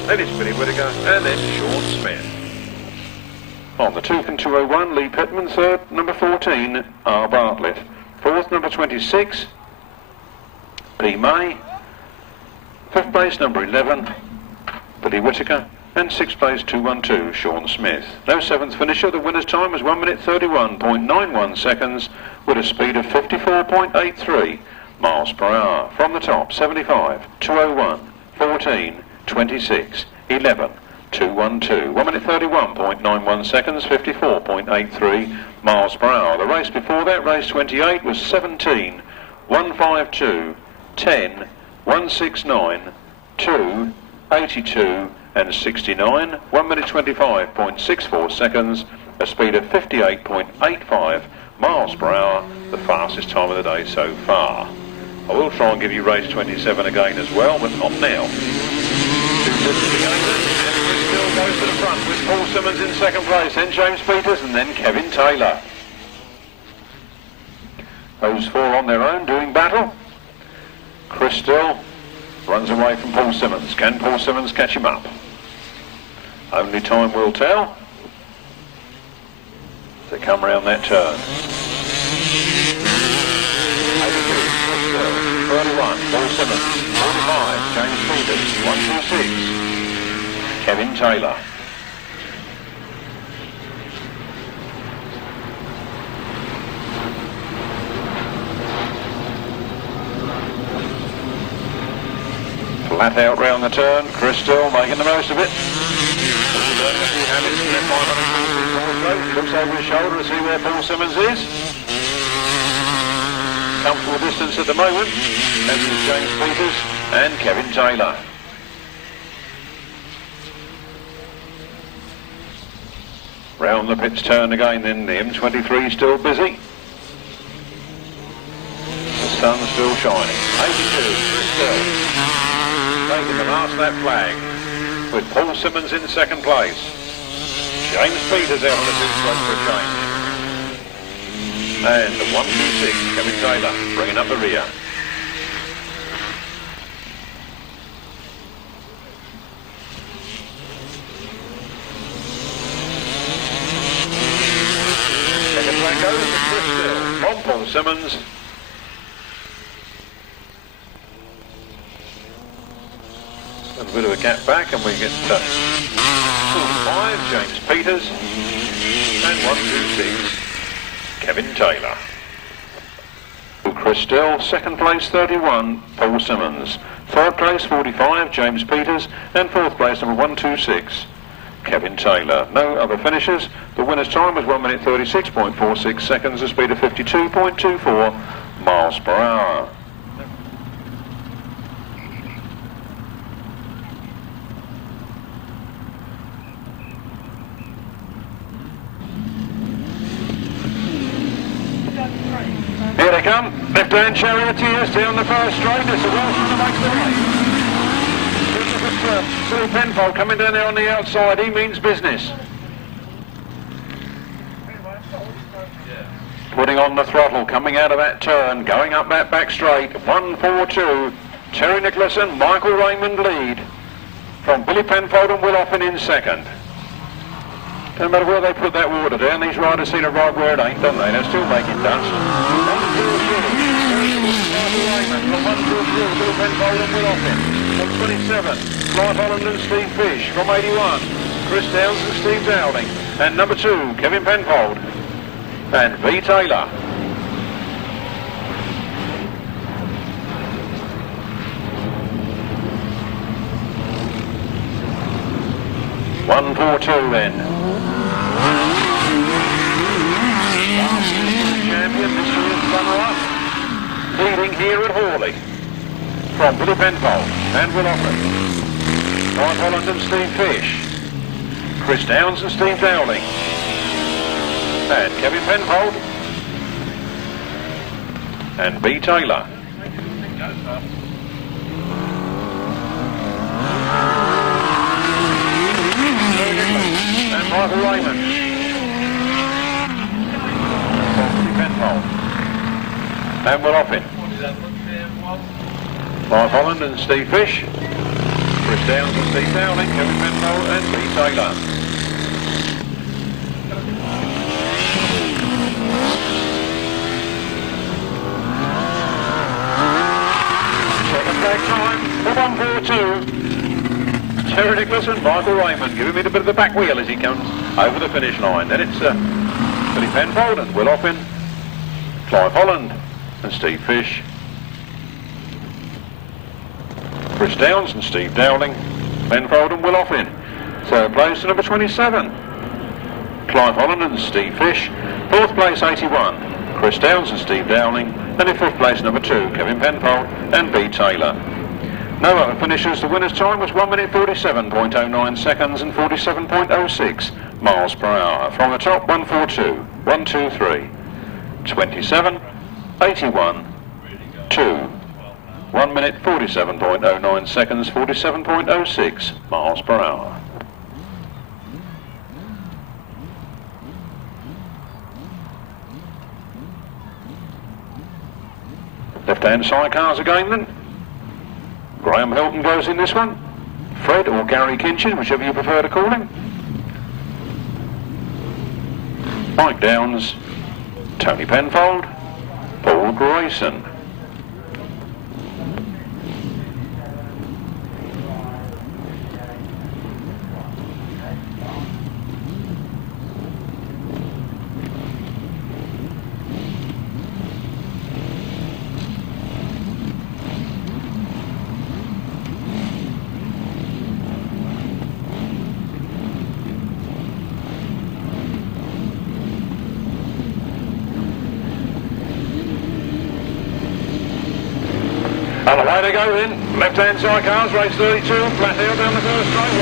Then it's Billy Whittaker and then Sean Smith. On the 2 and 201, Lee Pitman. 3rd, number 14, R. Bartlett. 4th, number 26, P. May. 5th place, number 11, Billy Whittaker. And 6th place, 212, Sean Smith. No 7th finisher. The winner's time was 1 minute 31.91 seconds with a speed of 54.83 miles per hour. From the top, 75, 201, 14, 26, 11, 212. 1 minute 31.91 seconds, 54.83 miles per hour. The race before that, race 28, was 17, 152, 10, 169, 2, 82 and 69. 1 minute 25.64 seconds, a speed of 58.85 miles per hour, the fastest time of the day so far. I will try and give you race 27 again as well, but not now. Still goes to the front with Paul Simmons in second place, then James Peters and then Kevin Taylor. Those 4 on their own doing battle. Chris Still runs away from Paul Simmons. Can Paul Simmons catch him up? Only time will tell. They come round that turn. 31, Paul Simmons. 45, James Peters. 126, Kevin Taylor. Flat out round the turn. Chris Still making the most of it. Learning a few habits in that 500 He looks over his shoulder to see where Paul Simmons is. Comfortable distance at the moment. This is James Peters and Kevin Taylor. Round the pits turn again then. The M23 still busy. The sun's still shining. 82, Chris Still. Taking the last lap flag with Paul Simmons in second place. James Peters out on the 2-stroke for a change. And the 126, Kevin Taylor, bringing up the rear. Second flag goes to Chris Still from Paul Simmons. A bit of a gap back and we get 45, James Peters, and 126, Kevin Taylor. Chris Still, second place 31, Paul Simmons. Third place 45, James Peters, and fourth place number 126, Kevin Taylor. No other finishers. The winner's time was 1 minute 36.46 seconds, a speed of 52.24 miles per hour. Here they come, left-hand charioteers down the first straight. It's the Welshman that makes the race. Silly Penfold coming down there on the outside, he means business. Putting on the throttle, coming out of that turn, going up that back straight, 1-4-2. Terry Nicholson, Michael Raymond lead. From Billy Penfold and Will Offen in second. No matter where they put that water down, these riders seem to ride where it ain't, don't they? They're still making dust. 1-4-2. From 1-4-2, Bill Penfold and Will Offen. From 27, Clive Holland and Steve Fish. From 81, Chris Downs and Steve Dowling. And number 2, Kevin Penfold and V. Taylor. One, 4-2 then. Champion, Mr. Runner-up, leading here at Hawley. From Billy Penfold and Will Offen. Clive Holland and Steve Fish. Chris Downs and Steve Dowling. And Kevin Penfold. And B. Taylor. And Michael Raymond. From Billy Penfold. And Will Offen. Clive Holland and Steve Fish. Chris Downs and Steve Dowling. Kevin Penfold and B. Taylor. Second time for 1-4-2. Terry Nicholson, Michael Raymond giving me a bit of the back wheel as he comes over the finish line. Then it's Billy Penfold and Will Offen, Clive Holland and Steve Fish, Chris Downs and Steve Dowling, Penfold and Will Offen. Third place to number 27, Clive Holland and Steve Fish. Fourth place 81, Chris Downs and Steve Dowling. And in fifth place number 2, Kevin Penfold and B. Taylor. No other finishers. The winner's time was 1 minute 47.09 seconds and 47.06 miles per hour. From the top, 1-4-2, 1-2-3, 27, 81, 2. 1 minute 47.09 seconds, 47.06 miles per hour. Left-hand sidecars again then. Graham Hilton goes in this one. Fred or Gary Kinchin, whichever you prefer to call him. Mike Downs, Tony Penfold, Paul Grayson. And away they go then. Left-hand side cars, race 32, flat hill down the first straight.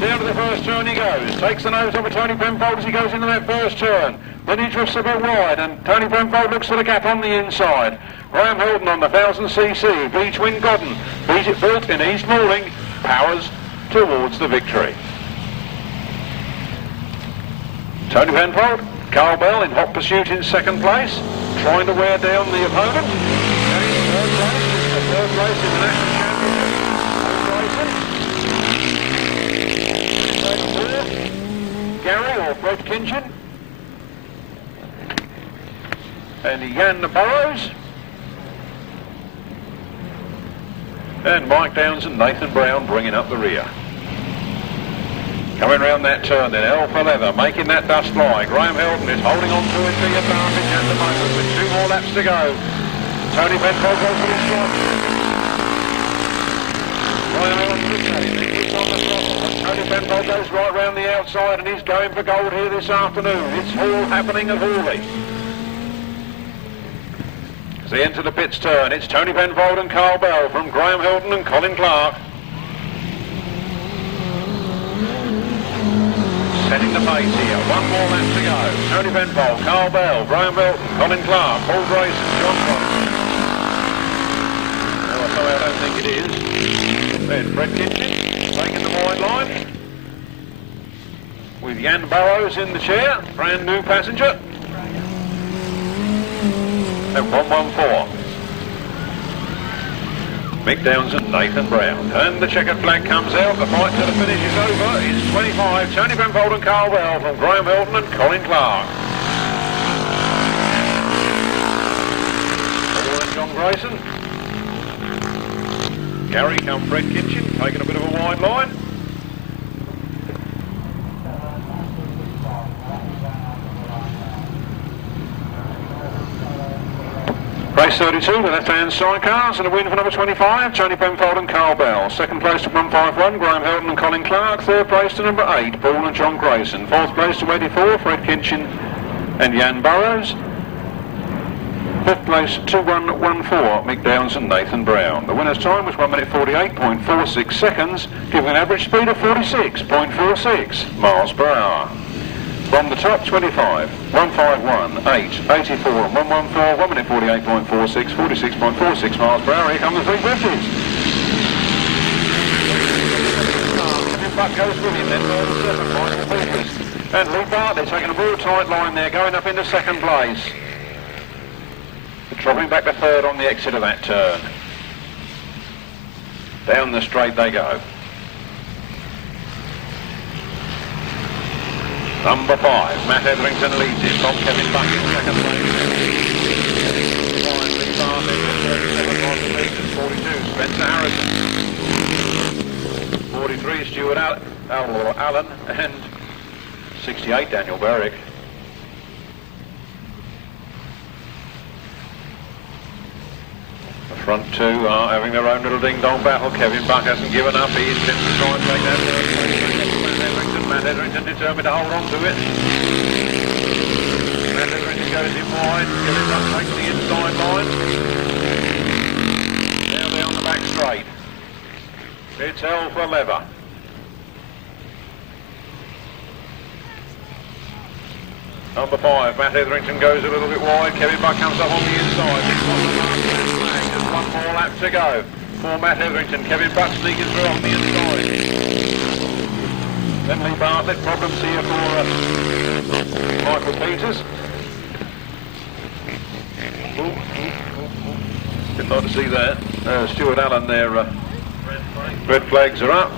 Down to the first turn he goes. Takes the nose off of Tony Penfold as he goes into that first turn. Then he drifts a bit wide and Tony Penfold looks for the gap on the inside. Graham Hilton on the 1000cc. V-Twin Godden beat it built in East Malling. Powers towards the victory. Tony Penfold, Carl Bell in hot pursuit in second place. Trying to wear down the opponent. And in third place in the national championship. Gary or Fred Kinchin. And Jan Burrows. And Mike Downs and Nathan Brown bringing up the rear. Coming round that turn then, Alpha Leather making that dust fly. Graham Hilton is holding on to it, the advantage at the moment with 2 more laps to go. Tony Penfold goes for his shot. Graham Hilton on the throttle. Penfold goes right round the outside and he's going for gold here this afternoon. It's all happening at Hawley. As they enter the pits turn, it's Tony Penfold and Carl Bell from Graham Hilton and Colin Clark. Setting the pace here, one more lap to go. Tony Penfold, Carl Bell, Graham Hilton, Colin Clark, Paul Grayson, John Robson. Well, sorry, I don't think it is. There's Fred Kitchen taking the wide line. With Jan Burrows in the chair, brand new passenger. And 114. Mick Downs and Nathan Brown. And the checkered flag comes out. The fight to the finish is over. It's 25. Tony Penfold and Carl Bell from Graham Hilton and Colin Clark. Paul and John Grayson. Gary come Fred Kitchen, taking a bit of a wide line. Race 32, the left-hand sidecars, and a win for number 25, Tony Penfold and Carl Bell. Second place to 151, Graham Hilton and Colin Clark. Third place to number 8, Paul and John Grayson. Fourth place to 84, Fred Kitchen and Jan Burrows. Fifth place, 2114, Mick Downs and Nathan Brown. The winner's time was 1 minute 48.46 seconds, giving an average speed of 46.46 miles per hour. From the top, 25, 151, 8, 84 and 114, 1 minute 48.46, 46.46 miles per hour. Here come the 350s. Buck goes with him, then further 7, final figures. And Lee Bartlett taking a real tight line there, going up into second place. Dropping back to third on the exit of that turn. Down the straight they go. Number 5, Matt Etherington leads it from Kevin Buck in second place. 5, Lee Bartlett in 37, 42, Spencer Harrison. 43, Stuart Allen, and 68, Daniel Berwick. The front two are having their own little ding-dong battle. Kevin Buck hasn't given up. He intends to try and take that third place. Matt Etherington determined to hold on to it. Matt Etherington goes in wide. Kevin Buck takes the inside line. Down there on the back straight. It's hell for leather. Number 5, Matt Etherington goes a little bit wide. Kevin Buck comes up on the inside. There's one more lap to go for Matt Etherington. Kevin Buck sneaking through on the inside. Then Lee Bartlett, problems here for Michael Peters. Didn't like to see that. Stuart Allen there. Red flags are up.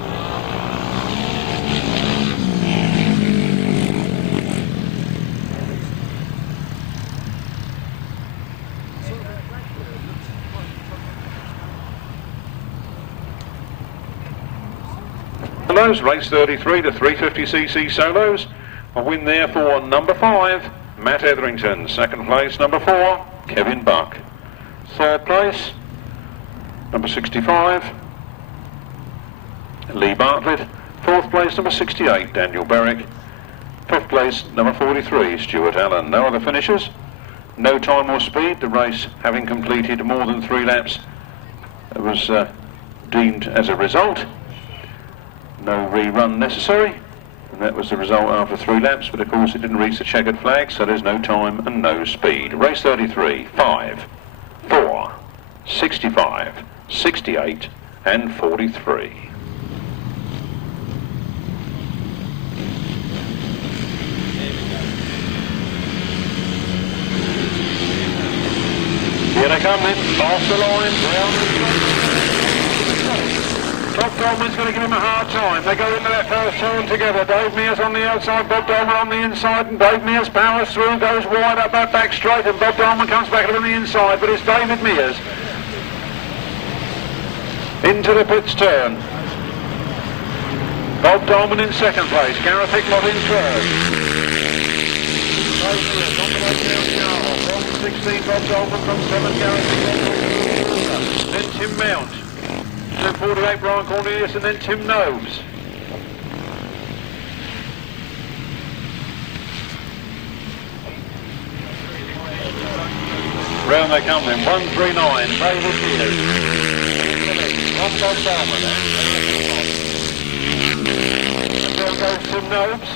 Solos, race 33, the 350cc solos. A win there for number 5, Matt Etherington. Second place, number 4, Kevin Buck. Third place, number 65, Lee Bartlett. Fourth place, number 68, Daniel Berwick. Fifth place, number 43, Stuart Allen. No other finishers, no time or speed. The race having completed more than 3 laps was deemed as a result. No rerun necessary, and that was the result after 3 laps, but of course it didn't reach the checkered flag, so there's no time and no speed. Race 33, 5, 4, 65, 68 and 43. Here they come then, off the line, round the Top Dolman's going to give him a hard time. They go into that first turn together. Dave Mears on the outside, Bob Dolman on the inside, and Dave Mears powers through, goes wide up that back straight, and Bob Dolman comes back on the inside, but it's David Mears. Into the pits turn. Bob Dolman in second place, Gareth Hickmott in third. From 16, Bob Dolman, from 7, Gareth Hickmott. Then Tim Mount. Then 48, Brian Cornelius, and then Tim Nobes. Round they come then, 139, David Mears. Dolman and down goes Tim Nobes.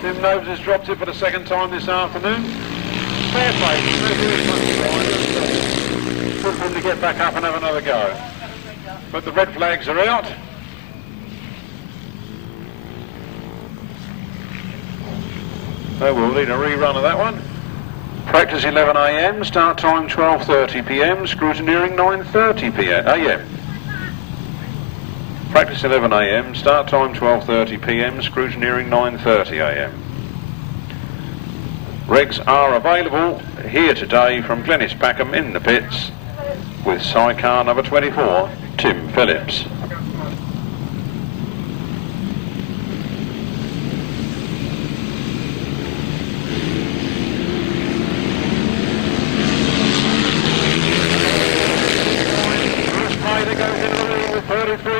Tim Nobes has dropped it for the second time this afternoon. Fair play, good for him to get back up and have another go. But the red flags are out. So we'll need a rerun of that one. Practice 11 a.m, start time 12:30 p.m, scrutineering 9:30 a.m. Practice 11 a.m, start time 12:30 p.m, scrutineering 9:30 a.m. Regs are available here today from Glenys Packham in the pits with sidecar number 24, Tim Phillips.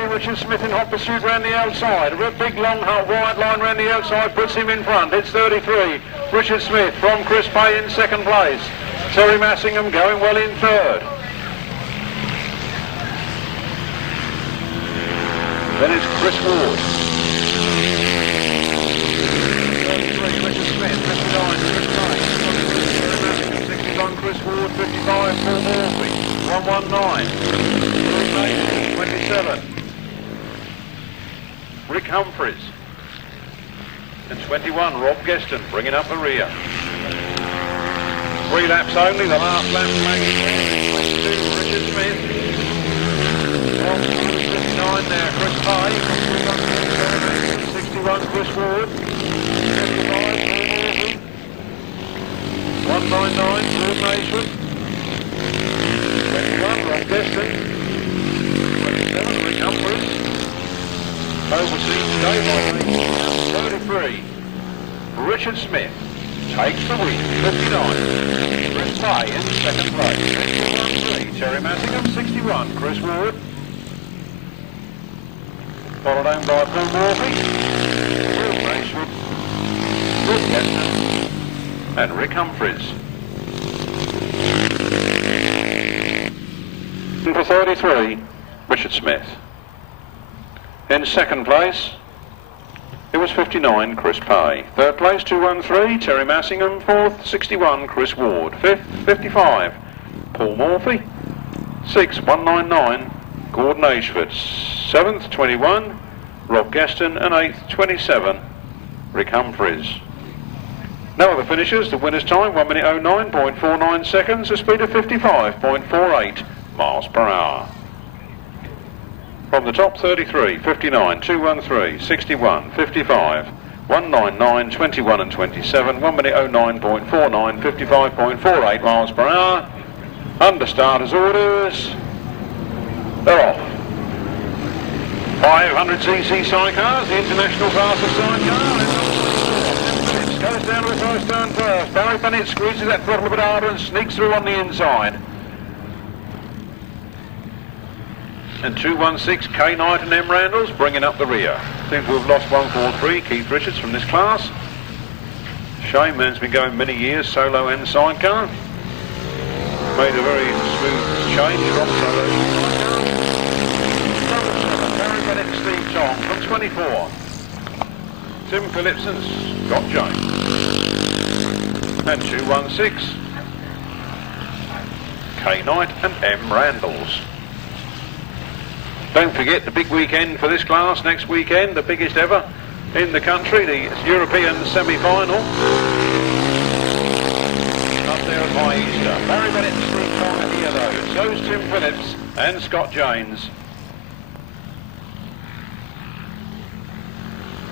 Richard Smith in hot pursuit round the outside. A big long wide line round the outside puts him in front. It's 33. Richard Smith from Chris Pay in second place. Teri Massingham going well in third. Then it's Chris Ward. 33, Richard Smith, 59, Chris Pay. 61, Chris Ward, 55, Paul Murphy. 119. 27. Rick Humphries. And 21, Rob Geston, bringing up the rear. 3 laps only, the last lap flagging. 22, Richard Smith. 59 there, Chris Pay. 61, Chris Ward. 55, Paul Murphy. 199, Paul Nation. 21, Rob Geston. 27, Rick Humphries. Overseas today by 33. Richard Smith takes the win, 59. Chris Pay in second place. 61, Teri Massingham, 61. Chris Ward. Followed on by Paul Murphy. Will Rashford. Rob Geston. And Rick Humphries. For 33, Richard Smith. In second place, it was 59, Chris Pay. Third place, 213, Teri Massingham. Fourth, 61, Chris Ward. Fifth, 55, Paul Murphy. Sixth, 199, Gordon Ashford. Seventh, 21, Rob Geston. And eighth, 27, Rick Humphries. No other finishers. The winner's time, 1 minute 09.49 seconds, a speed of 55.48 miles per hour. From the top, 33, 59, 213, 61, 55, 199, 21 and 27, 1 minute 09.49, 55.48 miles per hour. Under starters orders, they're off. 500cc sidecars, the international class of sidecar. Goes down to the first turn first. Barry Bennett squeezes that throttle a bit harder and sneaks through on the inside. And 216, K Knight and M Randalls bringing up the rear. Seems to have lost 143, Keith Richards from this class. Shame, man's been going many years, solo and sidecar. Made a very smooth change from solo to sidecar. Barry Bennett and Steve Tong from 24. Tim Phillips and Scott Jones. And 216, K Knight and M Randalls. Don't forget the big weekend for this class next weekend, the biggest ever in the country, the European semi-final. Up there at High Easter. Barry Bennett and Steve Tong are here though. So's Tim Phillips and Scott Jones.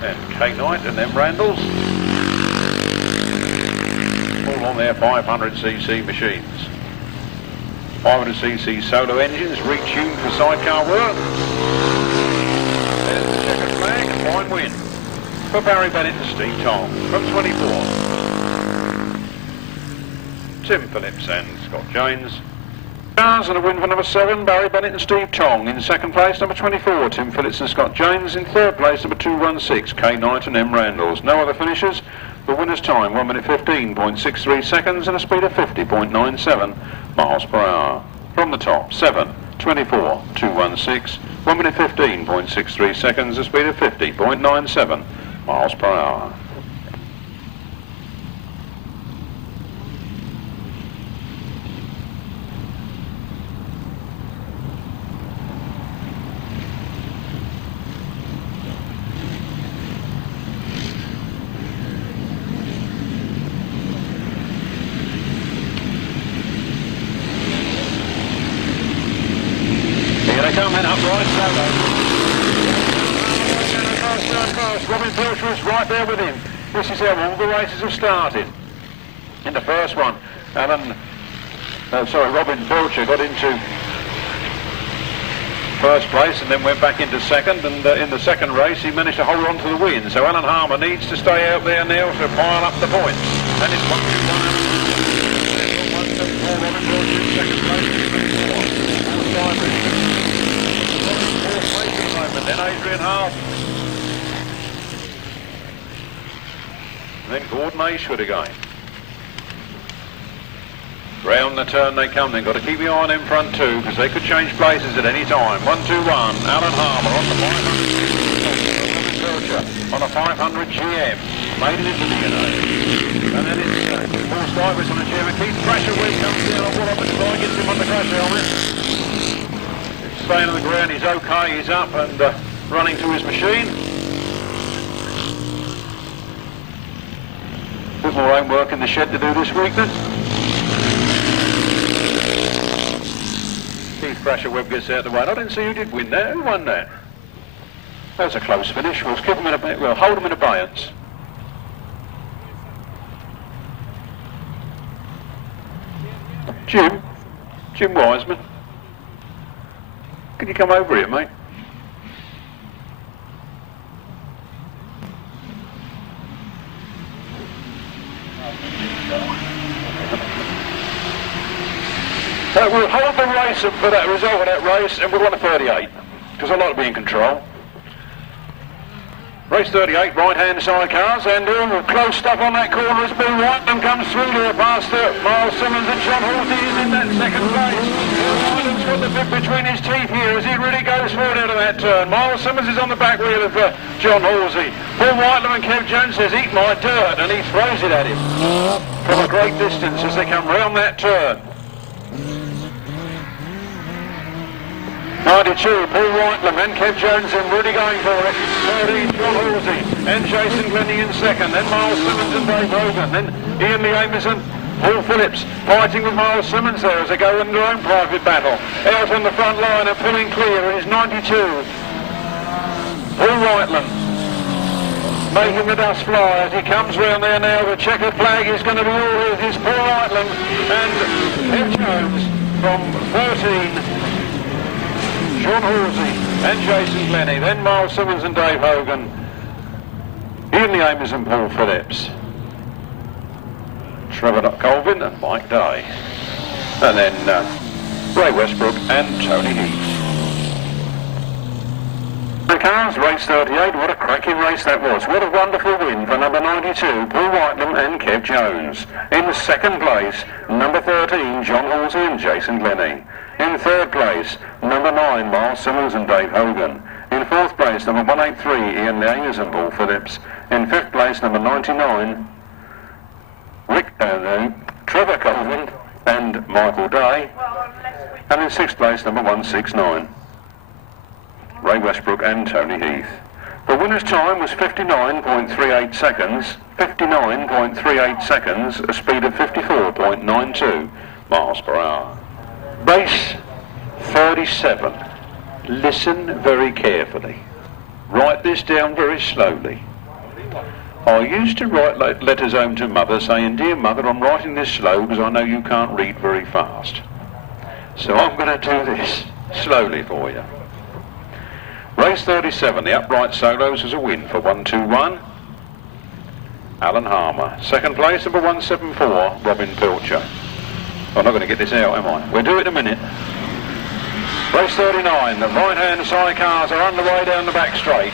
And K Knight and them Randalls. All on their 500cc machines. 500cc solo engines retuned for sidecar work. There's the checkered flag, a fine win for Barry Bennett and Steve Tong from 24. Tim Phillips and Scott Jones. Cars and a win for number 7, Barry Bennett and Steve Tong. In second place, number 24, Tim Phillips and Scott Jones. In third place, number 216, K Knight and M Randalls. No other finishers. The winner's time, 1 minute 15.63 seconds and a speed of 50.97 miles per hour. From the top, 7:24.216, 1 minute 15.63 seconds, a speed of 50.97 miles per hour. Coming up right solo. Robin Pilcher is right there with him. This is how all the races have started. In the first one, Robin Pilcher got into first place and then went back into second, and in the second race he managed to hold on to the win. So Alan Harmer needs to stay out there now to pile up the points. And it's 1-2-1. Robin Pilcher in second place. Then Adrian Hart. Then Gordon Ashford again. Round the turn they come then. Got to keep your eye on in front too, because they could change places at any time. 1-2-1. Alan Harmer on the 500. On a 500 GM. Made it into the United. And then it's Paul Stivers on a GM. Keith Thrasher when he comes down on what up and try gets him on the crash helmet. Staying on the ground, he's okay, he's up and running to his machine. Bit more homework in the shed to do this week then. Keith Thrasher Webb gets out the way. I didn't see who did win that. Who won that? That was a close finish. We'll keep him in hold him in abeyance. Jim Wiseman. Can you come over here, mate? We'll hold the race for that result of that race, and we'll run a 38, because I like to be in control. Race 38, right-hand side cars, and close stuff on that corner as Bill Whitelam comes through there past Myles Simmons, and John Halsey is in that second place. Whitelam's got the bit between his teeth here as he really goes forward out of that turn. Myles Simmons is on the back wheel of John Halsey. Paul Whitelam and Kev Jones says, "Eat my dirt," and he throws it at him from a great distance as they come round that turn. 92, Paul Whitelam and Kev Jones and really going for it. 13, John Halsey and Jason Glennie in second. Then Myles Simmons and Dave Hogan. Then Ian Lee Amison, Paul Phillips fighting with Myles Simmons there as they go in their own private battle. Out on the front line and pulling clear is 92. Paul Whitelam making the dust fly as he comes round there now. The checkered flag is going to be all his. It's Paul Whitelam and Kev Jones from 13. John Halsey and Jason Glennie, then Myles Simmons and Dave Hogan, Ian Lee Amison and Paul Phillips, Trevor Colvin and Mike Day, and then Ray Westbrook and Tony Heath. The cars, race 38, what a cracking race that was. What a wonderful win for number 92, Paul Whitelam and Kev Jones. In second place, number 13, John Halsey and Jason Glennie. In third place, number 9, Myles Simmons and Dave Hogan. In fourth place, number 183, Ian Lee Amison and Paul Phillips. In fifth place, number 99, Trevor Colvin and Michael Day. And in sixth place, number 169, Ray Westbrook and Tony Heath. The winner's time was 59.38 seconds, 59.38 seconds, a speed of 54.92 miles per hour. Race 37. Listen very carefully. Write this down very slowly. I used to write letters home to Mother saying, "Dear Mother, I'm writing this slow because I know you can't read very fast. So I'm going to do this slowly for you." Race 37, the upright solos was a win for 1-2-1. Alan Harmer. Second place, number 174, Robin Pilcher. I'm not going to get this out, am I? We'll do it in a minute. Race 39, the right-hand side cars are underway down the back straight.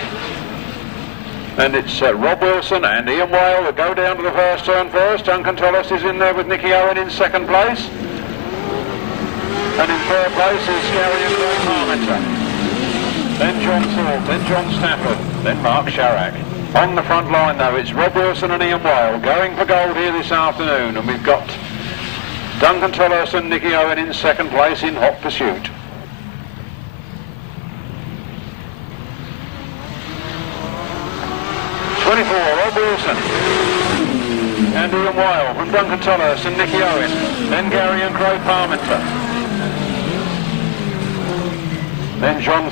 And it's Rob Wilson and Ian Whale that go down to the first turn first. Duncan Tolhurst is in there with Nicky Owen in second place. And in third place is Gary and Parmenter. Then John Thorpe, then John Stafford, then Mark Sharrack. On the front line though, it's Rob Wilson and Ian Whale going for gold here this afternoon, and we've got Duncan Tolhurst and Nicky Owen in second place in hot pursuit. Rob Wilson and Ian Whale from Duncan Tolhurst and Nicky Owen, then Gary and Craig Parmenter, then John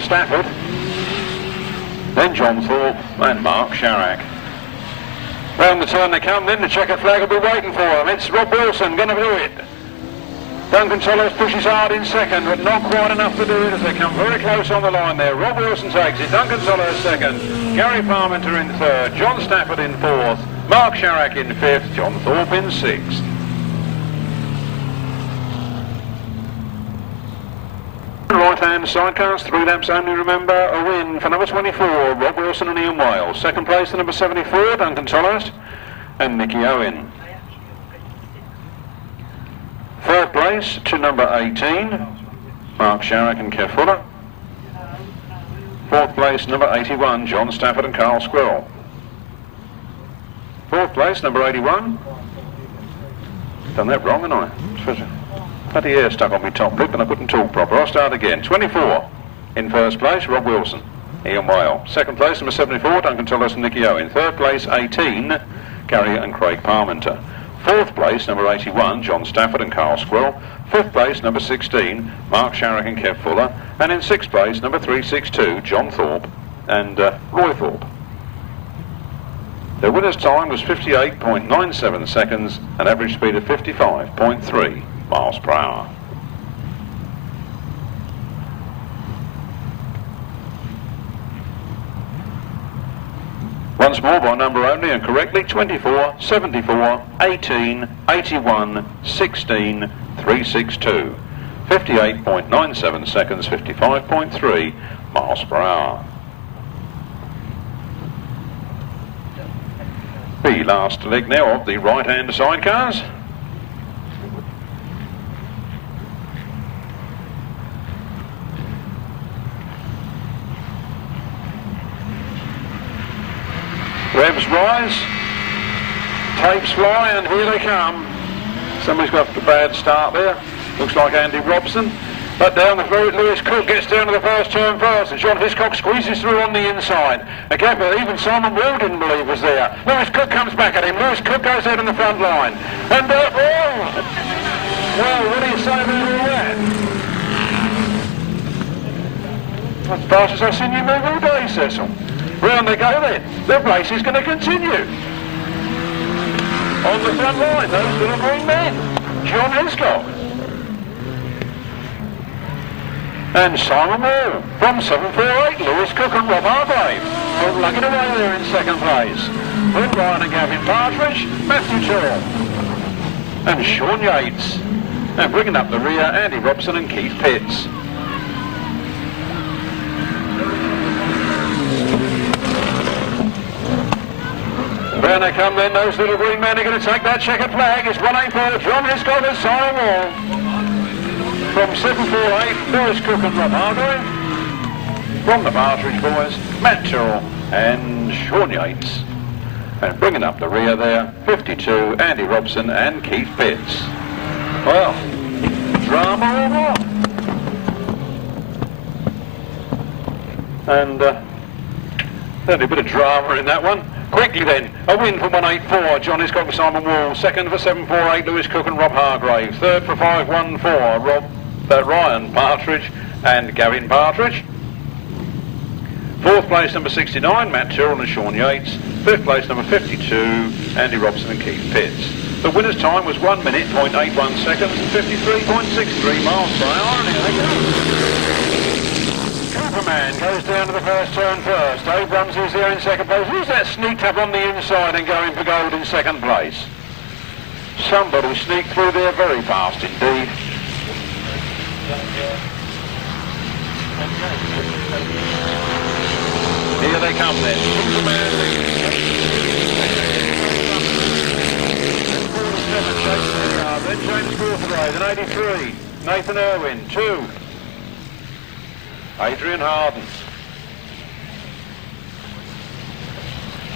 Stafford, then John Thorpe and Mark Sharrack. Round the turn they come, then the checker flag will be waiting for them. It's Rob Wilson going to do it. Duncan Tolhurst pushes hard in second, but not quite enough to do it as they come very close on the line there. Rob Wilson takes it, Duncan Tolhurst second, Gary Parmenter in third, John Stafford in fourth, Mark Sharrack in fifth, John Thorpe in sixth. Right-hand sidecars, 3 laps only, remember. A win for number 24, Rob Wilson and Ian Whale. Second place to number 74, Duncan Tolhurst and Nicky Owen. Third place to number 18, Mark Sharrack and Kev Fuller. Fourth place, number 81, John Stafford and Carl Squirrel. Fourth place, number 81. Done that wrong, haven't I? Bloody hair stuck on my top lip and I couldn't talk proper. I'll start again. 24 in first place, Rob Wilson, Ian Whale. Second place, number 74, Duncan Tolhurst and Nicky Owen. Third place, 18, Gary and Craig Parmenter. Fourth place, number 81, John Stafford and Carl Squirrel. Fifth place, number 16, Mark Sharrack and Kev Fuller. And in sixth place, number 362, John Thorpe and Roy Thorpe. Their winner's time was 58.97 seconds, an average speed of 55.3 miles per hour. Once more by number only and correctly, 24, 74, 18, 81, 16, 362. 58.97 seconds, 55.3 miles per hour. The last leg now of the right-hand sidecars. Revs rise, tapes fly, and here they come. Somebody's got a bad start there. Looks like Andy Robson. But down the road, Lewis Cook gets down to the first turn first, and John Hiscock squeezes through on the inside. A gap that even Simon Wall didn't believe was there. Lewis Cook comes back at him. Lewis Cook goes out in the front line. And well, what do you say about all that? As fast as I've seen you move all day, Cecil. Round they go then. The race is going to continue. On the front line, those little green men. John Hiscock. And Simon Moore from 748, Lewis Cook and Rob Hargrave. Both lugging away there in second place. Then Ryan and Gavin Partridge, Matthew Turrell. And Sean Yates. And bringing up the rear, Andy Robson and Keith Pitts. Round they come then, those little green men are going to take that checkered flag. It's 184, John Hiscock and Simon Wall. From 748, Lewis Cook and Rob Hargrave. From the Partridge boys, Matt Turrell and Sean Yates. And bringing up the rear there, 52, Andy Robson and Keith Pitts. Well, drama or what? And there'll be a bit of drama in that one. Quickly then, a win for 184, John Hiscock and Simon Wall. Second for 748, Lewis Cook and Rob Hargrave. Third for 514, Ryan Partridge and Gavin Partridge. Fourth place, number 69, Matt Turrell and Sean Yates. Fifth place, number 52, Andy Robson and Keith Pitts. The winner's time was 1 minute, 0.81 seconds, and 53.63 miles per hour. And here they go. Man goes down to the first turn first. Dave Rumsey is there in second place. Who's that sneaked up on the inside and going for gold in second place? Somebody sneaked through there very fast indeed. Here they come then. Superman leads. Then James Forthaway, then 83. Nathan Irwin, 2. Adrian Harden.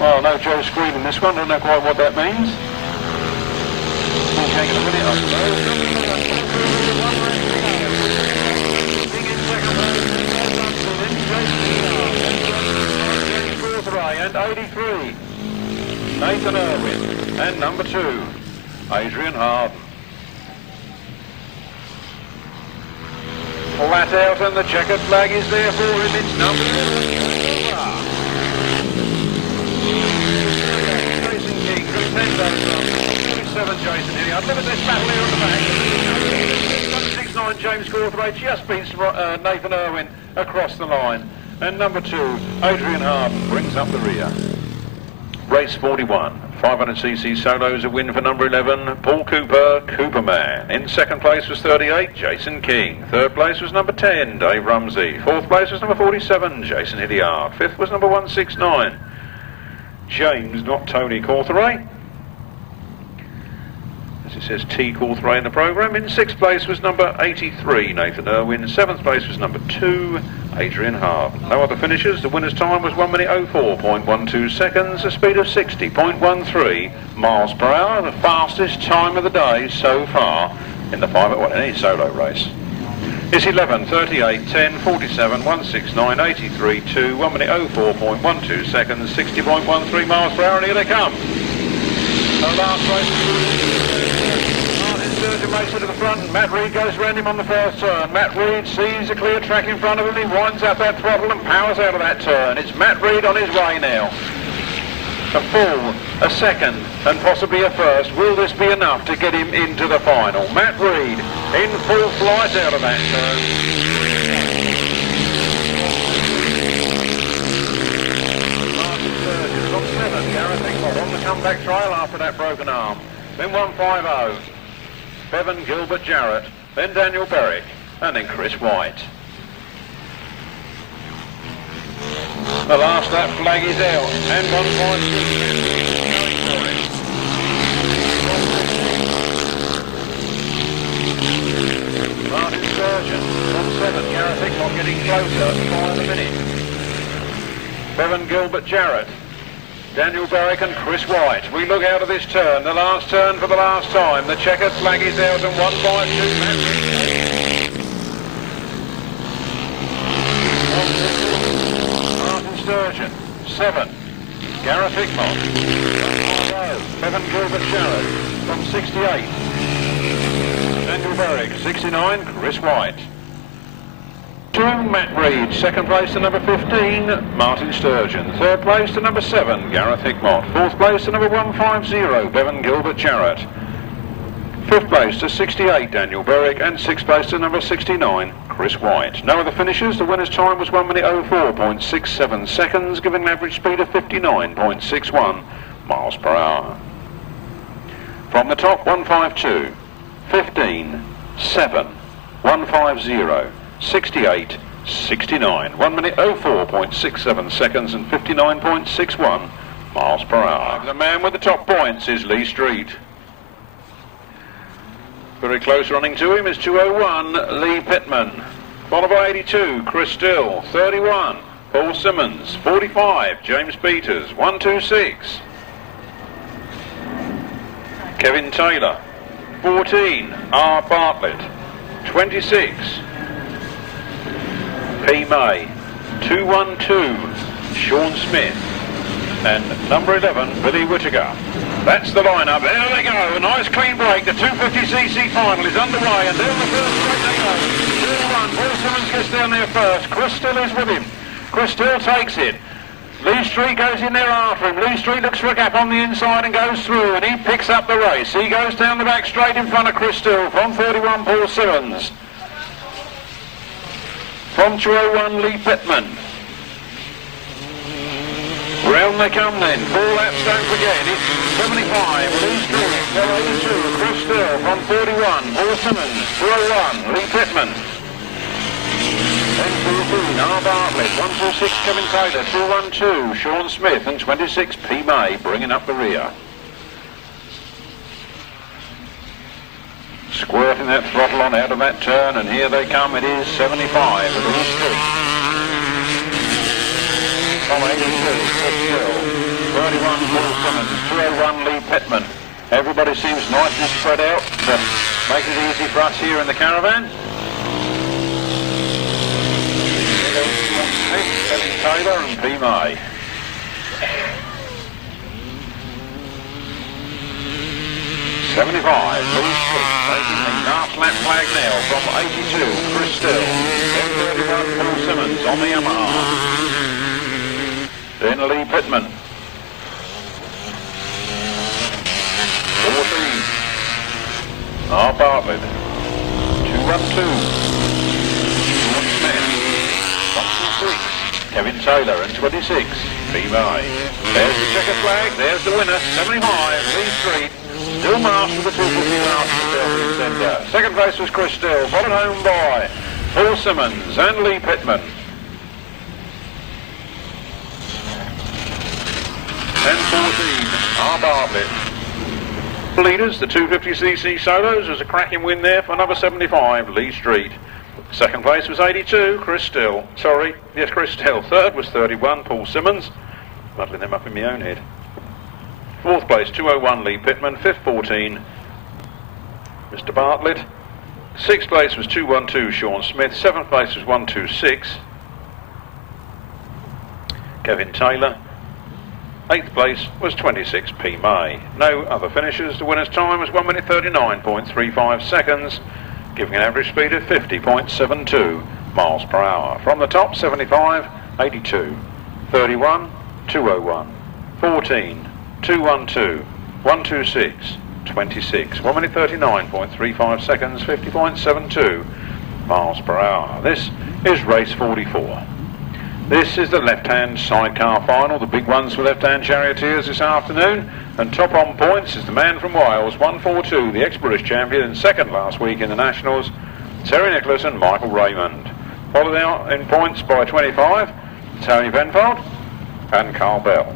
Well, no Joe Scream in this one, don't know quite what that means. He's going to win it, I suppose. And 83. Nathan Irwin. And number 2, Adrian Harden. Flat out, and the checkered flag is there for him. It's number 7. Jason King from Penfold. 47, Jason Hilliard. Look at this battle here on the back. 169 James Gawthwaite just beats Nathan Irwin across the line. And number 2, Adrian Harden, brings up the rear. Race 41. 500cc solos, a win for number 11, Paul Cooper, Cooperman. In second place was 38, Jason King. Third place was number 10, Dave Rumsey. Fourth place was number 47, Jason Hilliard. Fifth was number 169, James, not Tony Cawthray. As it says T Cawthray in the programme. In sixth place was number 83, Nathan Irwin. Seventh place was number 2, Adrian Harden. No other finishers. The winner's time was 1 minute 04.12 seconds, a speed of 60.13 miles per hour, the fastest time of the day so far in the 5 at any solo race. It's 11, 38, 10, 47, 169, 83, 2, 1 minute 04.12 seconds, 60.13 miles per hour, and here they come. The last race. Martyn Sturgeon makes it to the front, and Matt Reed goes round him on the first turn. Matt Reed sees a clear track in front of him, he winds up that throttle and powers out of that turn. It's Matt Reed on his way now. A full, a second, and possibly a first. Will this be enough to get him into the final? Matt Reed in full flight out of that turn. Martyn Sturgeon on 7, Gareth Hickmott on the comeback trial after that broken arm. Then 150. Bevan Gilbert Jarrett, then Daniel Berwick, and then Chris White. The last lap flag is out, and 1.6. Martyn Sturgeon on 7, Gareth Hickmott getting closer, 5 a minute. Bevan Gilbert Jarrett, Daniel Berwick and Chris White. We look out of this turn, the last turn for the last time. The checkered flag is out, and 1.2. Martyn Sturgeon, 7. Gareth Hickmott. Bevan Gilbert Jarrett from 68. Daniel Berwick, 69. Chris White. 2, Matt Reed. Second place to number 15, Martyn Sturgeon. Third place to number 7, Gareth Hickmott. Fourth place to number 150, Bevan Gilbert Jarrett. Fifth place to 68, Daniel Berwick. And sixth place to number 69, Chris White. No other finishers. The winner's time was 1 minute 04.67 seconds, giving an average speed of 59.61 miles per hour. From the top, 152, 15, 7, 150, 68, 69, 1 minute 04.67 seconds and 59.61 miles per hour. The man with the top points is Lee Street. Very close running to him is 201, Lee Pitman. Followed by 82, Chris Still. 31, Paul Simmons. 45, James Peters. 126, Kevin Taylor. 14, R. Bartlett. 26, P. May. 212, Sean Smith. And number 11, Billy Whittaker. That's the lineup. There they go. A nice clean break. The 250cc final is underway, and down the first straight they go. 31, Paul Simmons gets down there first. Chris Still is with him. Chris Still takes it. Lee Street goes in there after him. Lee Street looks for a gap on the inside and goes through, and he picks up the race. He goes down the back straight in front of Chris Still from 31, Paul Simmons. From 201, Lee Pitman. Round they come then. 4 laps, don't forget. It's 75, Lee Street. 82, Chris Still from 41, Paul Simmons. 201, Lee Pitman. Then 14, R. Bartlett. 126, Kevin Taylor. 212, Sean Smith. And 26, P. May, bringing up the rear. squirting that throttle on out of that turn, and here they come. It is 75 at the street. From 82, Hill, 31 Paul Simmons, 201 Lee Pitman. Everybody seems nicely spread out to make it easy for us here in the caravan. Taylor and P. May. $75, Lee Street, taking the last lap flag now from 82, Chris Still, then 31, Paul Simmons on the Yamaha, then Lee Pitman, 14, Bartlett, 212, George Smith, Robson 6, Kevin Taylor and 26, P. May. There's the checker flag, there's the winner, 75, Lee Street. Still master the 250 last centre. Second place was Chris Still, followed home by Paul Simmons and Lee Pitman. And 14, Bartlett. Leaders, the 250cc solos, was a cracking win there for number 75, Lee Street. Second place was 82, Chris Still. Chris Still. Third was 31, Paul Simmons. Muddling them up in my own head. Fourth place, 201 Lee Pitman. Fifth, 14, Mr. Bartlett. Sixth place was 212 Sean Smith. Seventh place was 126 Kevin Taylor. Eighth place was 26 P. May. No other finishers. The winner's time was 1 minute 39.35 seconds, giving an average speed of 50.72 miles per hour. From the top, 75, 82, 31, 201, 14, 212, 126, 26. 1 minute 39.35 seconds, 50.72 miles per hour. This is race 44. This is the left-hand sidecar final, the big ones for left-hand charioteers this afternoon. And top on points is the man from Wales, 142, the ex-British champion and second last week in the Nationals, Terry Nicholas and Michael Raymond. Followed out in points by 25, Tony Penfold and Carl Bell.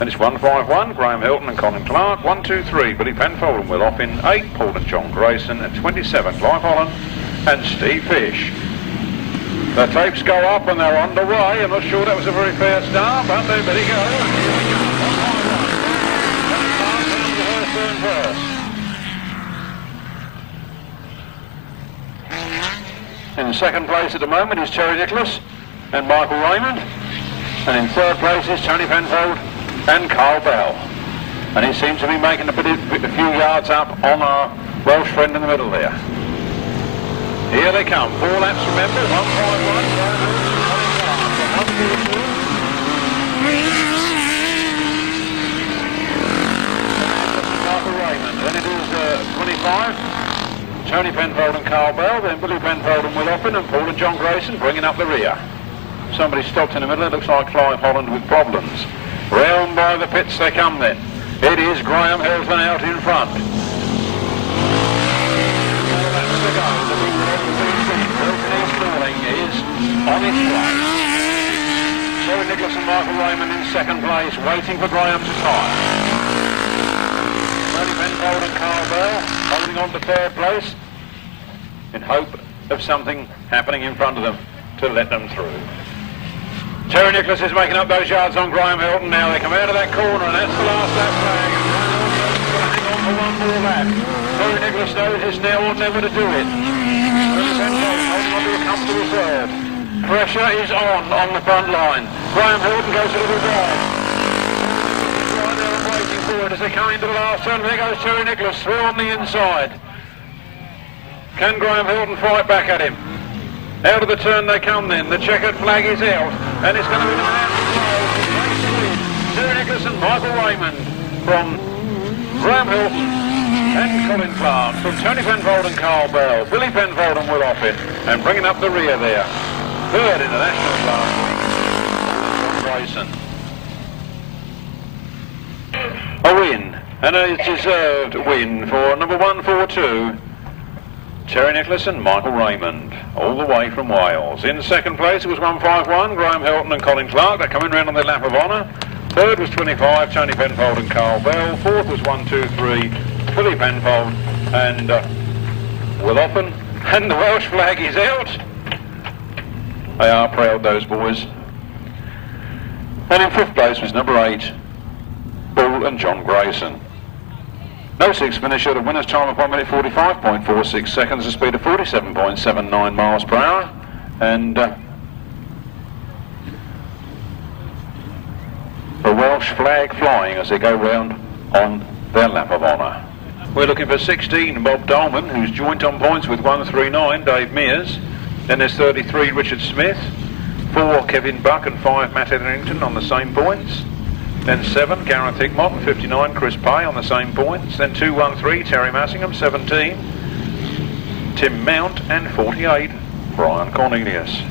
Then it's 151, Graham Hilton and Colin Clark. 123, Billy Penfold and Will Off in 8, Paul and John Grayson. At 27, Clive Holland and Steve Fish. The tapes go up and they're underway. I'm not sure that was a very fair start, but there they go. In second place at the moment is Terry Nicholas and Michael Raymond. And in third place is Tony Penfold and Carl Bell. And he seems to be making a few yards up on our Welsh friend in the middle there. Here they come, 4 laps remember, 151, Michael Raymond. Then it is 25, Tony Penfold and Carl Bell, then Billy Penfold and Will Oppen and Paul and John Grayson bringing up the rear. Somebody stopped in the middle, it looks like Clive Holland with problems. Round by the pits they come then. It is Graham Hilton out in front. Is on its way. Terry Nicholas and Michael Raymond in second place, waiting for Graham to tire. Tony Penfold and Carl Bell holding on to third place in hope of something happening in front of them to let them through. Terry Nicholas is making up those yards on Graham Hilton now. They come out of that corner and that's the last lap flag. Hang on for one more lap. Terry Nicholas knows it's now or never to do it. Holding on to a comfortable third. Pressure is on the front line. Graham Hilton goes a little wide. Right there and waiting for it as they come into the last turn. There goes Terry Nicholas through on the inside. Can Graham Hilton fight back at him? Out of the turn they come then. The checkered flag is out. And it's going to be the man from Terry Nicholas and Michael Raymond from Graham Hilton and Colin Clark, from Tony Penfold and Carl Bell, Billy Penfold and Will Offen, and bringing up the rear there. Third in the Nationals last week, John Grayson. A win, and a deserved win for number 142, Terry Nicholas and Michael Raymond, all the way from Wales. In second place it was 151, Graham Hilton and Colin Clark. They're coming round on their lap of honour. Third was 25, Tony Penfold and Carl Bell. Fourth was 123, Billy Penfold and will often, and the Welsh flag is out. They are proud, those boys. And in 5th place was number 8, Bull and John Grayson. No 6 finisher, the winner's time of 1 minute 45.46 seconds, a speed of 47.79 miles per hour. And the Welsh flag flying as they go round on their lap of honour. We're looking for 16, Bob Dolman, who's joint on points with 139, Dave Mears. Then there's 33, Richard Smith. 4, Kevin Buck, and 5, Matt Etherington on the same points. Then 7, Gareth Hickmott, and 59, Chris Pay on the same points. Then 213, Teri Massingham, 17, Tim Mount, and 48, Brian Cornelius.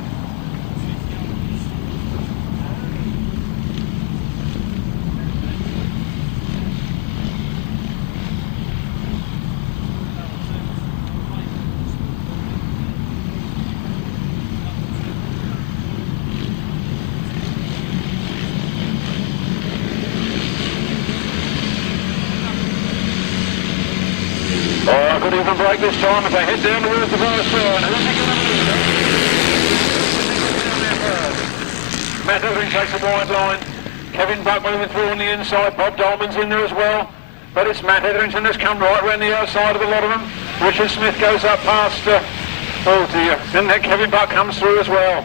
Could even break this time as they head down towards the first turn. Who's he going to do? Matt Etherington takes the wide line. Kevin Buck moving through on the inside. Bob Dolman's in there as well. But it's Matt Etherington that's come right around the outside of a lot of them. Richard Smith goes up past, oh dear. And then Kevin Buck comes through as well.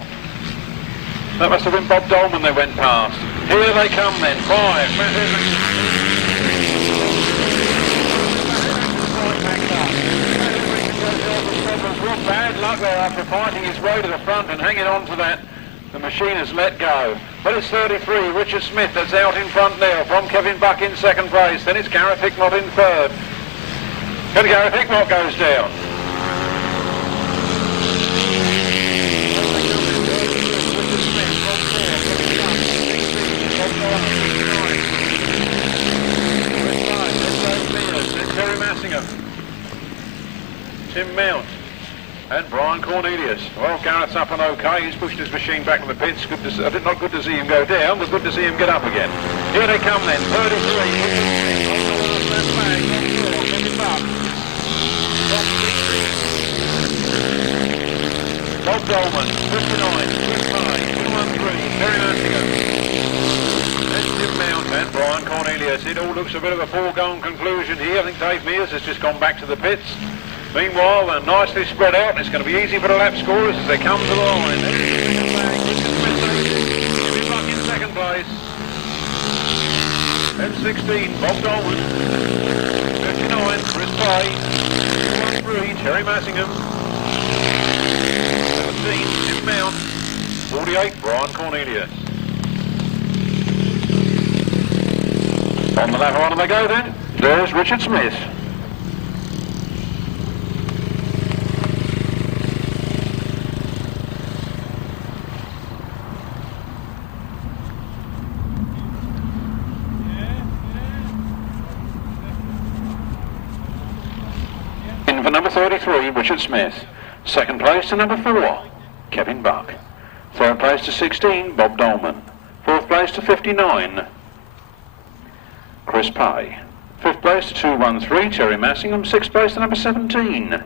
That must have been Bob Dolman they went past. Here they come then. 5, Matt Etherington. Bad luck there after fighting his way to the front and hanging on to that. The machine has let go. But it's 33, Richard Smith, that's out in front now from Kevin Buck in 2nd place. Then it's Gareth Hickmott in 3rd. And Gareth Hickmott goes down. Teri Massingham, Tim Mount, and Brian Cornelius. Well, Gareth's up and okay. He's pushed his machine back in the pits. Good to see, not good to see him go down, but good to see him get up again. Here they come then. 33. Bob Dolman, 59, 213, Teri Massingham, and Tim Mount, and Brian Cornelius. It all looks a bit of a foregone conclusion here. I think Dave Mears has just gone back to the pits. Meanwhile, they're nicely spread out, and it's going to be easy for the lap scorers as they come to the line. Kevin Buck in 2nd place. Then 16, Bob Dolman. 59, Chris Pay. 13, Teri Massingham. 17, Tim Mount. 48, Brian Cornelius. On the lap of honour they go then. There's Richard Smith. For number 33, Richard Smith. 2nd place to number 4, Kevin Buck. 3rd place to 16, Bob Dolman. 4th place to 59, Chris Pay. 5th place to 213, Teri Massingham. 6th place to number 17,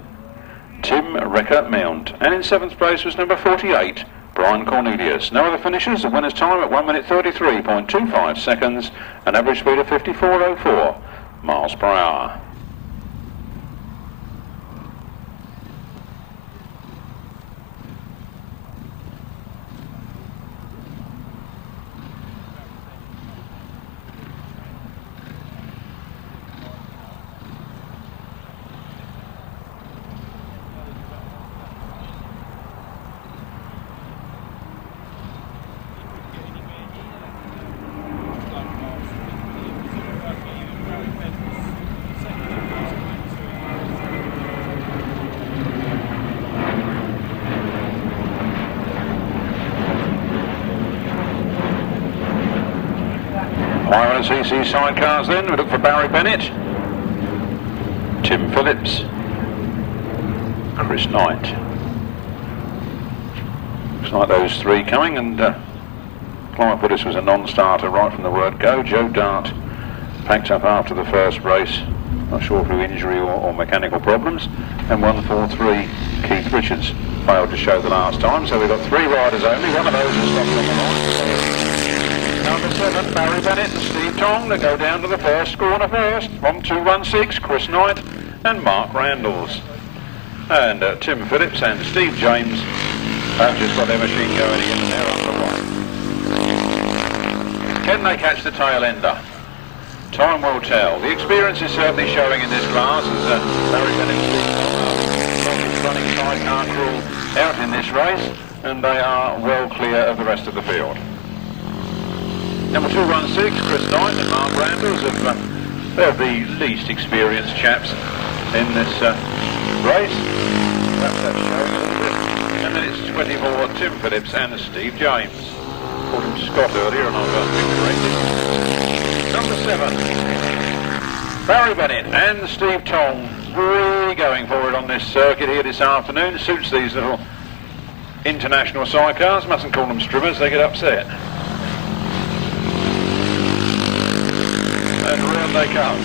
Tim Mount. And in 7th place was number 48, Brian Cornelius. No other finishers. The winner's time at 1 minute 33.25 seconds, an average speed of 54.04 miles per hour. IRCC sidecars then. We look for Barry Bennett, Tim Phillips, Chris Knight. Looks like those 3 coming, and Clive put this was a non-starter right from the word go. Joe Dart packed up after the first race not sure through injury or mechanical problems. And 143, Keith Richards, failed to show the last time, so we've got 3 riders only. One of those has stopped on the line. Number 7, Barry Bennett and Steve Tong, to go down to the first corner first, from 216, Chris Knight and Mark Randalls. And Tim Phillips and Steve James have just got their machine going again, and they're underway. Can they catch the tail ender? Time will tell. The experience is certainly showing in this class as Barry Bennett running sidecar crew out in this race, and they are well clear of the rest of the field. Number 216, Chris Knight and Mark Randalls, they're the least experienced chaps in this race. Perhaps that's showing a little bit. And then it's 24, Tim Phillips and Steve James. Called him Scott earlier, and I've been corrected. Number 7, Barry Bennett and Steve Tong, really going for it on this circuit here this afternoon. Suits these little international sidecars. Mustn't call them strimmers, they get upset. And round they come.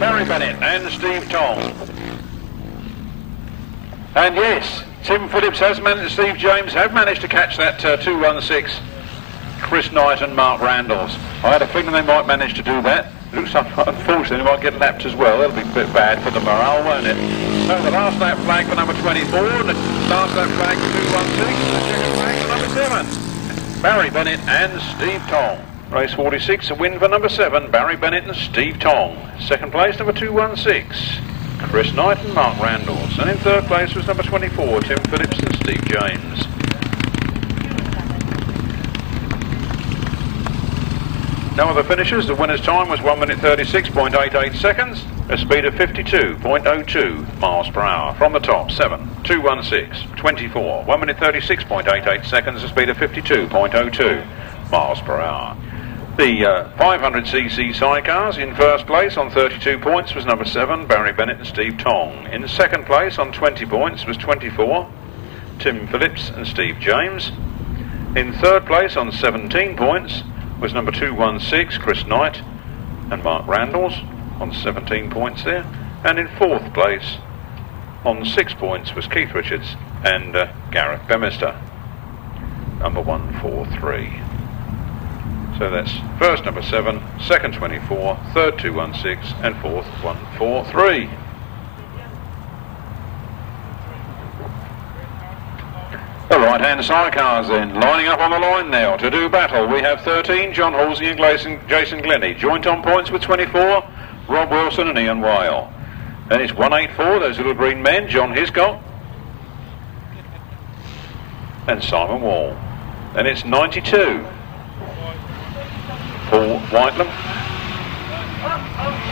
Barry Bennett and Steve Tong. And yes, Tim Phillips has managed, Steve James have managed to catch that 216, Chris Knight and Mark Randalls. I had a feeling they might manage to do that. Looks like, unfortunately, they might get lapped as well. That'll be a bit bad for the morale, won't it? So the last lap flag for number 24, and the last lap flag for 216, and the second flag for number 7. Barry Bennett and Steve Tong. Race 46, a win for number 7, Barry Bennett and Steve Tong. Second place, number 216. Chris Knight and Mark Randalls, and in third place was number 24, Tim Phillips and Steve James. No other finishers. The winner's time was 1 minute 36.88 seconds, a speed of 52.02 miles per hour. From the top, 7, 216, 24, 1 minute 36.88 seconds, a speed of 52.02 miles per hour. The 500cc sidecars in first place on 32 points was number 7, Barry Bennett and Steve Tong. In second place on 20 points was 24, Tim Phillips and Steve James. In third place on 17 points was number 216, Chris Knight and Mark Randalls on 17 points there. And in fourth place on 6 points was Keith Richards and Gareth Bemister, number 143. So that's first number 7, second 24, third 216, and fourth 143. The right-hand sidecars then, lining up on the line now to do battle. We have 13, John Halsey and Jason Glennie. Joint on points with 24, Rob Wilson and Ian Whale. Then it's 184, those little green men, John Hiscock and Simon Wall. Then it's 92. Paul Whitelam.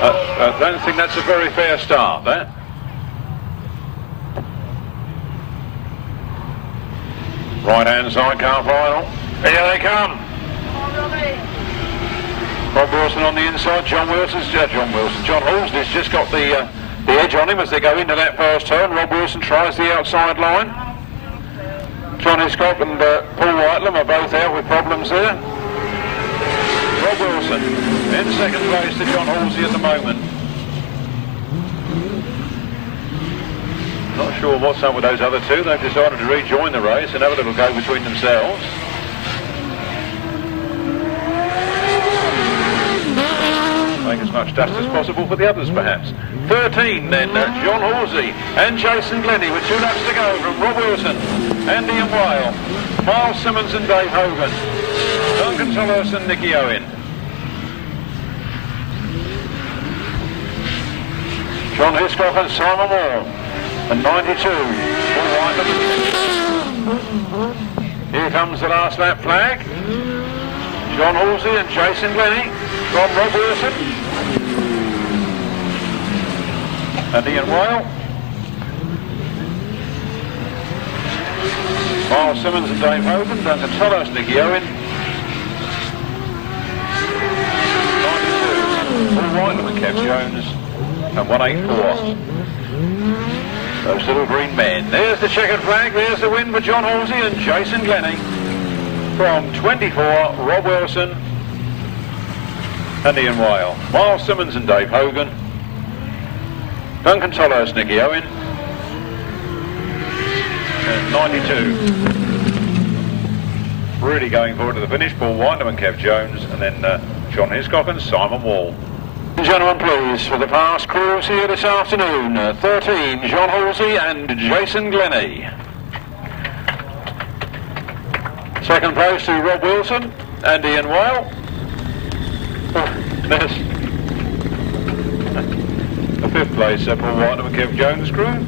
I don't think that's a very fair start, that. Right-hand sidecar final. Here they come. Rob Wilson on the inside. John Halsey's just got the edge on him as they go into that first turn. Rob Wilson tries the outside line. John Hiscock and Paul Whitelam are both out with problems there. Rob Wilson in second place to John Halsey at the moment. Not sure what's up with those other two. They've decided to rejoin the race and have a little go between themselves. Make as much dust as possible for the others, perhaps. 13 then, John Halsey and Jason Glennie with 2 laps to go from Rob Wilson and Ian Whale, Myles Simmons and Dave Hogan, Duncan Tolhurst and Nicky Owen. John Hiscock and Simon Moore, and 92. Here comes the last lap flag. John Halsey and Jason Glennie from Rob Wilson and Ian Whale. Myles Simmons and Dave Hogan, Duncan Tolhurst, Nicky Owen. 92. Paul Whitelam and Kev Jones. And 184. Those little green men. There's the checkered flag. There's the win for John Halsey and Jason Glennie. from 24, Rob Wilson and Ian Whale. Myles Simmons and Dave Hogan. Duncan Tolhurst, Nicky Owen. And 92. Really going forward to the finish, Paul Whitelam and Kev Jones, and then John Hiscock and Simon Wall. Gentlemen, please, for the fast crews here this afternoon, 13, John Halsey and Jason Glennie. Second place to Rob Wilson and Ian Whale. There's the fifth place, Paul Whitelam and Kev Jones crew.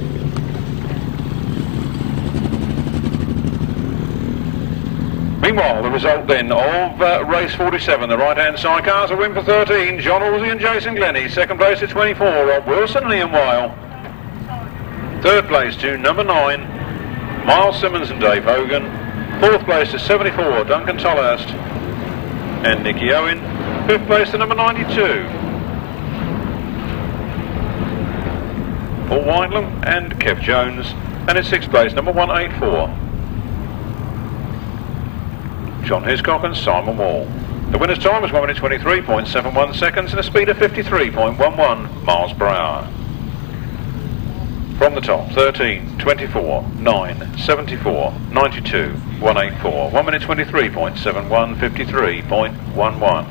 Meanwhile, the result then of race 47, the right-hand sidecars, a win for 13, John Halsey and Jason Glennie. Second place to 24, Rob Wilson and Ian Whale. Third place to number 9, Myles Simmons and Dave Hogan. Fourth place to 74, Duncan Tolhurst and Nicky Owen. Fifth place to number 92, Paul Whitelam and Kev Jones. And in sixth place, number 184. John Hiscock and Simon Wall. The winner's time was 1 minute 23.71 seconds and a speed of 53.11 miles per hour. From the top, 13, 24, 9, 74, 92, 184. 1 minute 23.71, 53.11.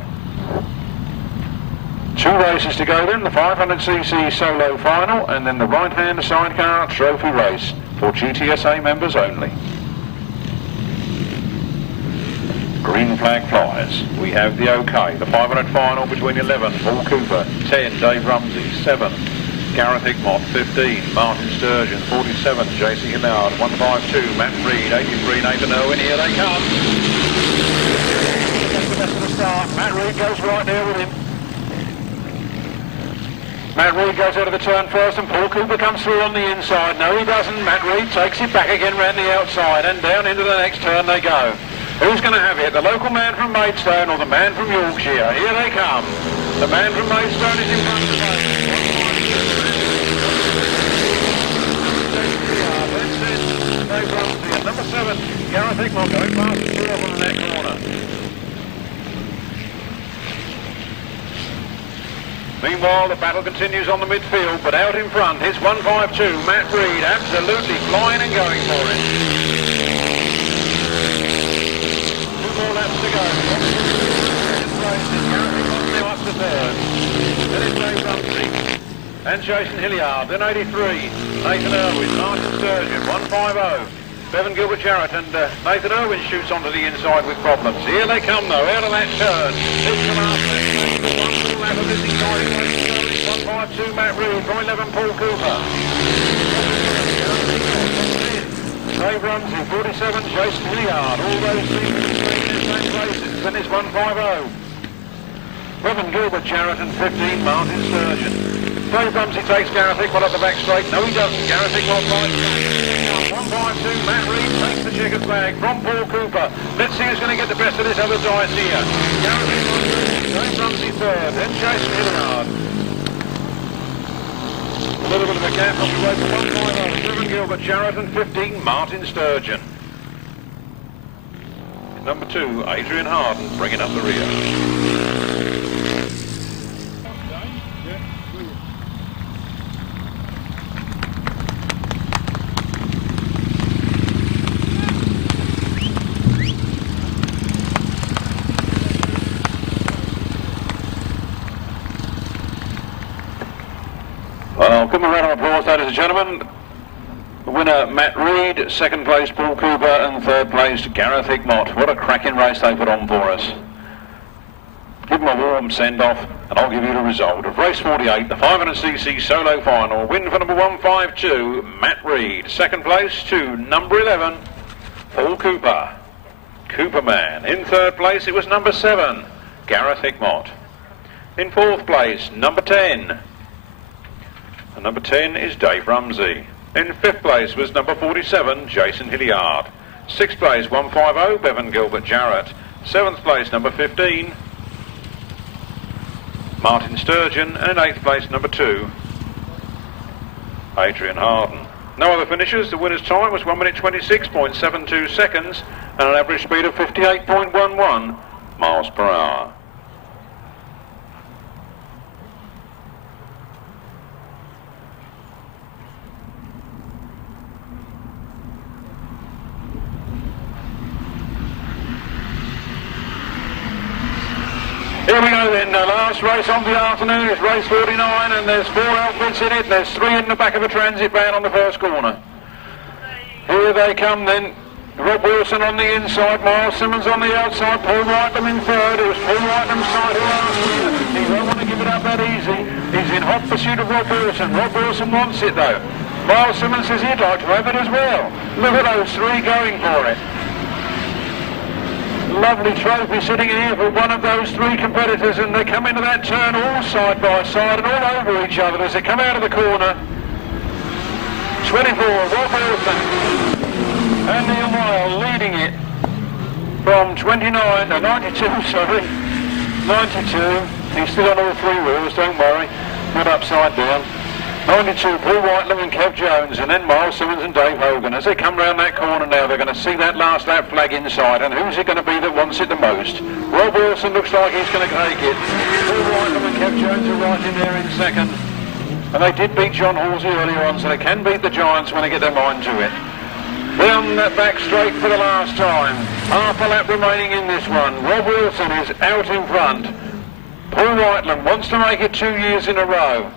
Two races to go then, the 500cc solo final and then the right-hand sidecar trophy race for GTSA members only. Green flag flies. We have the OK. The 500 final between 11, Paul Cooper, 10, Dave Rumsey, 7, Gareth Hickmott, 15, Martyn Sturgeon, 47, JC Hilliard, 152, Matt Reed, 83, Nathan Irwin. Here they come. That's the best of the start. Matt Reed goes right there with him. Matt Reed goes out of the turn first and Paul Cooper comes through on the inside. No, he doesn't. Matt Reed takes it back again round the outside and down into the next turn they go. Who's going to have it? The local man from Maidstone or the man from Yorkshire? Here they come. The man from Maidstone is in front of the boat. Dave Rumsey and number 7, Gareth Hickmott going past the 2 off on the next corner. Meanwhile, the battle continues on the midfield, but out in front, here's 152, Matt Reed, absolutely flying and going for it. Laps to go. Now up to third. Then it's Dave Rumsey and Jason Hilliard. Then 83, Nathan Irwin, Martyn Sturgeon, 150. Bevan Gilbert-Jarrett and Nathan Irwin shoots onto the inside with problems. Here they come though, out of that turn. It's the last one lap of this exciting race. 152, Matt Reed, from 11, Paul Cooper. Dave Rumsey, 47, Jason Hilliard, all those things in the same places. Then it's 150. Bevan Gilbert-Jarrett and 15, Martyn Sturgeon. Dave Rumsey takes Gareth Hickmott up the back straight. No, he doesn't. Gareth Hickmott fights. 152, Matt Reed takes the checkered flag from Paul Cooper. Let's see who's going to get the best of this other dice here. Gareth Hickmott, Dave Rumsey third, then Jason Hilliard. A little bit of a gap on the way for 150, Bevan Gilbert-Jarrett and 15, Martyn Sturgeon. Number 2, Adrian Harden, bringing up the rear. Well, give them a round of applause, ladies and gentlemen. The winner, Matt Reed, second place, Paul Cooper, and third place, Gareth Hickmott. What a cracking race they put on for us. Give them a warm send-off, and I'll give you the result of race 48, the 500cc solo final. Win for number 152, Matt Reed. Second place to number 11, Paul Cooper. Cooperman. In third place, it was number 7, Gareth Hickmott. In fourth place, number 10. And number 10 is Dave Rumsey. In fifth place was number 47, Jason Hilliard. Sixth place, 150, Bevan Gilbert-Jarrett. Seventh place, number 15, Martyn Sturgeon. And in eighth place, number 2, Adrian Harden. No other finishers. The winner's time was 1 minute 26.72 seconds and an average speed of 58.11 miles per hour. Here we go then, the last race of the afternoon is race 49, and there's 4 outfits in it. There's 3 in the back of a transit van on the first corner. Here they come then. Rob Wilson on the inside, Myles Simmons on the outside, Paul Whitelam in third. It was Paul Whitelam's side who asked. He won't want to give it up that easy. He's in hot pursuit of Rob Wilson. Rob Wilson wants it though. Myles Simmons says he'd like to have it as well. Look at those 3 going for it. Lovely trophy sitting here for one of those 3 competitors, and they come into that turn all side by side and all over each other as they come out of the corner. 24, Rob Wilson and Neil Weil leading it from 29 to 92, sorry, 92. He's still on all 3 wheels, don't worry, not upside down. 92, Paul Whitelam and Kev Jones, and then Myles Simmons and Dave Hogan. As they come round that corner now, they're going to see that last lap flag inside, and who's it going to be that wants it the most? Rob Wilson looks like he's going to take it. Paul Whitelam and Kev Jones are right in there in second. And they did beat John Halsey earlier on, so they can beat the Giants when they get their mind to it. Down that back straight for the last time. Half a lap remaining in this one. Rob Wilson is out in front. Paul Whitelam wants to make it 2 years in a row.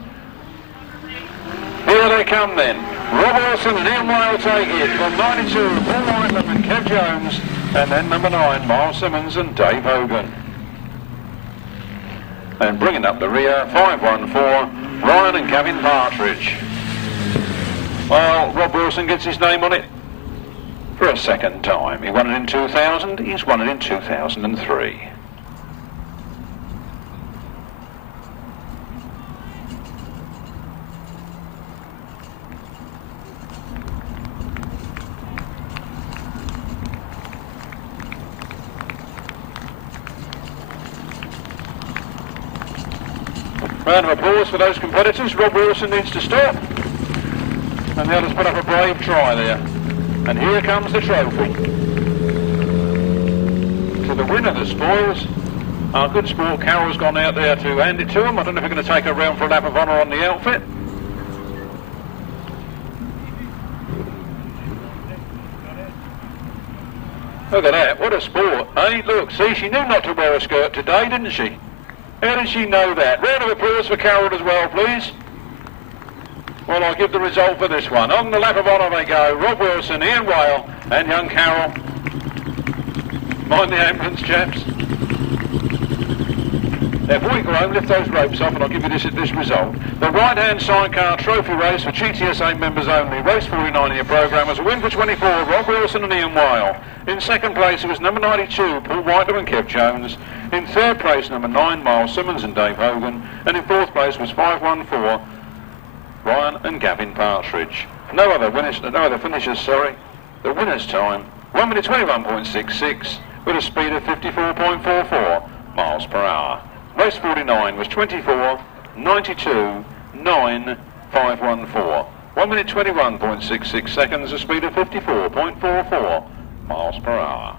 Here they come then. Rob Wilson and Ian Weil take it from 92, Paul Whitelam and Kev Jones, and then number 9, Myles Simmons and Dave Hogan. And bringing up the rear, 514, Ryan and Gavin Partridge. Well, Rob Wilson gets his name on it for a second time. He won it in 2000, he's won it in 2003. Round of applause for those competitors. Rob Wilson needs to stop, and the others put up a brave try there. And here comes the trophy. To the winner, the spoils. Our good sport Carol's gone out there to hand it to him. I don't know if we're going to take her round for a lap of honour on the outfit. Look at that, what a sport. Hey, look, see, she knew not to wear a skirt today, didn't she? How did she know that? Round of applause for Carol as well, please. Well, I'll give the result for this one. On the lap of honour they go. Rob Wilson, Ian Weil and young Carol. Mind the ambulance, chaps. Now, before you go home, lift those ropes off and I'll give you this result. The right-hand sidecar trophy race for GTSA members only. Race 49 in your programme was a win for 24, Rob Wilson and Ian Weil. In second place, it was number 92, Paul Whitelam and Kev Jones. In third place, number 9, Myles Simmons and Dave Hogan. And in fourth place was 514, Ryan and Gavin Partridge. No other finishers, sorry. The winner's time, 1 minute 21.66 with a speed of 54.44 miles per hour. Race 49 was 24, 92, 9, 514. 1 minute 21.66 seconds, a speed of 54.44 miles per hour.